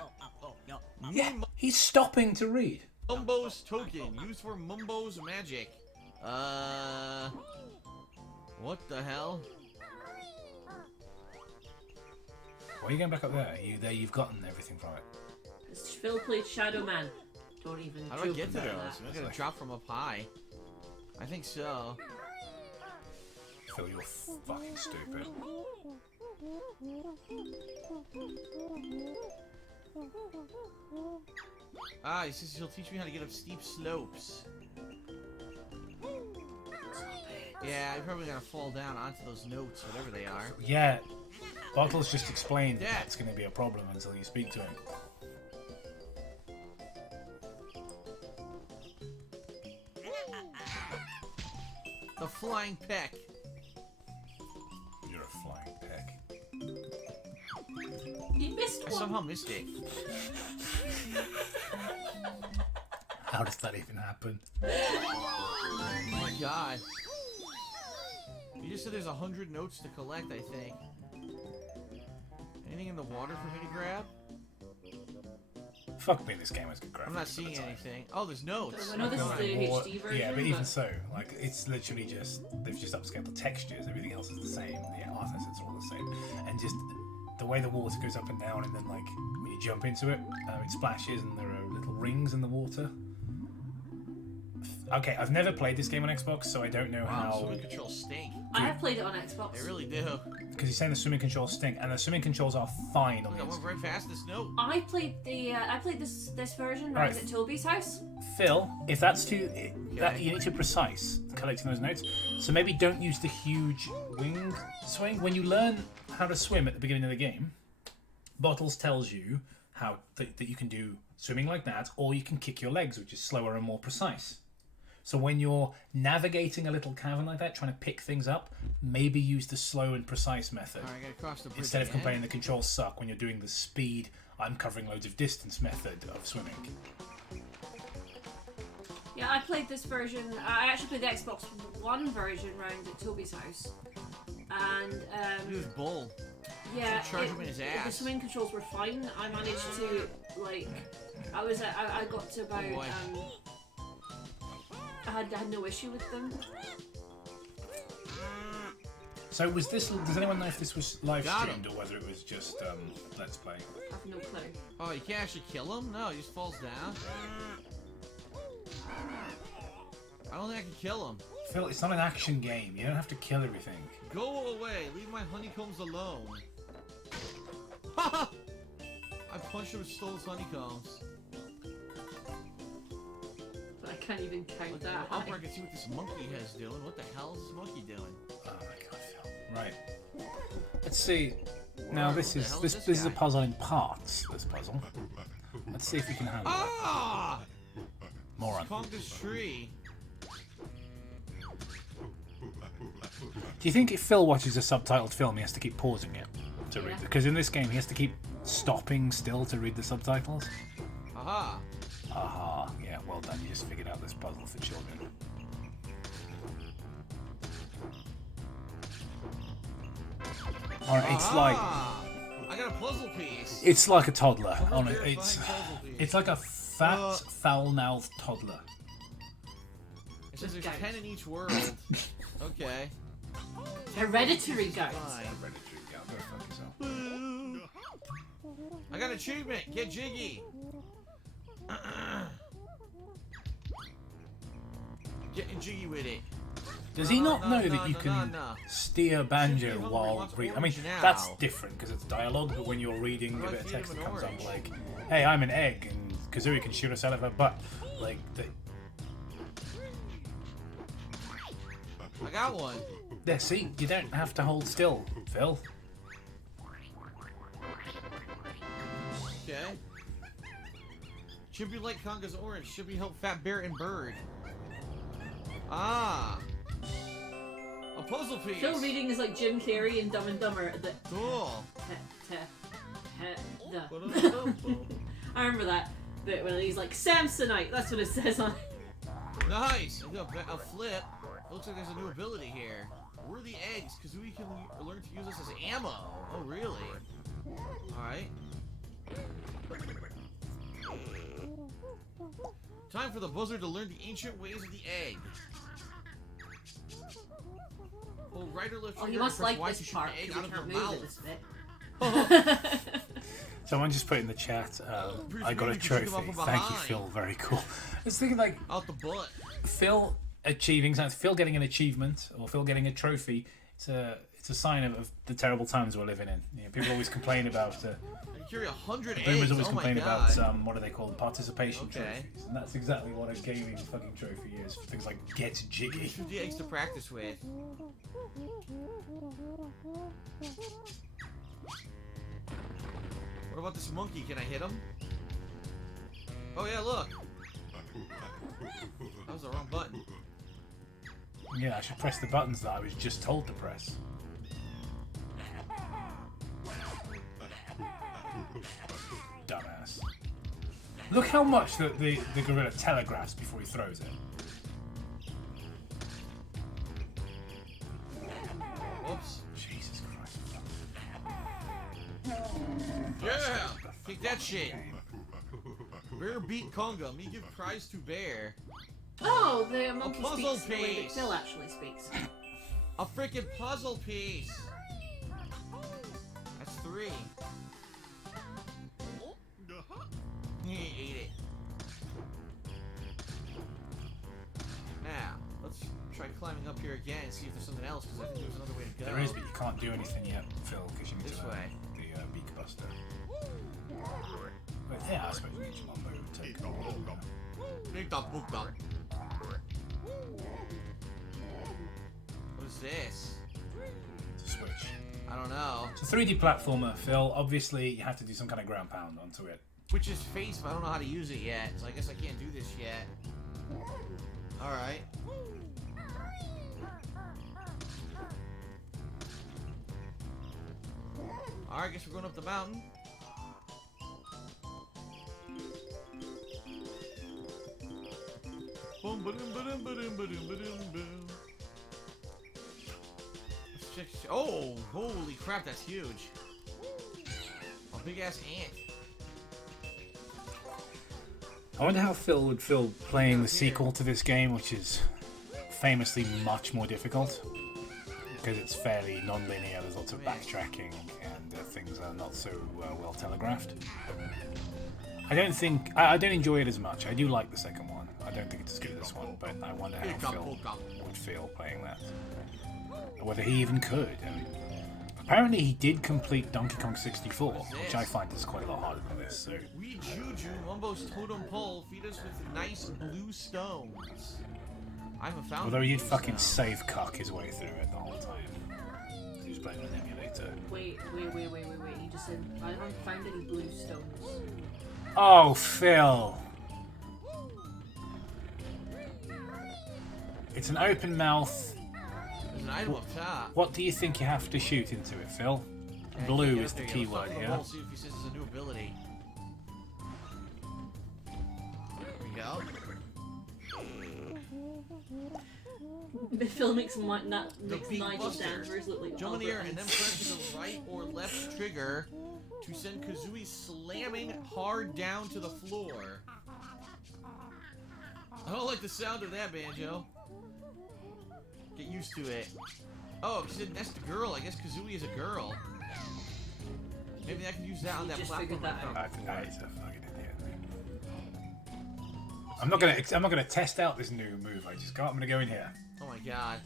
Yeah, he's stopping to read. Mumbo's token used for Mumbo's magic. What the hell? Why are you going back up there? You've gotten everything from it. Phil played Shadow Man. Don't even. How do I joke get to about those? that. Am I gonna drop from up high? I think so. Phil, you're fucking stupid. Ah, he says he'll teach me how to get up steep slopes. Yeah, I'm probably gonna fall down onto those notes, whatever they are. Yeah, Bottles just explained Yeah. that's going to be a problem until you speak to him. The flying peck. You're a flying peck. You missed I one. somehow missed it. How does that even happen? Oh my god. You just said there's 100 notes to collect, I think. Anything in the water for me to grab? Fuck me, this game has good graphics. I'm not at seeing the time. anything. Oh, there's notes. I know this is the Or- HD version. Yeah, but even so, like, it's literally just, they've just upscaled the textures, everything else is the same, the art assets are all the same, and just the way the water goes up and down, and then, like, when you jump into it, it splashes, and there are little rings in the water. Okay, I've never played this game on Xbox, so I don't know Wow, how, swimming controls stink. I have played it on Xbox. They really do. because you're saying the swimming controls stink, and the swimming controls are fine on Look, the I went very fast this note. I played this version Right. right at Toby's house. Phil, if that's too, that you need to precise collecting those notes. So maybe don't use the huge wing swing. When you learn how to swim at the beginning of the game, Bottles tells you how that you can do swimming like that, or you can kick your legs, which is slower and more precise. So when you're navigating a little cavern like that, trying to pick things up, maybe use the slow and precise method. Alright, I gotta cross the bridge Instead of again. complaining the controls suck when you're doing the speed, I'm covering loads of distance method of swimming. Yeah, I played this version. I actually played the Xbox One version round at Toby's house, and Look at this bull. yeah, Charge him in his the ass. swimming controls were fine. I managed to like, I got to about Oh boy. I had no issue with them. So was this? Does anyone know if this was live Got streamed or whether it was just Let's Play? I have no clue. Oh, you can't actually kill him? No, he just falls down. I don't think I can kill him. Phil, it's not an action game. You don't have to kill everything. Go away. Leave my honeycombs alone. I punched him and stole his honeycombs. But I can't even count that Up high. where I can see what this monkey has doing. What the hell is this monkey doing? Oh my god, Phil. Right. Let's see. Now Whoa, this what the is hell this is this is a guy? puzzle in parts. This puzzle. Let's see if we can handle it. Ah! Moron. Conga's tree. Do you think if Phil watches a subtitled film, he has to keep pausing it to read? Because in this game, he has to keep stopping still to read the subtitles. Aha. Aha. Yeah. Well done. You just figured out this puzzle for children. Alright, it's like Ah! I got a puzzle piece. it's like a toddler. I'm a On it, terrifying it's puzzle piece. it's like a fat, foul-mouthed toddler. It says there's Gout. 10 in each world. Okay. Hereditary gout. Fine. Hereditary gout. Go fuck yourself. I got an achievement. Get jiggy. Getting jiggy with it. Does he not know no, that you no, can no. steer banjo Should be while wants reading? I mean, orange now. that's different because it's dialogue, but when you're reading a What bit if of I text feed that him an comes up orange? like, hey, I'm an egg, and Kazooie can shoot us out of her butt. Like, I got one. yeah, see, you don't have to hold still, Phil. Okay. Should be like Conga's orange. Should be help Fat Bear and Bird. Ah. A puzzle piece. Phil reading is like Jim Carrey in Dumb and Dumber. The Cool. I remember that bit when he's like Samsonite. That's what it says on it. Nice! I do a flip. Looks like there's a new ability here. Where are the eggs? Kazooie can learn to use this as ammo. Oh, really? Alright. Time for the buzzard to learn the ancient ways of the egg. Hold right or left Oh, you trigger must and press like Y this to shoot part, the egg because out you of can't your move mouth. at this bit. Someone just put in the chat, I got a maybe you should come trophy. up from Thank you, behind. Phil. Very cool. I was thinking, like, Out the butt. Phil getting an achievement or Phil getting a trophy. It's a sign of the terrible times we're living in. You know, people always complain about. You carry 100 Boomers eggs. always Oh my complain god. about what are they called? Participation Okay. trophies, and that's exactly what a gaming fucking trophy is. For things like get jiggy. 50 eggs to practice with. What about this monkey? Can I hit him? Oh yeah, look. That was the wrong button. Yeah, I should press the buttons that I was just told to press. Dumbass. Look how much the gorilla telegraphs before he throws it. Whoops. Jesus Christ. Yeah! Take that shit. Bear beat Conga. Me give prize to Bear. Oh, the monkey puzzle speaks the way that piece. Phil actually speaks. A freaking puzzle piece. That's 3. He ate it. Now, let's try climbing up here again and see if there's something else, because I think there's another way to go. There is, but you can't do anything yet, Phil, because you need This to way. the beak buster. But yeah, I suppose you need to Mumbo to take Big dog, book dog. What is this? switch. I don't know. It's a 3D platformer, Phil. Obviously, you have to do some kind of ground pound onto it. Which is face, but I don't know how to use it yet, so I guess I can't do this yet. Alright. Alright, guess we're going up the mountain. Boom, ba-dum, ba-dum, ba-dum, ba-dum, ba-dum, boom. Let's check. Oh, holy crap, that's huge. A big ass ant. I wonder how Phil would feel playing the sequel to this game, which is famously much more difficult. Because it's fairly non-linear, there's lots of backtracking, and things are not so well telegraphed. I don't enjoy it as much. I do like the second one. I don't think it's as good as this one, but I wonder how Phil would feel playing that. Or whether he even could. I mean, apparently he did complete Donkey Kong 64, which I find is quite a lot harder than this. So We Juju, Mumbo's totem pole, feed us with nice blue stones. I'm a fountain. although he'd fucking save cuck his way through it the whole time. He was playing an emulator. Wait. You just said, I haven't found any blue stones. Oh, Phil. It's an open mouth. There's an item up top. What do you think you have to shoot into it, Phil? Okay, Blue get is up the there, key let's word open the here. hole, see if he says it's a new ability. There we go. Phil makes beak Nigel buster. Danvers look like Jump in the air Albert and then press the right or left trigger to send Kazooie slamming hard down to the floor. I don't like the sound of that, Banjo. Get used to it. Oh, she said that's the girl. I guess Kazooie is a girl. Maybe I can use that on that just platform. figured that out. I think that is a fucking idiot. I'm not gonna test out this new move. I'm gonna go in here. Oh my god.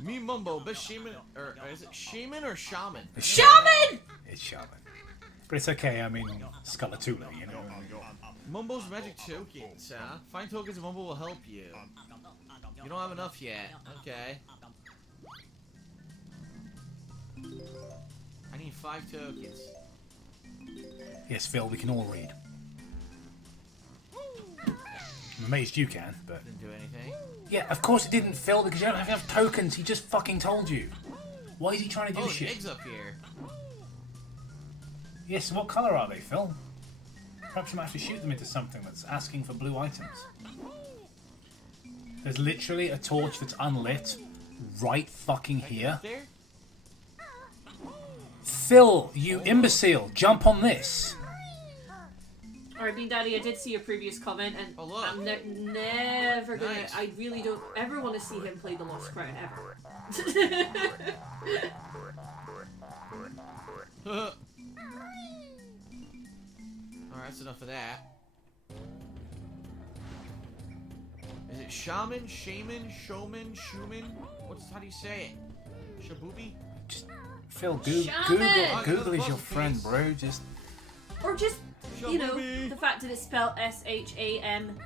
Me Mumbo, best shaman, or is it shaman or shaman? Shaman! It's shaman. But it's okay, I mean, Skullatula, you know. Mumbo's magic tokens, huh? Find tokens and Mumbo will help you. You don't have enough yet. Okay. I need 5 tokens. Yes, Phil, we can all read. I'm amazed you can, but... Didn't do anything. Yeah, of course it didn't, Phil, because you don't have enough tokens. He just fucking told you. Why is he trying to do Oh, there's shit? eggs up here. Yes, what colour are they, Phil? Perhaps you might have to shoot them into something that's asking for blue items. There's literally a torch that's unlit right fucking here. There? Phil, you imbecile, jump on this. Alright, Bean Daddy, I did see your previous comment, and Oh, look. I'm never gonna. Nice. I really don't ever want to see him play the Lost Crown ever. Alright, that's enough of that. Is it shaman, shaman, showman, shuman? How do you say it? Shabubi? Phil, Shaman! Google is your friend, bro. Just Or just, you know, Shabubi. the fact that it's spelled SHAMAN.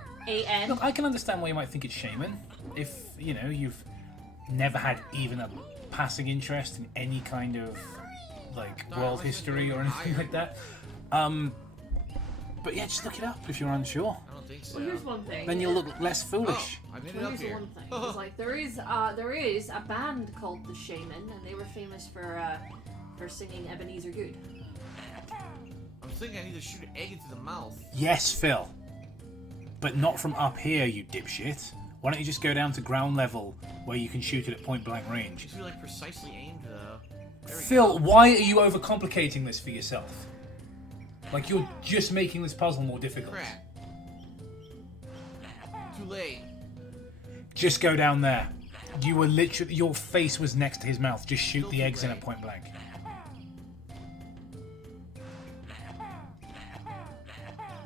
look. I can understand why you might think it's shaman if you know you've never had even a passing interest in any kind of like No, world I was history or thinking anything higher. like that. But yeah, just look it up if you're unsure. I don't think so. Well, here's one thing. Then you'll look less foolish. Oh, I made it Well, up here's the here. one thing. It's like there is a band called the Shaman, and they were famous for singing Ebenezer Good. I'm thinking I need to shoot an egg into the mouth. Yes, Phil. But not from up here, you dipshit. Why don't you just go down to ground level where you can shoot it at point blank range? Just feel like precisely aimed though. There we Phil, go. why are you overcomplicating this for yourself? Like you're just making this puzzle more difficult. Crap. Too late. Just go down there. You were literally, your face was next to his mouth. Just shoot the eggs in at point blank.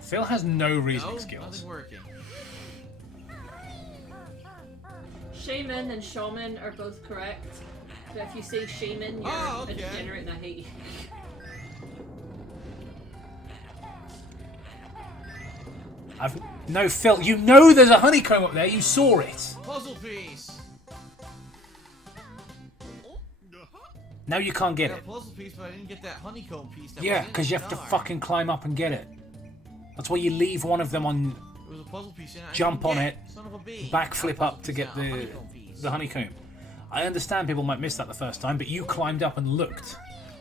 Phil has no reasoning No, skills. nothing working. Shaman and shaman are both correct. But if you say shaman, you're Oh, a okay. degenerate and I hate you. No, Phil, you know there's a honeycomb up there. You saw it. Puzzle piece. Now you can't I get got it. a puzzle piece, but I didn't get that honeycomb piece. That Yeah, went in because the you have to star. fucking climb up and get it. That's why you leave one of them on There was a puzzle piece in it. I Jump didn't on get. it, Son of a bee. backflip Not a up to puzzle get piece, a the honeycomb piece. honeycomb. I understand people might miss that the first time, but you climbed up and looked.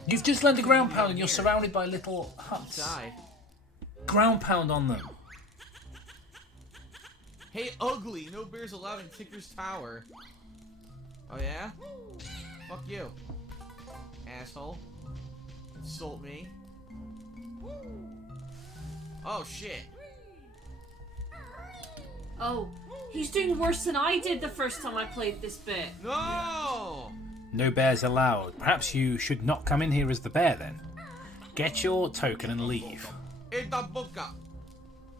You've just learned a ground pound and you're surrounded by little huts. Side. Ground pound on them. Hey, ugly! No bears allowed in Ticker's Tower. Oh yeah? Fuck you, asshole. Insult me. Oh shit. Oh, he's doing worse than I did the first time I played this bit. No! No bears allowed. Perhaps you should not come in here as the bear then. Get your token and leave. Ita boca.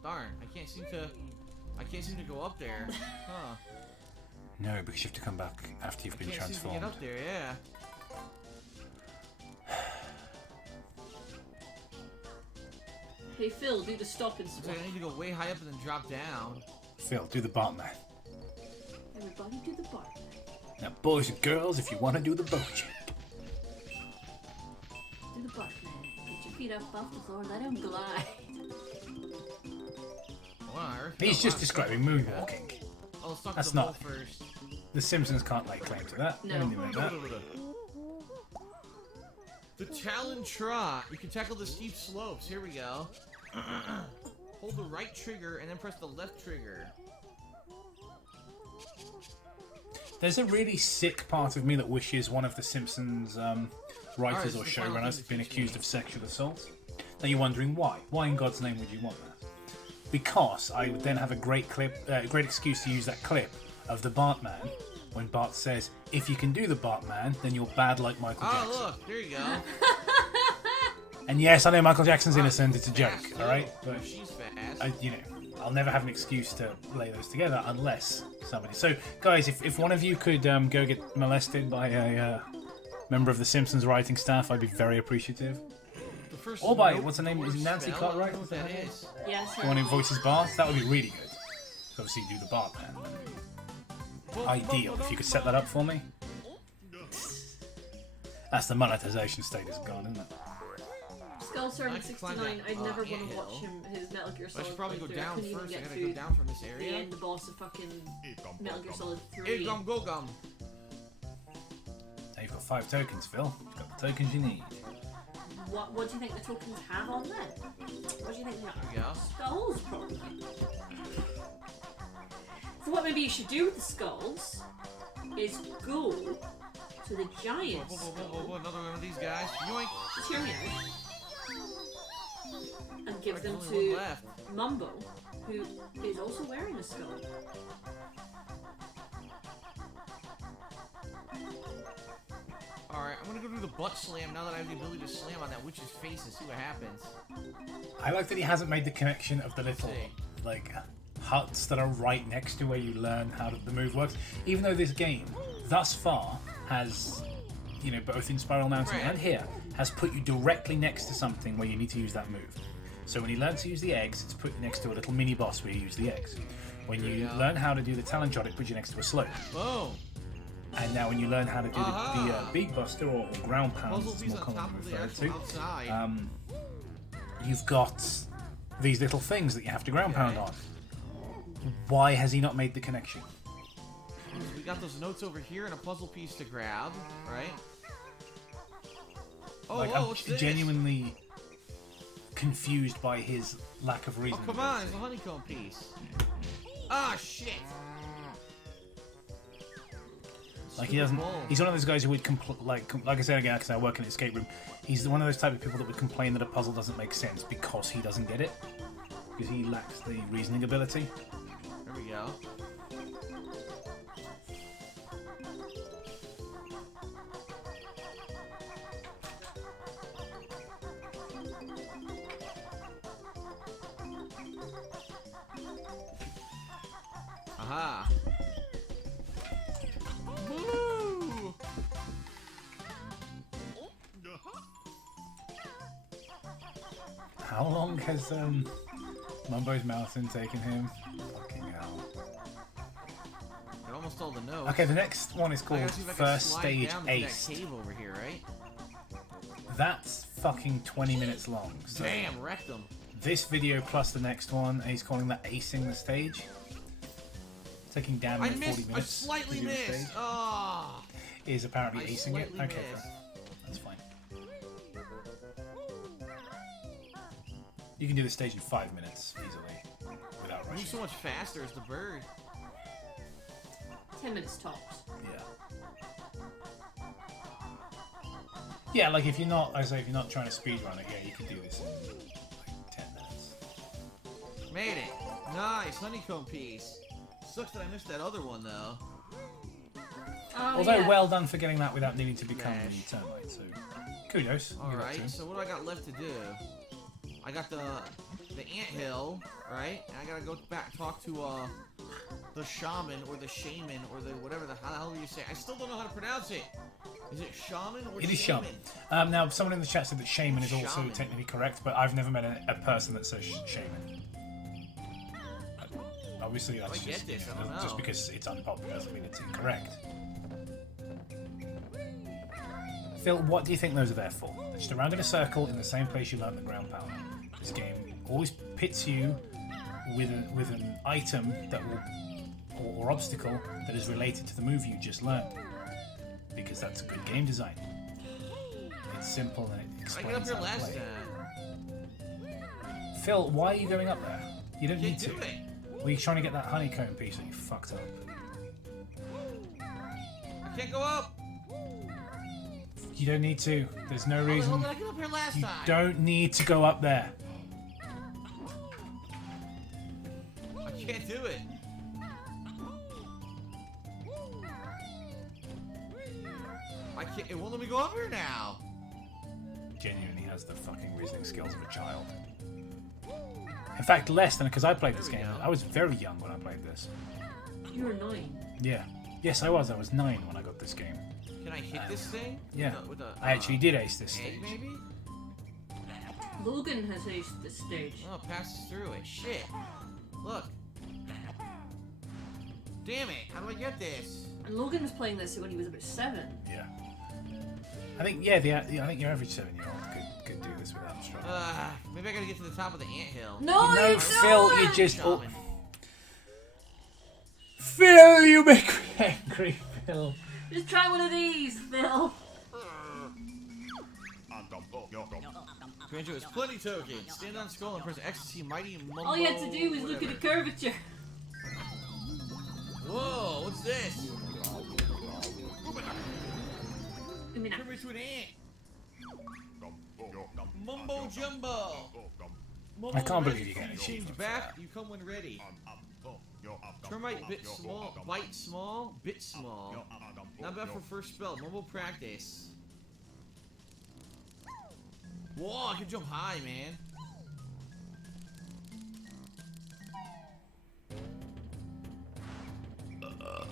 Darn, I can't seem to go up there. Huh. No, because you have to come back after you've been Can't seem to transformed. get up there, yeah. Hey Phil, do the stop and Looks stop. like I need to go way high up and then drop down. Phil, do the Bartman. Everybody do the bar. Now, boys and girls, if you want to do the boat check. Do the bar, man. Get your feet up off the floor, let him glide. What on earth? He's No, just wow, describing something like that. moonwalking. Oh, let's talk That's to the bull not- first. The Simpsons can't lay claim to that. No. Anything like that. The Talon Trot. You can tackle the steep slopes. Here we go. Hold the right trigger and then press the left trigger. There's a really sick part of me that wishes one of the Simpsons writers Alright, or so the final showrunners thing had been to teach accused me. of sexual assault. Now you're wondering why? Why in God's name would you want that? Because I would then have a great excuse to use that clip of the Bartman when Bart says, "If you can do the Bartman, then you're bad like Michael Jackson." Oh, look. There you go. And yes, I know Michael Jackson's innocent. It's a joke, Fast, all right? too. But She's fast. I'll never have an excuse to lay those together unless somebody. So, guys, if one of you could go get molested by a member of the Simpsons writing staff, I'd be very appreciative. The first Or by note what's her name? Is it Nancy spell, Cartwright? I don't know what that is. Yes, The one who voices Bart? That would be really good. Obviously, do the Bartman. Ideal. If you could set that up for me. That's the monetization status gone, isn't it? Skull I Servant can climb 69. that, I'd never want to anthill. watch his Metal Gear I Solid. should probably go playthrough. I down couldn't even first. I get gotta through go down from this the area. end boss of fucking Metal Gear Solid 3. Hey, gum, go gum. Now you've got 5 tokens, Phil. You've got the tokens you need. What do you think the tokens have on them? What do you think they There are? we go. Skulls, probably. So what maybe you should do with the skulls is go to the giant skull, Another one of these guys. Yoink. just hear me out, and give them Only one to left. Mumbo, who is also wearing a skull. Alright, I'm gonna go do the butt slam now that I have the ability to slam on that witch's face and see what happens. I like that he hasn't made the connection of the little, like, huts that are right next to where you learn how the move works. Even though this game, thus far, has, you know, both in Spiral Mountain and here, has put you directly next to something where you need to use that move. So when you learn to use the eggs, it's put you next to a little mini boss where you use the eggs. When you learn how to do the talon shot, it puts you next to a slope. Boom! And now when you learn how to do the beat buster or ground pound, Puzzle it's piece more on top commonly of the referred actual to, outside. you've got these little things that you have to ground pound on. Why has he not made the connection? We got those notes over here and a puzzle piece to grab, right? Oh, Like, whoa, I'm what's this? genuinely confused by his lack of Oh, reason. come on, it's a honeycomb piece. Ah, shit! Like, he doesn't. He's one of those guys who would like I said again, because I work in an escape room. He's one of those type of people that would complain that a puzzle doesn't make sense because he doesn't get it, because he lacks the reasoning ability. There we go. Aha! Woo! How long has Mumbo's Mountain taken him? Fucking hell. Got almost all the notes. Okay, the next one is I called gotta see if I can First slide Stage down to that Ace. cave over here, right? That's fucking 20 minutes long. So Damn, wrecked them. this video plus the next one, he's calling that acing the stage. Taking damn I near 40 missed. I minutes. slightly to do the missed. stage. Oh, Is apparently I acing it. slightly Okay, missed. fair. That's fine. You can do the stage in 5 minutes easily without Moves rushing. so much faster as the bird. 10 minutes tops. Yeah. Yeah, like if you're not, I say if you're not trying to speedrun it, yeah, you can do this in like 10 minutes. Made it. Nice honeycomb piece. Sucks that I missed that other one though. Oh, Although yeah. well done for getting that without needing to become Yes. the termite, so kudos. All Give that to him. right. So what do I got left to do? I got the anthill, right? And I gotta go back talk to the shaman or the shaman or the whatever the how the hell do you say? I still don't know how to pronounce it. Is it shaman or It is shaman. Now, someone in the chat said that shaman is also Shaman. technically correct, but I've never met a person that says shaman. Obviously, that's I get just, this, you I don't know. just because it's unpopular doesn't mean it's incorrect. Phil, what do you think those are there for? They're just around in a circle in the same place you learned the ground pound. This game always pits you with an item that will or obstacle that is related to the move you just learned, because that's a good game design. It's simple and it I explains got up here how to last play. time. Phil, why are you going up there? You don't need Can't to. do it. Well, you're trying to get that honeycomb piece that you fucked up. I can't go up. You don't need to. There's no How the hell reason. did I get up here last You time? don't need to go up there. I can't do it. I can't. It won't let me go up here now. Genuinely has the fucking reasoning skills of a child. In fact, less than, because I played this There we game. go. I was very young when I played this. You were 9. Yeah. Yes, I was. I was 9 when I got this game. Can I hit this thing? Yeah. With a, I actually did ace this egg, stage. maybe? Logan has aced this stage. Oh, it passes through it. Shit. Look. Damn it. How do I get this? And Logan was playing this when he was about 7. Yeah. I think, yeah, I think your average 7-year-old could do this without struggle. Maybe I gotta get to the top of the anthill. No, You know, you Phil, don't! you just... Shaman. Phil, you make me angry, Phil. Just try one of these, Phil. Banjo has plenty tokens. Stand on skull and press X to see mighty mumbo. All you had to do was look at the curvature. Whoa, what's this? Give me that. Turn me to an ant. Mumbo jumbo. Mumbo I can't red. believe you get anything Change from back. that. You come when ready. Termite bit small, bite small, bit small. Not bad for first spell. Mumbo practice. Whoa, I can jump high, man.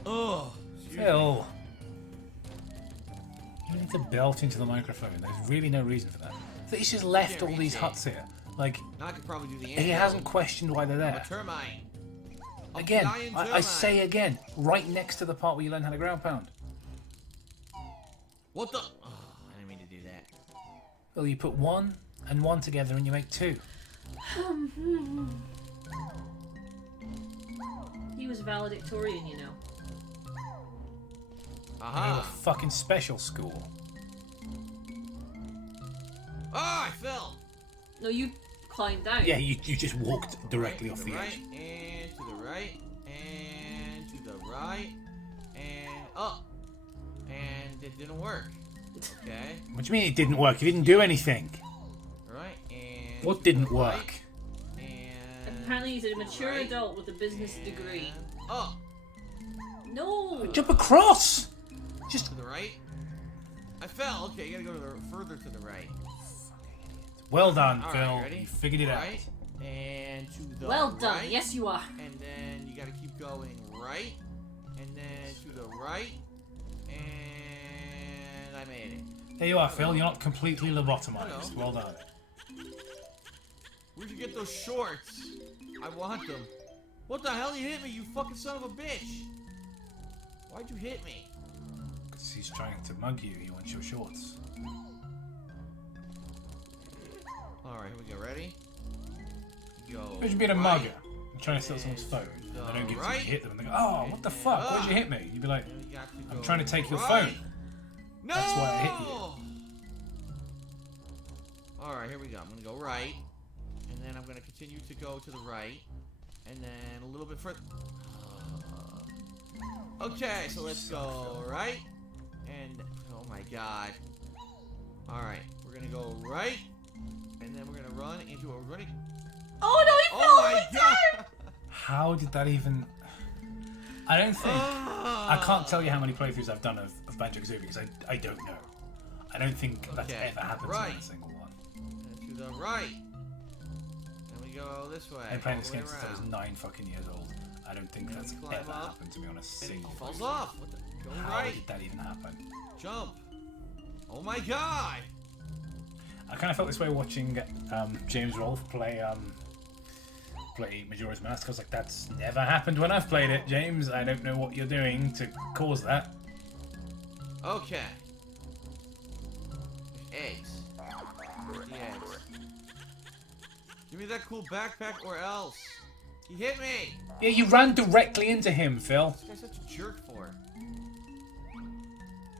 Oh, Phil. You need to belt into the microphone. There's really no reason for that. He's just left all these huts here. Like, now I could probably do the he hasn't questioned why they're I'm there. a termite. A Again, giant I termite. say again, right next to the part where you learn how to ground pound. What the? Oh, I didn't mean to do that. Well, you put 1 and 1 together and you make 2. He was valedictorian, you know. You're a Aha! fucking special school. Oh, I fell. No, you climbed down. Yeah, you just walked directly Right, off to the right, edge. and to the right, and to the right, and up. And it didn't work. Okay. What do you mean it didn't work? You didn't do anything. Right, and... What didn't to the right, work? And... Apparently he's a mature right, adult with a business and degree. Up. No! Jump across! Just To the right. I fell. Okay, you gotta go to the, further to the right. well done, All Phil. right, ready? You figured it Right, and to the Well done, right, yes you are. And then you gotta keep going right, and then to the right, and I made it. out. There you are, Phil. You're not completely lobotomized. Hello. Well done. Where'd you get those shorts? I want them. What the hell? You hit me, you fucking son of a bitch! Why'd you hit me? Because he's trying to mug you. He wants your shorts. Alright, here we go. Ready? Go. Imagine being a right, mugger and trying to steal someone's phone. Go They don't give it to you, right, you hit them and they go, oh, what the fuck? Why'd you hit me? You'd be like, and we got to I'm go trying to take your right. phone. No! That's why I hit you. Alright, here we go. I'm gonna go right. And then I'm gonna continue to go to the right. And then a little bit further. Okay, so let's go right. And oh my god. Alright, we're gonna go right. And then we're gonna run into a running. Oh no, he fell Oh on my the god! How did that even... I don't think... I can't tell you how many playthroughs I've done of Banjo-Kazooie because I don't know. I don't think that's Okay, ever happened right. to a single one. And to the right. And we go this way. I've been playing all this the way game since I was around. 9 fucking years old. I don't think And that's we climb ever up, happened to me on a And single he falls playthrough. off. What the? Go How right. did that even happen? Jump. Oh my god! I kind of felt this way watching James Rolfe play Majora's Mask. I was like, that's never happened when I've played it, James. I don't know what you're doing to cause that. Okay. Eggs. Where's the eggs? Give me that cool backpack or else. He hit me! Yeah, you ran directly into him, Phil. This guy's such a jerk for.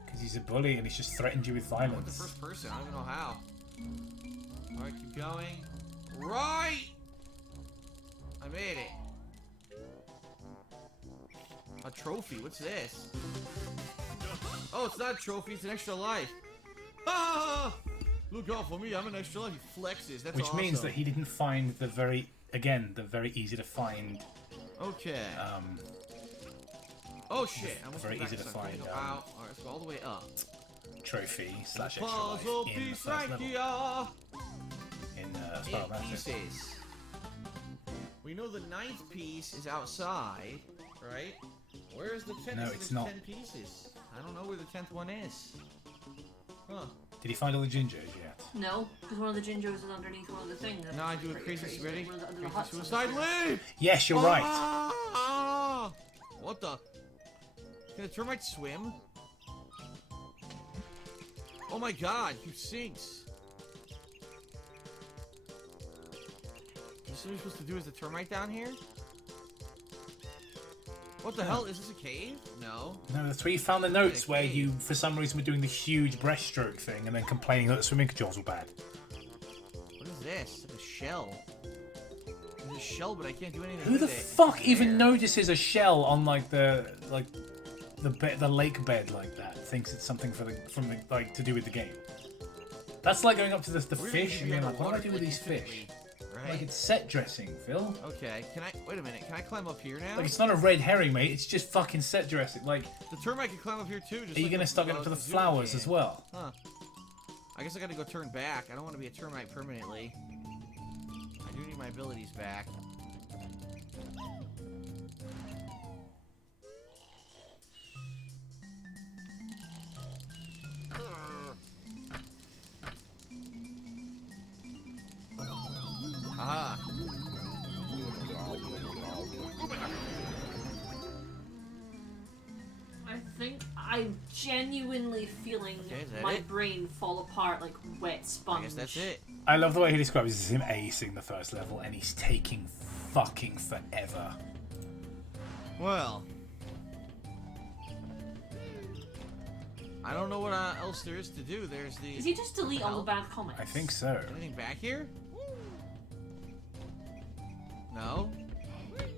Because he's a bully and he's just threatened you with I went the violence. first person. I don't even know how. Alright, keep going. Right! I made it. A trophy. What's this? Oh, it's not a trophy. It's an extra life. Ah! Look out for me. I'm an extra life. He flexes. That's Which awesome. means that he didn't find the very easy to find Okay. Oh shit! I almost very went easy back, to so I'm gonna find, go out. All right, let's go all the way up. trophy / extra Puzzle life in the piece first right level. here. In 8 Spiral Mountain. pieces. We know the 9th piece is outside, right? Where is the 10th? No, There's it's not. 10 pieces. I don't know where the 10th one is. Huh? Did he find all the gingers yet? No, because one of the gingers is underneath one of the things. Now I do a crazy ready. One of the Crazy huts on the suicide side. leap. Yes, you're right. Ah! What the? Can a termite swim? Oh my god, he sinks. Is what we're supposed to do is the termite down here? What the hell? Is this a cave? No. No, that's where you found the notes where cave. you, for some reason, were doing the huge breaststroke thing and then complaining that the swimming controls were bad. this? It's like a shell. There's a shell, but I can't do anything Who with the it. fuck even There. notices a shell on like the lake bed like that? Thinks it's something like to do with the game. That's like going up to the We're gonna fish be and being like, what do I underwater do with these fish? Right? Like it's set dressing, Phil. Okay, can I... Wait a minute, can I climb up here now? Like it's not a red herring, mate. It's just fucking set dressing. Like, The termite can climb up here too. Just are you like gonna the start going up for the Banjo-Kazooie flowers game. as well? Huh. I guess I gotta go turn back. I don't want to be a termite permanently. I do need my abilities back. Aha. I think I'm genuinely feeling Okay, is that my it? brain fall apart like wet I sponge. guess that's it. I love the way he describes this as him acing the first level, and he's taking fucking forever. Well. I don't know what else there is to do. There's the... Does he just delete all the bad comments? I think so. Anything back here? No?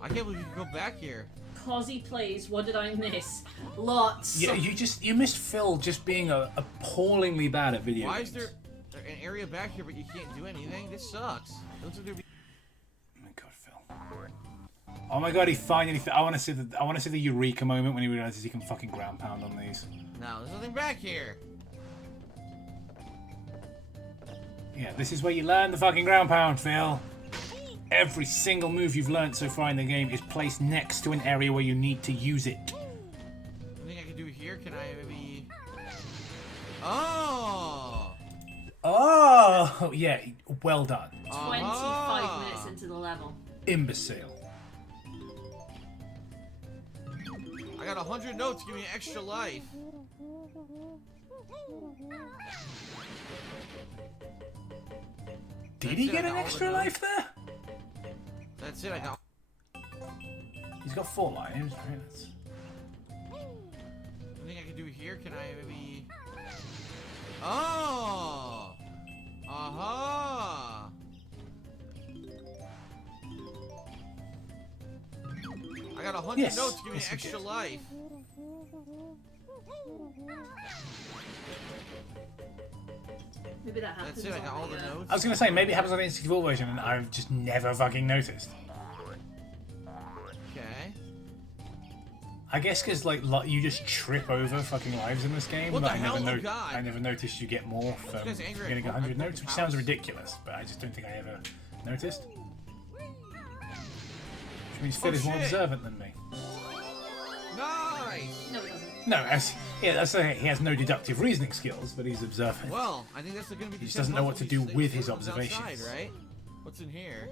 I can't believe you can go back here. Cosy plays, what did I miss? Lots. Yeah, you missed Phil just being appallingly bad at video Why games. is there an area back here but you can't do anything? This sucks. It looks like there'd be... Oh my god, Phil. Oh my god, he finally. I want to see the eureka moment when he realizes he can fucking ground pound on these. No, there's nothing back here. Yeah, this is where you learn the fucking ground pound, Phil. Every single move you've learned so far in the game is placed next to an area where you need to use it. Anything I can do here? Can I maybe... Oh! Oh, yeah, well done. 25 minutes into the level. Imbecile. I got 100 notes. Give me an extra life. Did he That's it, get I an got all extra the life there? That's it. I got... He's got 4 lives. Right? That's... Anything I can do here? Can I maybe... Oh! Aha! I got 100 Yes. notes. Give me Yes, an you extra did. life. Maybe that happens. That's it. I got all the on notes. I was gonna say maybe it happens on the N64 version, and I've just never fucking noticed. Okay. I guess because like you just trip over fucking lives in this game. What but the hell? Oh, God. I never noticed you get more from guy's angry at getting Pokemon 100 notes, which House. sounds ridiculous, but I just don't think I ever noticed. Which means Phil is more shit. observant than me. Nice! No, it doesn't. No, that's he has no deductive reasoning skills, but he's observant. Well, I think that's going to be the He just same doesn't know what puzzle to do these with things his comes outside, observations. right? What's in here?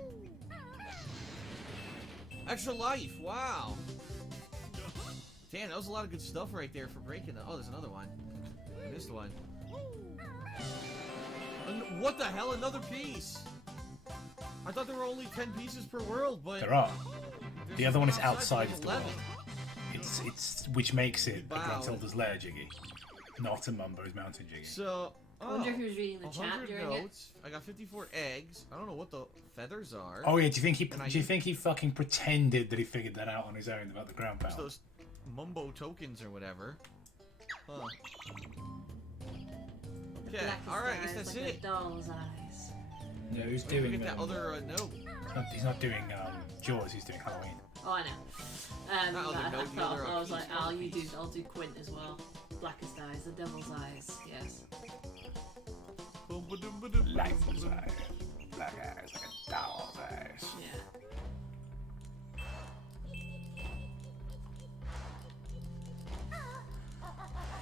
Extra life, wow. Damn, that was a lot of good stuff right there for breaking the... Oh, there's another one. I missed one. What the hell? Another piece? I thought there were only 10 pieces per world, but... There are. there's The other one is outside, outside so of the there's world. 11. It's which makes it a Wow. Gruntilda's lair jiggy, not a Mumbo's mountain jiggy. So... I wonder who was reading the chat 100 during it. notes. I got 54 eggs. I don't know what the feathers are. Oh yeah, do And I you think he fucking pretended that he figured that out on his own about the ground There's pound? those mumbo tokens or whatever. Huh. The Okay, blackest alright, I guess eyes, that's like it. a doll's eyes. No, he's Wait, we doing get that other note. he's not doing Jaws. He's doing Halloween. Oh, I know. That other I note, the thought, other I was like, piece, I'll piece. do Quint as well. Blackest eyes, the devil's eyes. Yes. Lifeless eyes, black eyes, like a doll's eyes. Yeah.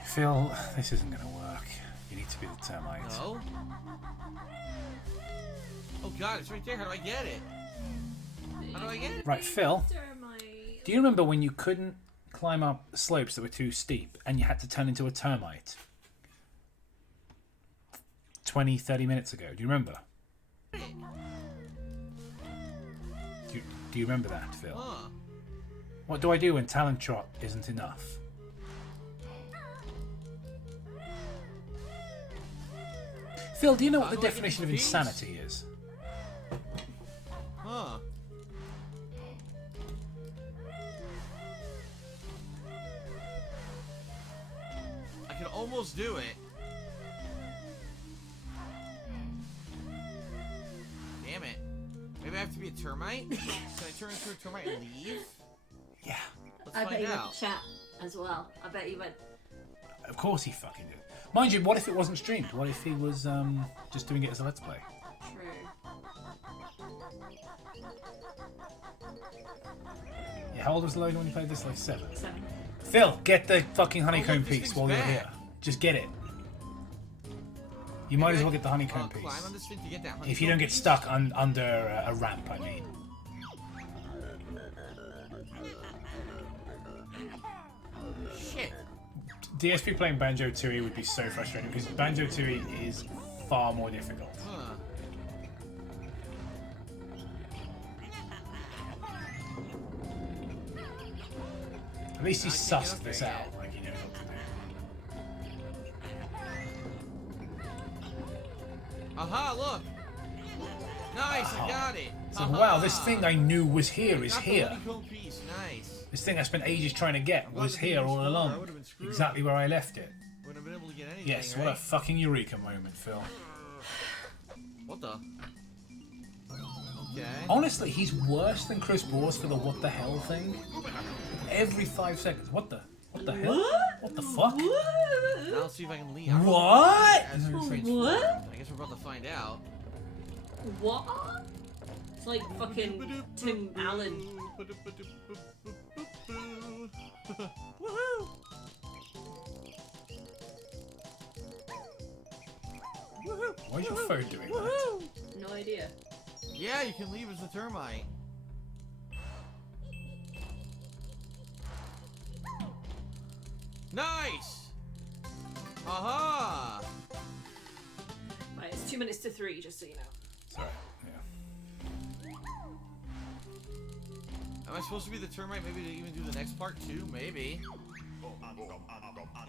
Phil, this isn't gonna work. You need to be the termite. No? Oh god, it's right there. How do I get it? How do I get it? Right, Phil. Termite. Do you remember when you couldn't climb up slopes that were too steep and you had to turn into a termite? 20, 30 minutes ago. Do you remember? Do you remember that, Phil? Huh. What do I do when talent trot isn't enough? Phil, do you know what How the do I get definition of these? insanity is? almost do it. Damn it. Maybe I have to be a termite? Can I turn into a termite and leave? Yeah. I bet find you went out. to chat as well. I bet you went. Of course he fucking did. Mind you, what if it wasn't streamed? What if he was just doing it as a let's play? True. Yeah, how old was Logan when you played this? Like 7. 7. Phil, get the fucking honeycomb look, this piece thing's while you're bad. here. Just get it. You might as well get the honeycomb Climb piece. on this thing to get that If you don't get stuck under a ramp, I mean. Shit. DSP playing Banjo-Tooie would be so frustrating because Banjo-Tooie is far more difficult. Huh. At least he I can't get sussed up this there out. yet. Like he knows what to do. Aha, look. Nice, I Aha. got it. It's like, wow, this thing I knew was here is Got the here. honeycomb piece, nice. This thing I spent ages trying to get glad was the thing here was all screwed. I along. would've been screwed. Exactly where I left it. Wouldn't have been able to get anything, Yes, right? what a fucking eureka moment, Phil. What the? Okay. Honestly, he's worse than Chris Bors for the what the hell thing. Every 5 seconds. What the? What the hell? What the fuck? Now let's see if I can leave. What? As we're transformed. What? I guess we're about to find out. What? It's like fucking Tim Allen. Woohoo! Why is your phone doing that? Woohoo! No idea. Yeah, you can leave as a termite. Nice! Aha! Right, it's 2 minutes to 3, just so you know. Sorry. Yeah. Am I supposed to be the termite maybe to even do the next part too? Maybe.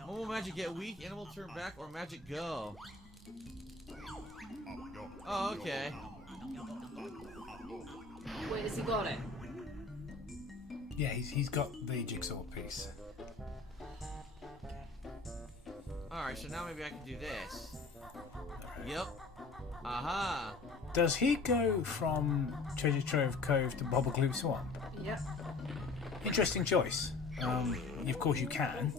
When will magic get weak? Animal turn back or magic go? Oh, okay. Wait, has he got it? Yeah, he's got the jigsaw piece. Alright, so now maybe I can do this. Yep. Aha! Does he go from Treasure Trove Cove to Bobblecloop Swamp? Yep. Interesting choice. Of course you can.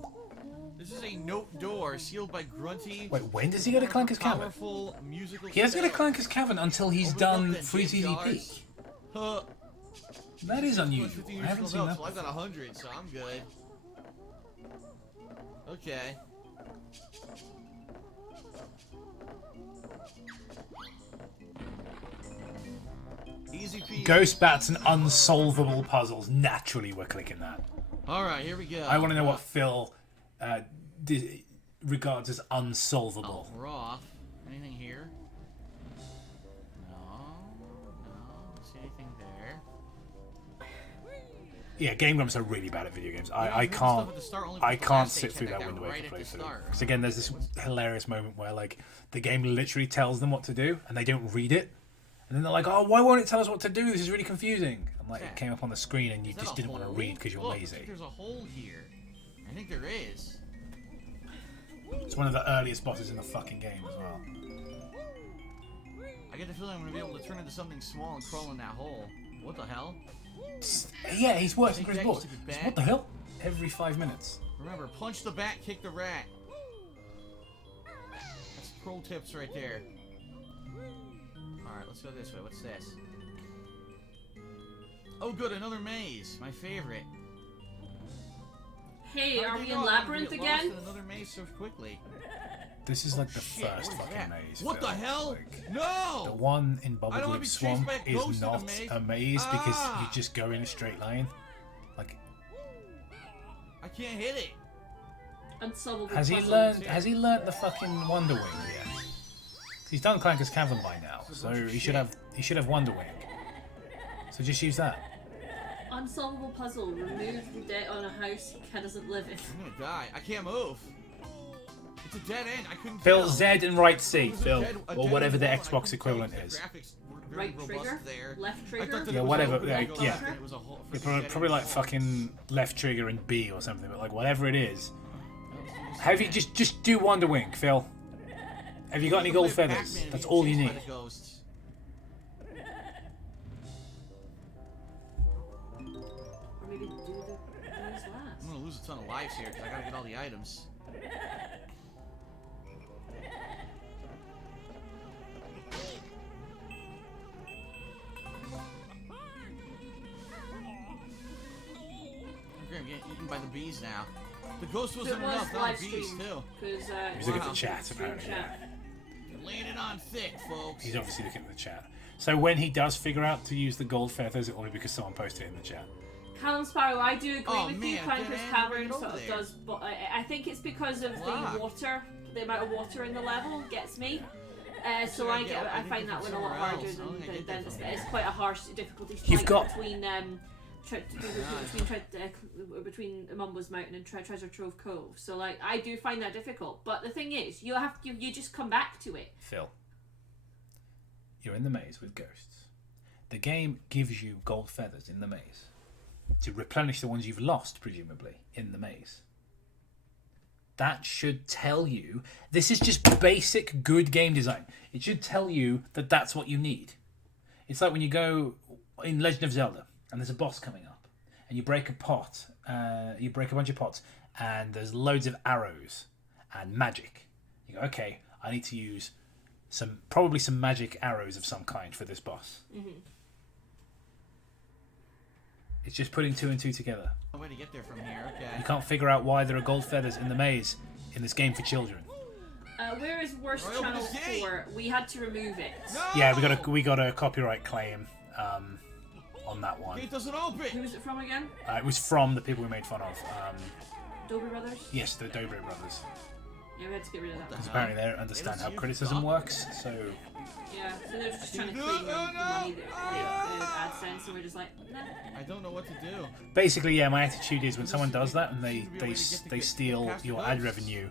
This is a note door sealed by grunty. Wait, when does he go to Clanker's Cavern? Powerful musical. He doesn't go to spell. Clanker's Cavern until he's Open done up that free James TDP. Yards. Huh. That is Well, unusual. 15 I haven't musical seen notes, that. well, I've got 100, so I'm good. Okay. Easy peasy. Ghost bats and unsolvable puzzles. Naturally, we're clicking that. Alright, here we go. I want to know what Phil regards as unsolvable. Oh, we're off. Anything here? No. Don't see anything there. Yeah, Game Grumps are really bad at video games. Yeah, I you hit stuff can't. at the start only I with the can't last sit stage, through check that window right wait at for the playthrough. start. Because again, there's this hilarious moment where like the game literally tells them what to do and they don't read it, and then they're like, "Oh, why won't it tell us what to do? This is really confusing." And like it came up on the screen and you Is that just a didn't want to hole? read because you're Look, lazy. There's a hole here. I think there is. It's one of the earliest bosses in the fucking game as well. I get the feeling I'm gonna be able to turn into something small and crawl in that hole. What the hell? Yeah, he's worse than Think Chris that Bors. used to be bad? What the hell? Every 5 minutes. Remember, punch the bat, kick the rat. That's pro tips right there. Alright, let's go this way. What's this? Oh good, another maze. My favorite. Hey, How are did we they in know I'm gonna Labyrinth get lost again? in another maze so quickly. This is like the Shit, first what is fucking that? maze. What the Phil. hell? Like, the No! one in I don't wanna Bobblecloop be chased Swamp by a ghost is in a not maze. a maze because you Ah! just go in a straight line. Like, I can't hit it. Unsolvable has he puzzle. learned? Has he learned the fucking Wonder Wing yet? He's done Clanker's Cavern by now, so he should have Wonder Wing. So just use that. Unsolvable puzzle. Remove the debt on a house he doesn't live in. I'm gonna die. I can't move. It's a dead end. I couldn't Phil tell. Z and right C, It was a Phil, dead- a or dead whatever the wall. I Xbox couldn't equivalent tell. is. The graphics were very Right robust trigger? there. Left I trigger? thought that Yeah, it was whatever, a hole, like, but yeah. it was a hole. Probably like fucking left trigger and B or something, but like whatever it is, Have you just do Wonder Wink, Phil? Have you got any gold feathers? That's all you need. Or maybe do the last. I'm gonna lose a ton of lives here because I gotta get all the items. I'm getting eaten by the bees now. The ghost wasn't enough, now the bees too. He's looking at the chat, apparently. Yeah. You're laying it on thick, folks. He's obviously looking at the chat. So when he does figure out to use the gold feathers, it will be because someone posted it in the chat. Callum Sparrow, I do agree with you. Man, Clownfish Cavern sort of does, but I think it's because of the water. The amount of water in the level gets me. So I find that one a lot harder than it's quite a harsh difficulty between Mumbo's Mountain and Treasure Trove Cove. So like I do find that difficult. But the thing is, you just come back to it. Phil, you're in the maze with ghosts. The game gives you gold feathers in the maze to replenish the ones you've lost, presumably, in the maze. That should tell you... This is just basic good game design. It should tell you that that's what you need. It's like when you go in Legend of Zelda and there's a boss coming up and you break a pot, you break a bunch of pots and there's loads of arrows and magic. You go, okay, I need to use probably some magic arrows of some kind for this boss. Mm-hmm. It's just putting two and two together. No way to get there from here. Okay. You can't figure out why there are gold feathers in the maze in this game for children. Where is Worst Channel 4? We had to remove it. No! Yeah, we got a copyright claim on that one. Gate doesn't open. Who was it from again? It was from the people we made fun of. Dobre Brothers? Yes, the Dobre Brothers. Yeah, we had to get rid of that. Because apparently they don't understand how criticism works, so... Yeah, so they're just trying to claim the money that AdSense, and we're just like, nah. I don't know what to do. Basically, yeah, my attitude is when someone does that and they steal your ad revenue,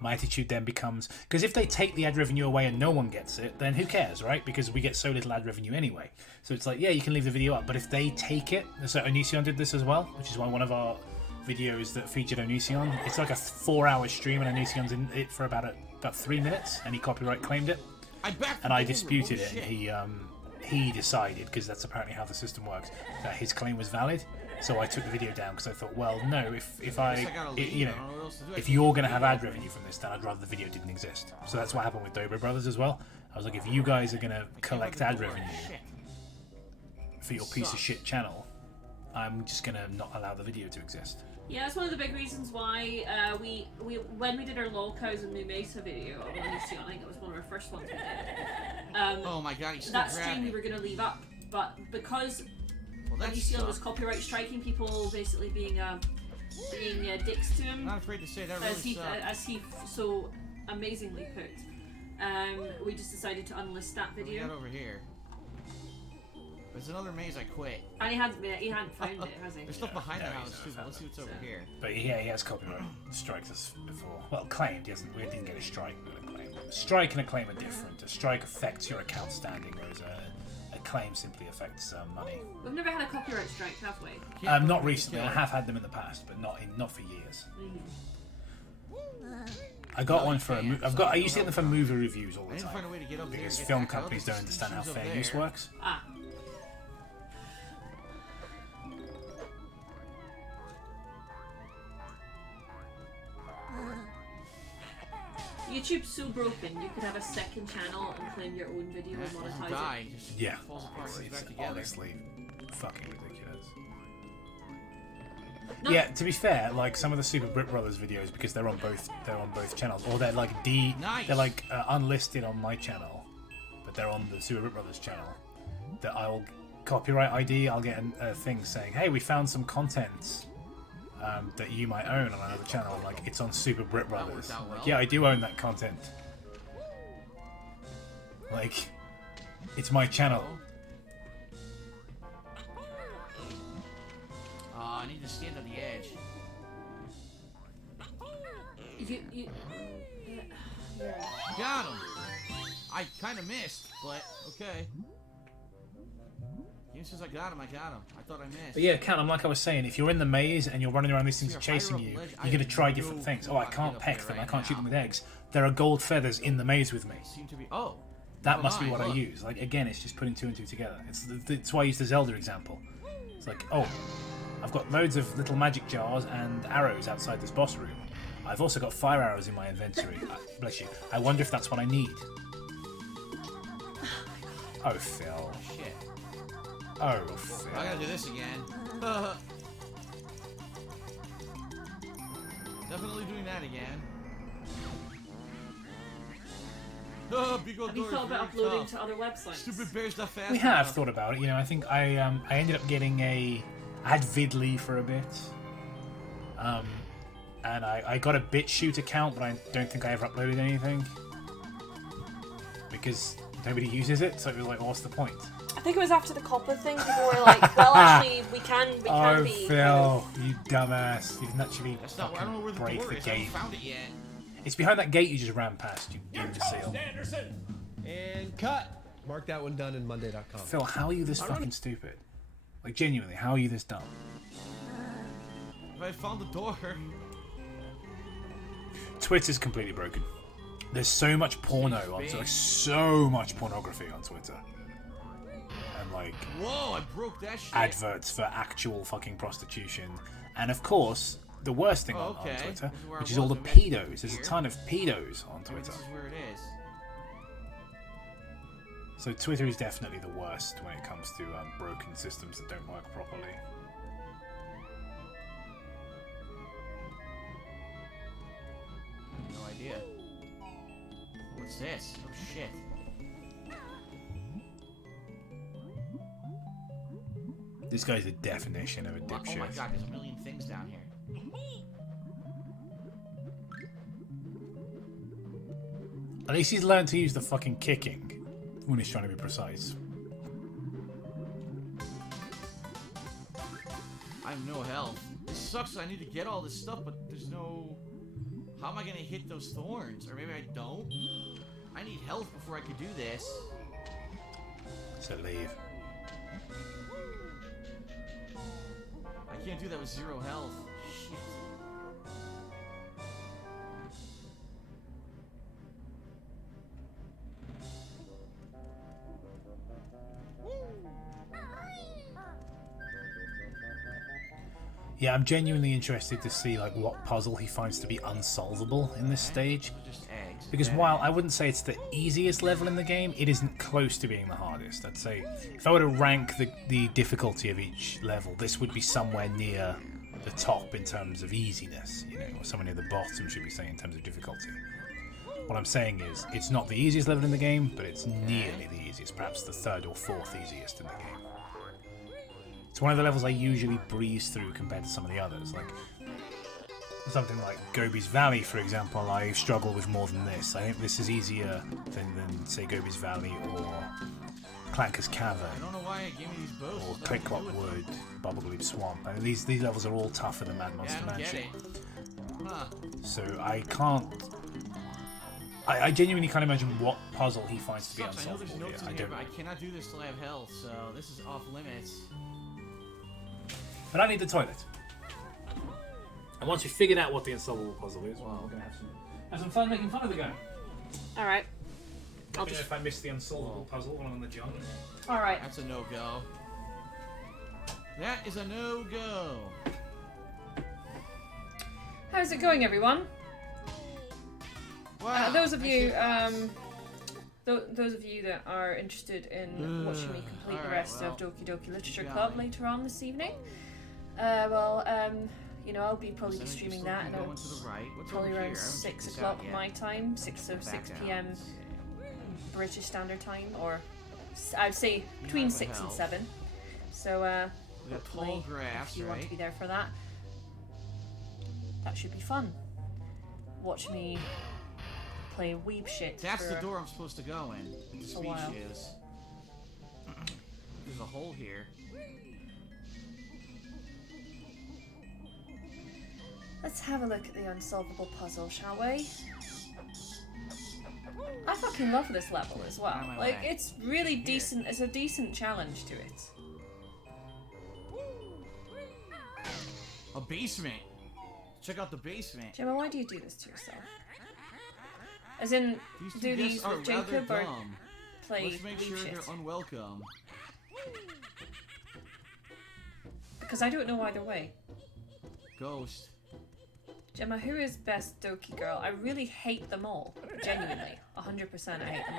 my attitude then becomes... Because if they take the ad revenue away and no one gets it, then who cares, right? Because we get so little ad revenue anyway. So it's like, yeah, you can leave the video up, but if they take it... So Onision did this as well, which is why one of our videos that featured Onision, it's like a 4-hour stream and Onision's in it for about 3 minutes, and he copyright claimed it. And I disputed it, and he decided, because that's apparently how the system works, that his claim was valid. So I took the video down because I thought, well, no, if you're going to have ad revenue from this, then I'd rather the video didn't exist. So that's what happened with Dobre Brothers as well. I was like, if you guys are going to collect ad revenue for your piece of shit channel, I'm just going to not allow the video to exist. Yeah, that's one of the big reasons why when we did our Lol Cows and New Mesa video, I think that was one of our first ones we did. Oh my god, he's that stream we were going to leave up, but because Onision was copyright striking people, basically being dicks to him. I'm not afraid to say that really as he so amazingly put. We just decided to unlist that video. Get over here. There's another maze I quit. And he hadn't found it, has he? There's stuff behind the house too, but let's see what's over here. But he has copyright striked us before. Well, claimed. We didn't get a strike, but a claim. A strike and a claim are different. A strike affects your account standing, whereas a claim simply affects money. We've never had a copyright strike, have we? Not recently. I have had them in the past, but not for years. I got one for I used to get them for movie reviews all the time because film companies don't understand how fair use works. Ah. YouTube's so broken, you could have a second channel and claim your own video and monetize it. Yeah, it's honestly fucking ridiculous. No. Yeah, to be fair, like some of the Super Blip Brothers videos, because they're on both channels, or they're like they're like unlisted on my channel, but they're on the Super Blip Brothers channel. That I'll copyright ID, I'll get a thing saying, "Hey, we found some content that you might own on another channel." Like, it's on Super Brit Brothers. Like, yeah, I do own that content. Like, it's my channel. I need to stand on the edge. Got him. I kind of missed, but okay. Even since I got him, I thought I missed. But yeah, Cat, like I was saying, if you're in the maze and you're running around, these things are chasing you, you're going to try different things. Oh, I can't peck them, I can't shoot them with eggs. There are gold feathers in the maze with me. Seem to be. Oh. That must be what I use. Like, again, it's just putting 2 and 2 together. It's why I use the Zelda example. It's like, oh, I've got loads of little magic jars and arrows outside this boss room. I've also got fire arrows in my inventory. Bless you. I wonder if that's what I need. Oh, Phil. Shit. Oh, Phil. I gotta do this again. Definitely doing that again. Big old Have you doors, thought about very uploading tough. to other websites? Stupid bear's not fast We have enough. thought about it. You know, I think I ended up getting I had Vidly for a bit. And I got a BitChute account, but I don't think I ever uploaded anything. Because nobody uses it, so it was like, what's the point? I think it was after the copper thing. People were like, "Well, actually, we can Oh, be." Phil, you dumbass! You didn't actually That's not. I don't know where the break door the is. I haven't gate. found it yet. It's behind that gate you just ran past. You imbecile. And cut. Mark that one done in Monday.com. Phil, how are you this fucking stupid? Like, genuinely, how are you this dumb? If I found the door. Twitter's completely broken. There's so much porno on Twitter, like so much pornography on Twitter. And like Whoa, I broke that shit. adverts for actual fucking prostitution. And of course, the worst thing on Twitter, This is where which I is all was. the I meant pedos. There's a here. ton of pedos on Maybe Twitter. This is where it is. So Twitter is definitely the worst when it comes to broken systems that don't work properly. No idea. What's this? Oh shit. This guy's the definition of a Oh dipshit. my god, there's a million things down here. At least he's learned to use the fucking kicking when he's trying to be precise. I have no health. This sucks. I need to get all this stuff, but there's no... How am I gonna hit those thorns? Or maybe I don't? I need health before I could do this. So leave. I can't do that with 0 health. Shit. Yeah, I'm genuinely interested to see like what puzzle he finds to be unsolvable in this stage. Just eggs. Because while I wouldn't say it's the easiest level in the game, it isn't close to being the hardest. I'd say if I were to rank the difficulty of each level, this would be somewhere near the top in terms of easiness, you know, or somewhere near the bottom, should we say, in terms of difficulty. What I'm saying is, it's not the easiest level in the game, but it's nearly the easiest, perhaps the 3rd or 4th easiest in the game. It's one of the levels I usually breeze through compared to some of the others. Like something like Gobi's Valley, for example, I struggle with more than this. I think this is easier than say, Gobi's Valley or Clanker's Cavern I don't know why it gave me these bows. or There's Click nothing Clop to do with Wood, Bubblegloop Swamp. I mean, these levels are all tougher than Mad them. Monster Yeah, I don't get Mansion. it. Huh. So I can't... I genuinely can't imagine what puzzle he finds to be Sucks. I know there's unsolvable notes here. in I here, don't. but I cannot do this till I have health, so this is off limits. But I need the toilet. And once we've figured out what the unsolvable puzzle is, well, we're going to have some fun making fun of the guy. All right. Let me know if I missed the unsolvable puzzle while I'm on the jump. All right. That's a no-go. That is a no-go. How's it going, everyone? Wow. Those of you, those of you that are interested in watching me complete the Alright, rest well, of Doki Doki Literature keep Club going. later on this evening, you know, I'll be probably Percentage streaming still that at going to the right. What's probably over around here? I haven't checked 6 this o'clock out yet. my time, 6 Back p.m. down. British Standard Time, or I'd say between have 6 and help. 7. So, We got tall hopefully, grass, if you want to right? be there for that, that should be fun. Watch me play weeb shit. That's for the door I'm supposed to go in. The a speech while. is. There's a hole here. Let's have a look at the unsolvable puzzle, shall we? I fucking love this level as well. Out of my Like, way. it's really Here. decent. It's a decent challenge to it. A basement. Check out the basement. Gemma, why do you do this to yourself? As in, do these with Jacob or play Let's make sure shit? they're unwelcome. Because I don't know either way. Ghost. Gemma, who is best Doki girl? I really hate them all. Genuinely. 100% I hate them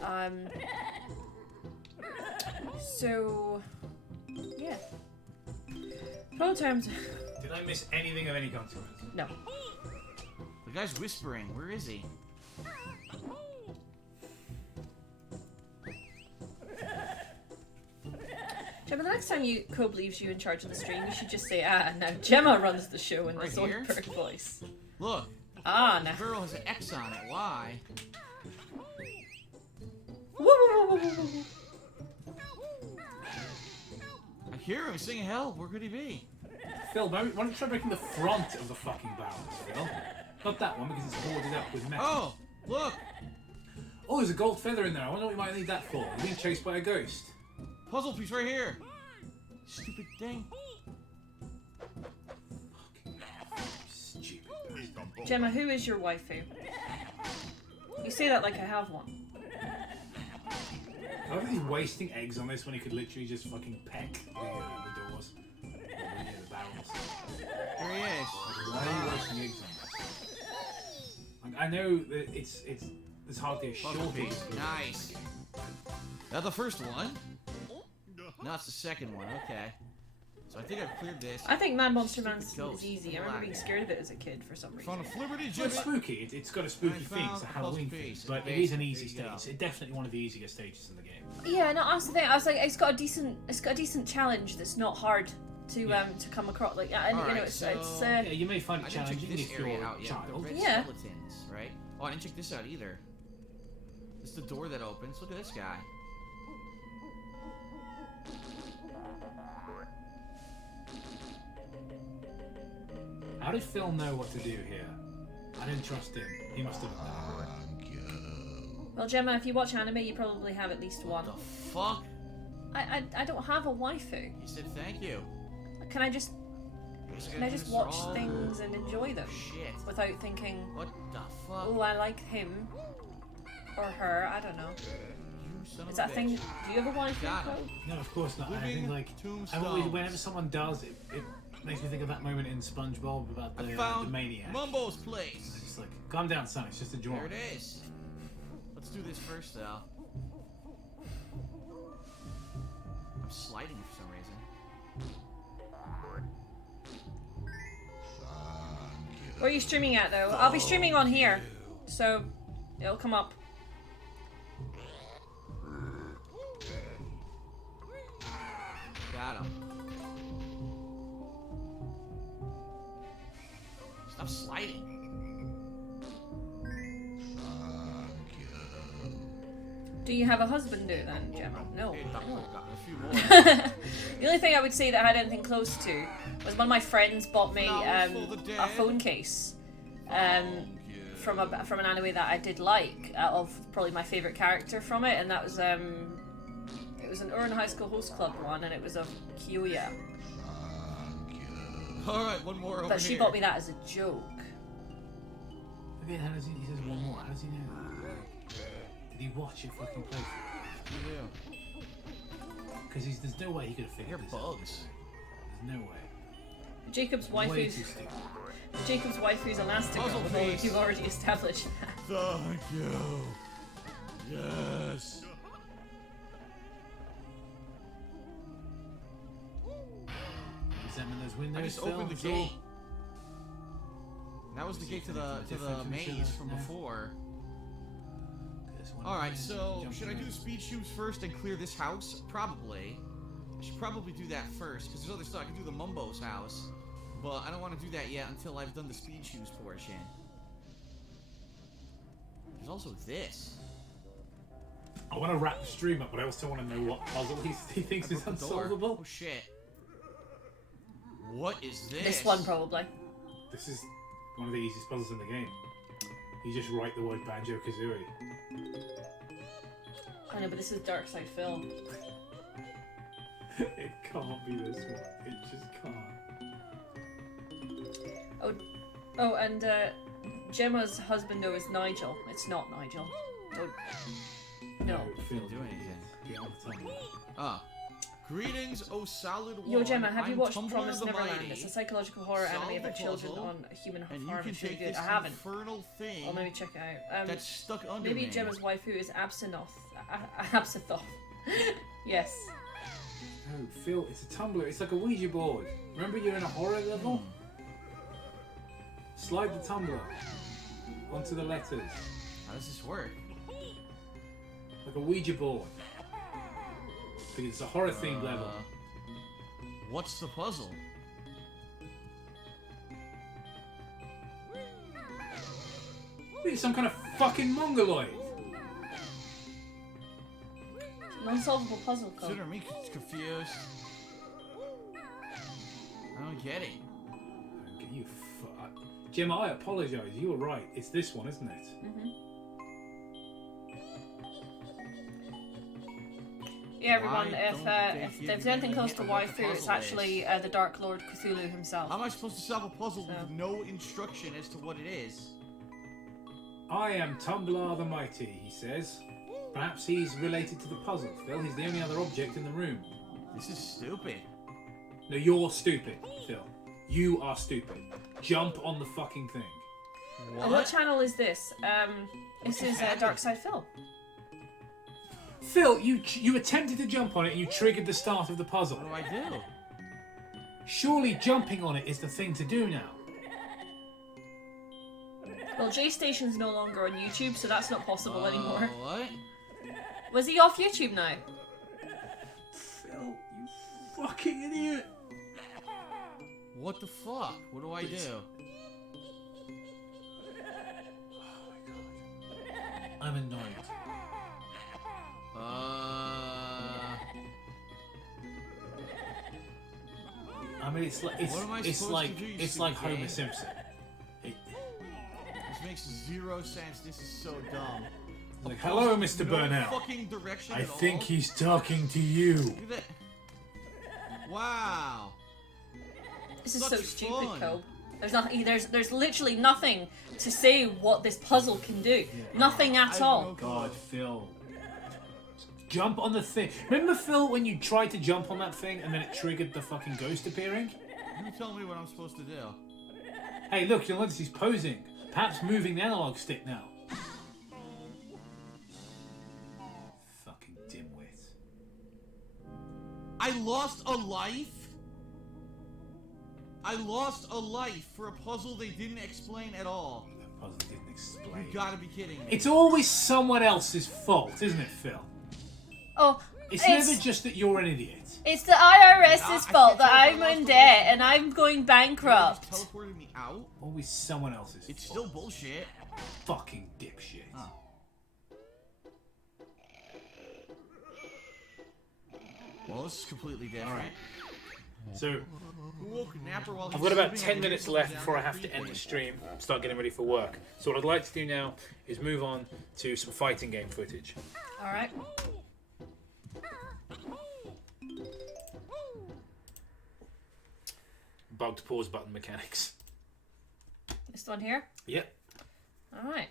all. So... yeah. Pro terms... Did I miss anything of any consequence? No. The guy's whispering. Where is he? Gemma, the next time Cobe leaves you in charge of the stream, you should just say, now Gemma runs the show in the Right here? Zoidberg voice. Look. Now. The girl has an X on it. Why? I hear him singing help. Where could he be? Phil, why don't you try breaking the front of the fucking barrel, Phil? Not that one, because it's boarded up with metal. Oh, look. Oh, there's a gold feather in there. I wonder what you might need that for. You're being chased by a ghost. Puzzle piece right here. Stupid thing. Stupid. Gemma, who is your waifu? You say that like I have one. Why are they wasting eggs on this when he could literally just fucking peck the doors? Or the barrels. There he is. Why are you wasting eggs on this? I know that it's hardly a Puzzle shortage. piece. Nice. Now the first one. No, it's the second one. Okay. So I think I've cleared this. I think Man Monster Man is Ghost. easy. I remember being scared of it as a kid for some reason. Front of Liberty, It's not Jimmy. spooky. It's got a spooky I thing. found It's a a Halloween puzzle thing. piece. But There it is an you easy go. stage. It's definitely one of the easier stages in the game. Yeah, no, that's the thing. I was like, it's got a decent challenge that's not hard to come across. Like, and you know, Alright, it's Yeah, you may find I it didn't check challenging this if you're area a out yet. The child. red Yeah. skeletons, right? Oh, I didn't check this out either. It's the door that opens. Look at this guy. How did Phil know what to do here? I didn't trust him. He must have known. well, Gemma, if you watch anime, you probably have at least one. What the fuck? I don't have a waifu. He said thank you. Can I just watch things and enjoy them Shit. without thinking, What the fuck? oh, I like him or her? I don't know. You son Is of that a thing? bitch. Do you have a waifu? Got Cole? him. No, of course not. I Moving think like tombstones. whenever someone does it, it makes me think of that moment in SpongeBob about I the found maniac. Mumbo's place. It's just like, calm down, son. It's just a There drawing. it is. Let's do this first, though. I'm sliding for some reason. Where are you streaming at though? I'll be streaming on here, so it'll come up. Got him. Stop sliding. Do you have a husband do then, Gemma? No. Hey, Doc, No. got a few more. The only thing I would say that I had anything close to was one of my friends bought me Flowers for the a dead. phone case from an anime that I did like, of probably my favorite character from it, and that was it was an Ouran High School Host Club one, and it was of Kyoya. All right, one more over But she here. bought me that as a joke. Okay, how does he says one more. How does he know that? Did he watch it fucking play through? Yeah. Because there's no way he could have figured They're this out. bugs. There's no way. Jacob's Way waifu's too stupid. Elastigirl. Puzzle Although piece. you've already established that. Thank you. Yes. Examine those windows. I just Phil, opened the that's all. gate. That was the gate to the Different from each maze other, from no. before. This one All right, is so jumping should I do around. speed shoots first and clear this house? Probably. I should probably do that first because there's other stuff. I can do the Mumbo's house, but I don't want to do that yet until I've done the speed shoots portion. There's also this. I want to wrap the stream up, but I also want to know what puzzle he thinks I is broke the door. unsolvable. Oh shit. What is this? This one probably. This is one of the easiest puzzles in the game. You just write the word Banjo-Kazooie. I know, but this is Dark Side Phil. It can't be this one. It just can't. Oh, and Gemma's husband though is Nigel. It's not Nigel. Oh, no. Didn't do anything. Get on the Tumblr. Ah. Greetings, oh solid one. Yo, Gemma, have you I'm watched Tumblr Promised the Neverland? Mighty. It's a psychological horror Solve anime about the children puzzle, on a human and you farm. can It's really take good. this I haven't. infernal thing I'll maybe check it out. that's stuck under Maybe me. Gemma's wife, who is Absinthoth. Absinthoth. Yes. Oh, Phil, it's a Tumblr. It's like a Ouija board. Remember you're in a horror level? Slide the Tumblr onto the letters. How does this work? Like a Ouija board. Because it's a horror themed level. What's the puzzle? It's some kind of fucking mongoloid. Non-solvable puzzle code. Consider me confused. I don't get it. Okay, you Gemma, I apologise. You were right. It's this one, isn't it? Mm-hmm. Yeah, everyone, if there's anything close to waifu, it's actually the Dark Lord Cthulhu himself. How am I supposed to solve a puzzle So. with no instruction as to what it is? I am Tumblr the Mighty, he says. Perhaps he's related to the puzzle, Phil. He's the only other object in the room. This is stupid. No, you're stupid, Phil. You are stupid. Jump on the fucking thing. What channel is this? This is Dark Side Phil. Phil, you attempted to jump on it and you triggered the start of the puzzle. What do I do? Surely jumping on it is the thing to do now. Well, J Station's no longer on YouTube, so that's not possible anymore. What? Was he off YouTube now? Phil, you fucking idiot. What the fuck? What do I do? I'm annoyed. I mean, it's like What am I supposed to do, you it's like stupid Homer game? Simpson. This makes zero sense. This is so dumb. Like, hello, Mr. No Burnout. fucking direction I at think all. he's talking to you. Look at that. Wow. This is Such so stupid, fun. Cobe. There's literally nothing to say what this puzzle can do. Nothing at all. God, Phil. Jump on the thing. Remember, Phil, when you tried to jump on that thing and then it triggered the fucking ghost appearing? You tell me what I'm supposed to do. Hey, look, you'll notice he's posing. Perhaps moving the analog stick now. Fucking dimwit. I lost a life? I lost a life for a puzzle they didn't explain at all. The puzzle didn't explain. You gotta be kidding me. It's always someone else's fault, isn't it, Phil? Oh, It's never just that you're an idiot. It's the IRS's I fault can't that tell if I I'm lost in the debt life. and I'm going You bankrupt. just teleported me out? Always someone else's It's fault. still bullshit. Fucking dipshit. Huh. Well, this is completely different. Alright. So, Who woke Napper while he I've was got about sleeping 10 on minutes the left down before I the have to end freeway? the stream and start getting ready for work. So what I'd like to do now is move on to some fighting game footage. Alright. Bugged pause button mechanics. This one here? Yep. Alright.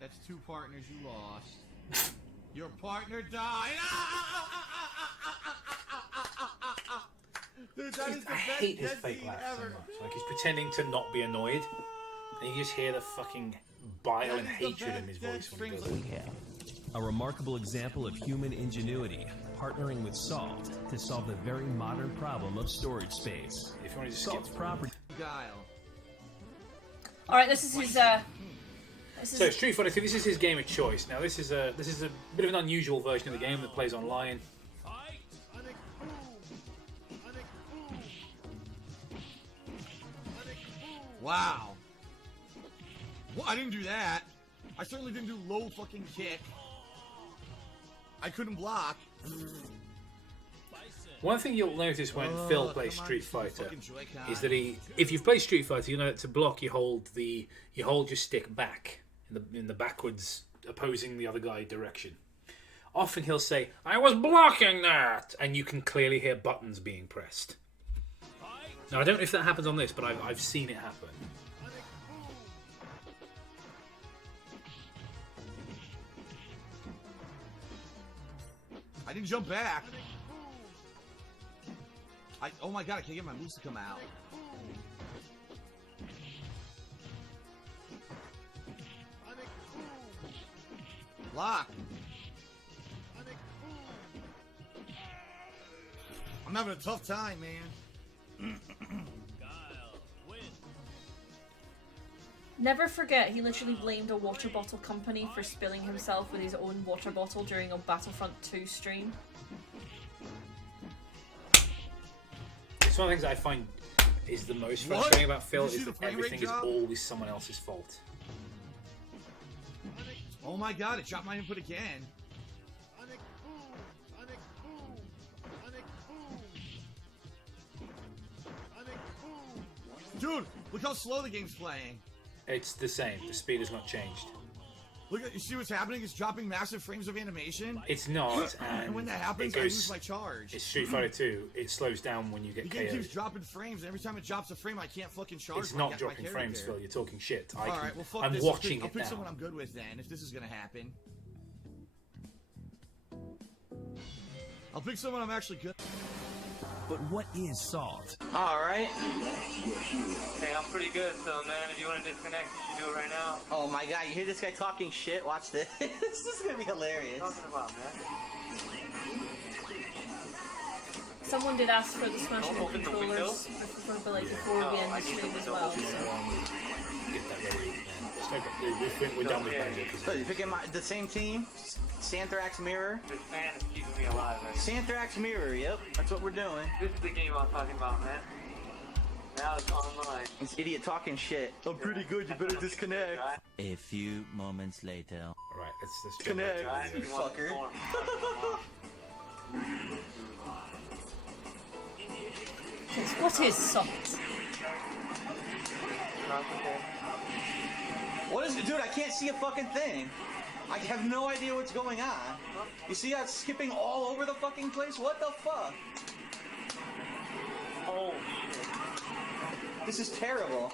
That's two partners you lost. Your partner died. Dude, that is the I best hate his death fake scene laugh so ever. much. Like he's pretending to not be annoyed, and you just hear the fucking bile and That is the hatred in his best voice when he death does it. screams. A remarkable example of human ingenuity, partnering with Solved to solve the very modern problem of storage space. If you want to just skip Solved's property. Guile. Alright, this is his, So Street Fighter 2, this is his game of choice. Now this is a bit of an unusual version of the game that plays online. Wow. Well, I didn't do that. I certainly didn't do low fucking kick. I couldn't block. One thing you'll notice when Phil plays come on, Street you Fighter fucking Joy-Con. is that if you've played Street Fighter, you know that to block you hold your stick back in the backwards opposing the other guy direction. Often he'll say, "I was blocking that," and you can clearly hear buttons being pressed. Now, I don't know if that happens on this, but I've seen it happen. I didn't jump back. Oh my god, I can't get my moves to come out. Lock. I'm having a tough time, man. Never forget, he literally blamed a water bottle company for spilling himself with his own water bottle during a Battlefront 2 stream. It's one of the things I find is the most frustrating about Phil is that everything is always someone else's fault. Oh my god, it dropped my input again. Dude, look how slow the game's playing. It's the same. The speed has not changed. Look at, you see what's happening? It's dropping massive frames of animation. It's not, and when that happens, I lose my charge. It's Street Fighter 2. It slows down when you get The KO'd. game keeps dropping frames, and every time it drops a frame, I can't fucking charge. It's not dropping frames, Phil. You're talking shit. Alright, well, fuck I'm this. watching I'll it pick now. someone I'm good with then, if this is gonna happen. I'll pick someone I'm actually good. But what is Salt? Alright. Hey, I'm pretty good, so man, if you want to disconnect, you should do it right now. Oh my god, you hear this guy talking shit? Watch this. This is gonna be hilarious. What are you talking about, man? Someone did ask for the Smashing Don't open the window. controllers before we end the stream as well. So. Get that ready. We're done with Banjo-Kazooie. So you picking the same team? Santhrax Mirror? This fan is keeping me alive, man. Santhrax Mirror, yep. That's what we're doing. This is the game I'm talking about, man. Now it's online. This idiot talking shit. I'm pretty good, you better disconnect. A few moments later. Alright, let's Disconnect, you fucker. What is Salt? What is it? Dude, I can't see a fucking thing. I have no idea what's going on. You see how it's skipping all over the fucking place? What the fuck? Oh, shit. This is terrible.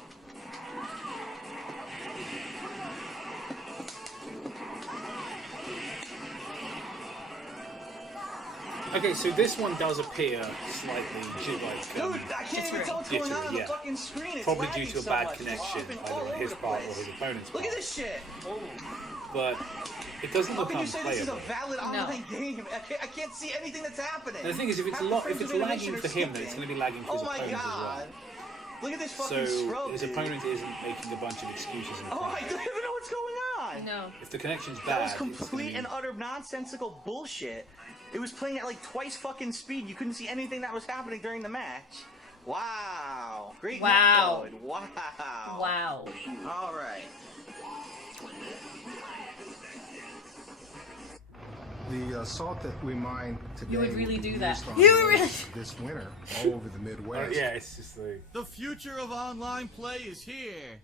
Okay, so this one does appear slightly Dude, I can't even tell what's going on the fucking screen. It's probably due lagging to a so bad much. connection, It's either all on over his the part or place. his opponent's part. Look at this shit. But it doesn't How look can you say this is a unplayable. valid online game? I can't see anything that's happening. The thing is, if it's Half the frames of lagging animation for are him, then it's going to be lagging for his Oh my opponent god. as well. Look at this So fucking scrub, his dude. opponent isn't making a bunch of excuses. In the Oh, I corner. don't even know what's going on. No. If the connection's bad, That was it's gonna complete be- and utter nonsensical bullshit. It was playing at like twice fucking speed. You couldn't see anything that was happening during the match. Wow. Great Wow. method. Wow. Wow. All right. The salt that we mine today. You would really will be do that. used on You would really. roads this winter all over the Midwest. Yeah, it's just like The future of online play is here.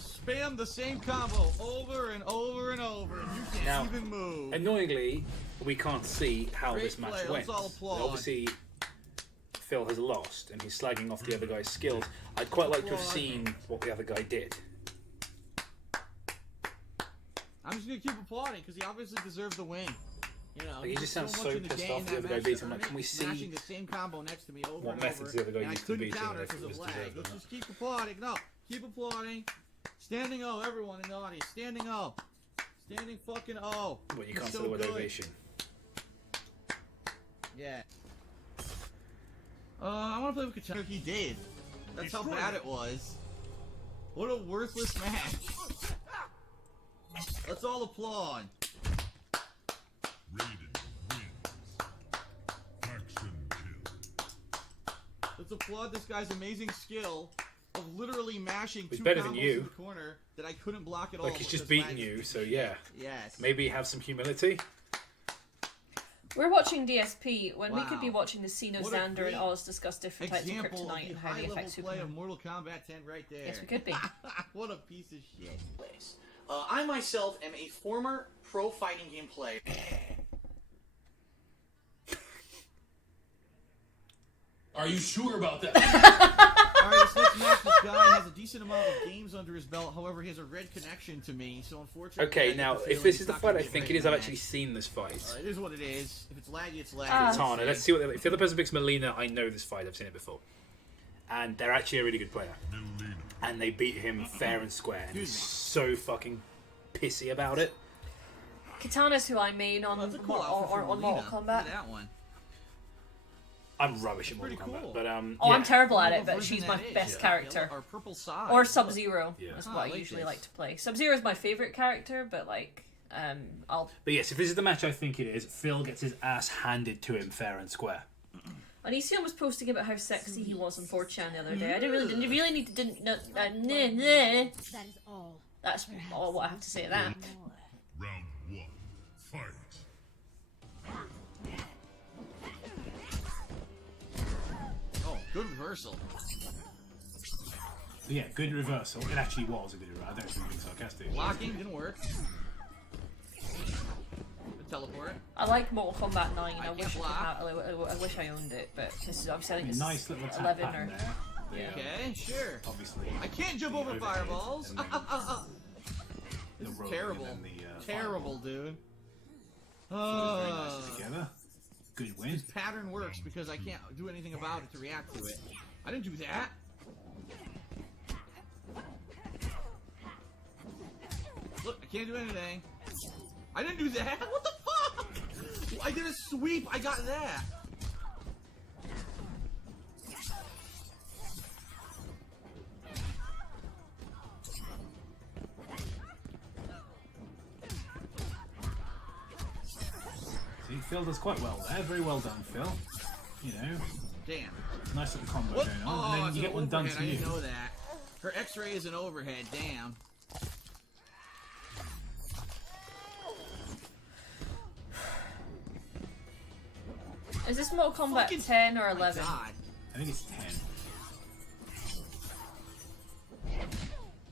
Spam the same combo over and over and over, and you can't Now, even move. annoyingly, we can't see how Great this match play, went. let's all applaud. Obviously, Phil has lost, and he's slagging off the other guy's skills. I'd quite like to have Applaud. seen what the other guy did. I'm just gonna keep applauding because he obviously deserves the win. You know, Like, he just sounds much so in the pissed game off the that other guy match beat to him. Like, earn can we it, see smashing the same combo next to me over what and methods over, the other guy and I used to couldn't beat him counter if it because of was lag. deserved or Let's not? just keep applauding. No, keep applauding. Standing O, everyone in the audience. Standing O. Standing fucking O. Well, you You're can't so say the word good. ovation. Yeah. I want to play with Kachara. He did. That's how bad it was. What a worthless match. Let's all applaud. Let's applaud this guy's amazing skill of literally mashing He's two better combos than in you. the corner that I couldn't block at all. Like, he's just because beating lag- you, so yeah. Yes. Maybe have some humility. We're watching DSP when we could be Wow. watching the Xeno, What a Xander, great and Oz discuss different types of Example of kryptonite the and how they high-level affect play of Superman. Mortal Kombat 10 right there. Yes, we could be. What a piece of shit. I myself am a former pro fighting game player. Are you sure about that? Alright, this next match, this guy has a decent amount of games under his belt. However, he has a red connection to me, so unfortunately... Okay, now, if this is the fight I think it is, I've actually seen this fight. It is what it is. If it's laggy, it's laggy. Katana, let's see what... If the other person picks Melina, I know this fight. I've seen it before. And they're actually a really good player. And they beat him fair and square. And he's so fucking pissy about it. Katana's who I main on, on Mortal Kombat. That one. I'm rubbish at Mortal Kombat, but I'm terrible at it, but she's my best character. Or Sub-Zero is what I usually like to play. Sub-Zero is my favorite character, but like, I'll... But yes, if this is the match I think it is, Phil gets his ass handed to him fair and square. Onision was posting about how sexy he was on 4chan the other day. I didn't really need to... That is all. That's all what I have to say to that. Round 1. Fight. Oh, good reversal. Yeah, good reversal. It actually was a good reversal. I don't think I'm being sarcastic. Blocking didn't work. The teleport. I like Mortal Kombat 9. I wish I owned it, but this is obviously I think it's nice little 11 or... there. Yeah. Okay, sure. Obviously. I can't jump over fireballs. This is terrible. Terrible, dude. Very nice together. Good win. This pattern works because I can't do anything about it to react to it. I didn't do that. Look, I can't do anything. I didn't do that. What the fuck? I did a sweep. I got that. See, Phil does quite well there. Very well done, Phil. You know. Damn. Nice little combo What? going on. And then you get one done to I you. didn't know that. Her X-ray is an overhead. Damn. Is this Mortal Kombat 10 or 11? I think it's 10.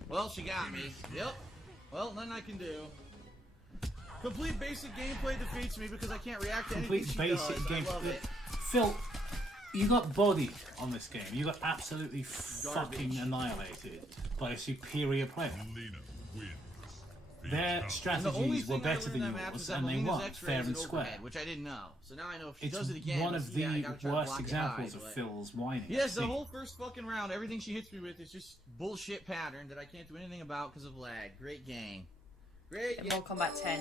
Well, she got me. Yep. Well, nothing I can do. Complete basic gameplay defeats me because I can't react to anything she basic does. game. I love it. Phil, you got bodied on this game. You got absolutely fucking annihilated by a superior player. Their strategies were better than yours, and they won fair and square. Which I didn't know. So now I know if she It's does it again. one of the I gotta try to worst block it examples high, of but- Phil's whining. Yes, the whole first fucking round, everything she hits me with is just bullshit pattern that I can't do anything about because of lag. Great game. Great game. Mortal Kombat 10.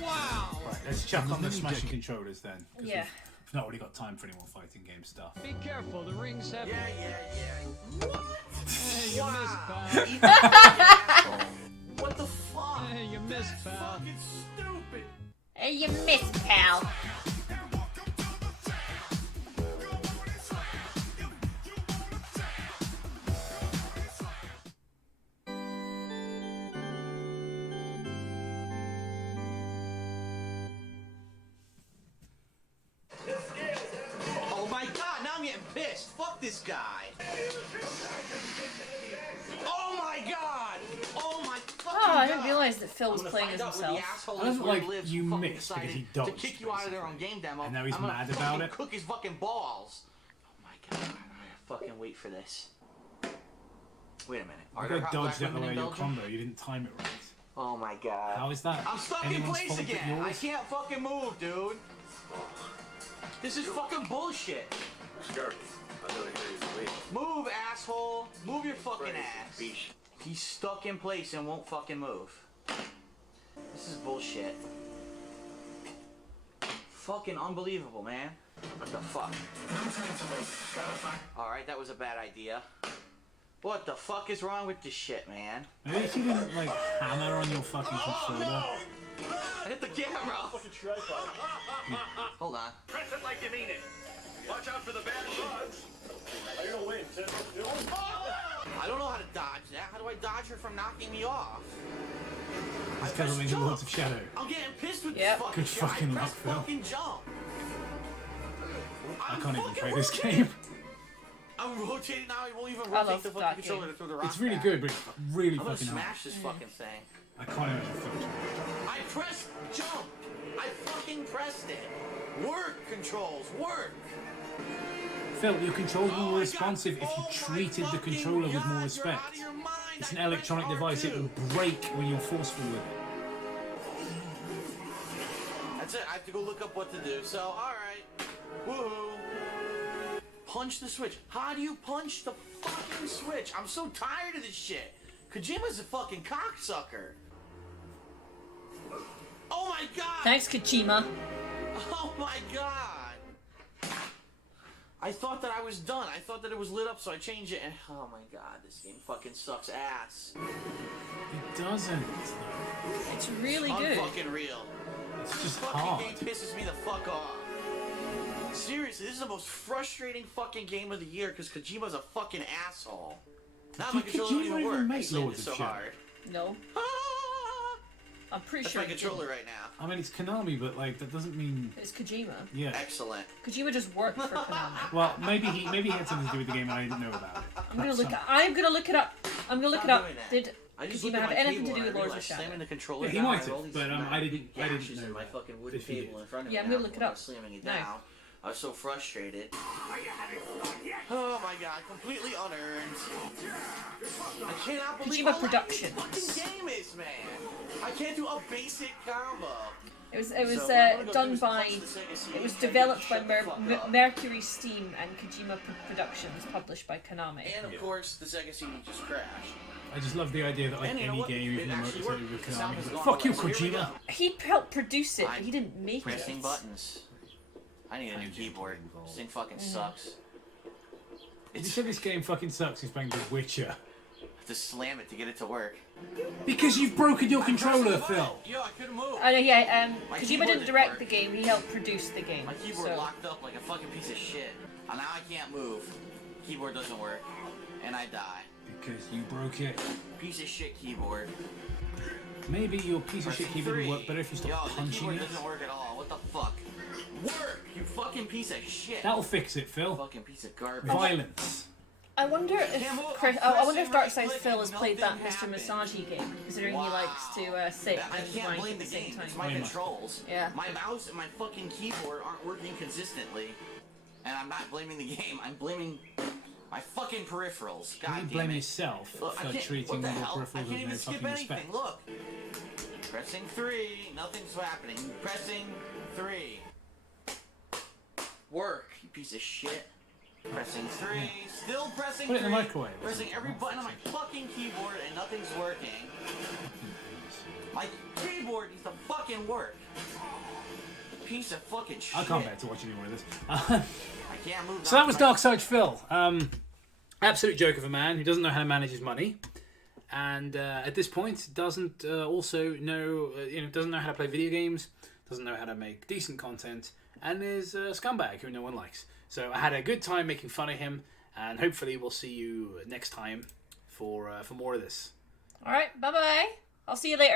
Wow! Right, let's chuck on the smashing controllers then. 'Cause Yeah. We've not really got time for any more fighting game stuff. Be careful, the ring's heavy. Yeah. Hey, you missed, pal. What the fuck? Hey, you missed, pal. Fucking stupid. Hey, you missed, pal. Oh my god, now I'm getting pissed. Fuck this guy. Oh my god. Oh my fucking Oh, I didn't God. realise that Phil was I'm gonna playing find as out where the himself. asshole I is don't where he like lives you who fucking missed because he decided dodged, to kick you out of there on game demo. And now he's I'm gonna mad about fucking it? Cook his fucking balls. Oh my god. I fucking wait for this. Wait a minute. You Are there got hot dodged black out the women way in your Belgium? combo. You didn't time it right. Oh my god. How is that? I'm stuck in anyone's place fault but again. I yours? can't fucking move, dude. This is fucking bullshit. Move, asshole. Move your fucking ass. He's stuck in place and won't fucking move. This is bullshit. Fucking unbelievable, man. What the fuck? Alright, that was a bad idea. What the fuck is wrong with this shit, man? Maybe if you didn't like hammer on your fucking controller. I hit the camera. Hold on. Press it like you mean it. Watch out for the bad shots. You're gonna win. I don't know how to dodge that. How do I dodge her from knocking me off? It's because I'm in the Lords of Shadow. I'm getting pissed with Yep. this fucking Good shit. fucking I luck, pressed Phil. fucking jump. I can't even play this game. I'm rotating now. I won't even I rotate love the fucking that controller game. to throw the rock It's really back. good, but it's really I'm gonna fucking hard. smash this fucking thing. I can't even throw it. I pressed jump. fucking pressed it. Work, controls, work. Phil, your controls were more responsive if you treated the controller with more respect. It's an electronic device. It will break when you're forceful with it. That's it. I have to go look up what to do. So, alright. Woohoo. Punch the switch. How do you punch the fucking switch? I'm so tired of this shit. Kojima's a fucking cocksucker. Oh my god! Thanks, Kojima. Oh my god! I thought that I was done. I thought that it was lit up, so I changed it, and oh my god, this game fucking sucks ass. It doesn't. It's really It's good. fucking real. It's just This hard. fucking game pisses me the fuck off. Seriously, this is the most frustrating fucking game of the year because Kojima's a fucking asshole. Now my Did controller don't Kojima even even work. I make slammed Lords it of so Shadow? hard. No. I'm pretty That's sure my he controller didn't. right now. I mean, it's Konami, but like that doesn't mean. It's Kojima. Yeah. Excellent. Kojima just worked for Konami. Well, maybe he had something to do with the game and I didn't know about it. I'm gonna look it up. I'm gonna look it up. doing that. Did I just Kojima looked at have my anything to table do and with I Lords of realized Shadow? slamming the controller Yeah, he down, might I have all have, these but I mad didn't gashes know in my that fucking wooden if he table did. in front of Yeah, me I'm gonna now look it when I up. was slamming it No. down. I was so frustrated. Oh my god, completely unearned. I cannot believe Kojima how Productions. loud this fucking game is, man. I can't do a basic combo. It was So what I'm gonna go done do is by. punch the Sega CD It was and developed by shut the fuck up. Mercury Steam and Kojima Productions, published by Konami. And of course, the Sega CD just crashed. I just love the idea that like And you know any what? game, It even the actually motor worked. with The sound Konami, has is gone like, fuck you, away. So here we Kojima. go. He helped produce it, but he didn't make Pressing it. buttons. I need a new keyboard. This thing fucking sucks. You said this game fucking sucks. He's playing The Witcher. I have to slam it to get it to work. Because you've broken your controller, Phil. Yo, I couldn't move. I know, yeah. My Kojima keyboard didn't didn't direct work. the game. He helped produce the game. My keyboard So locked up like a fucking piece of shit. And now I can't move. Keyboard doesn't work. And I die. Because you broke it. Piece of shit keyboard. Maybe your piece of shit Pressing keyboard would 3. work better if you Yo, stopped the punching keyboard it. doesn't work at all. What the fuck? Work, you fucking piece of shit. That'll fix it, Phil. Fucking piece of garbage. Violence. I wonder if Can't move. Chris, I'm I wonder if pressing Dark right Side Phil click has and played that nothing happened. Mr. Massagey game, considering he likes to sit I and can't wank blame at the the same game. time. It's my Blame us. controls. Yeah. My mouse and my fucking keyboard aren't working consistently. And I'm not blaming the game. I'm blaming my fucking peripherals. God You damn blame it. yourself Look, I for can't- treating what the your hell? I peripherals can't with even no skip fucking anything. respect. Look. Pressing 3. Nothing's happening. Pressing 3. Work, you piece of shit. Pressing 3. Still pressing 3. Put it in the microwave. Pressing every button on my fucking keyboard and nothing's working. My keyboard needs to fucking work. Piece of fucking shit. I can't bear to watch any more of this. I can't move. So that was Dark Side Phil. Absolute joke of a man who doesn't know how to manage his money, and at this point doesn't also know, doesn't know how to play video games, doesn't know how to make decent content, and is a scumbag who no one likes. So I had a good time making fun of him, and hopefully we'll see you next time for more of this. All right, bye bye. I'll see you later.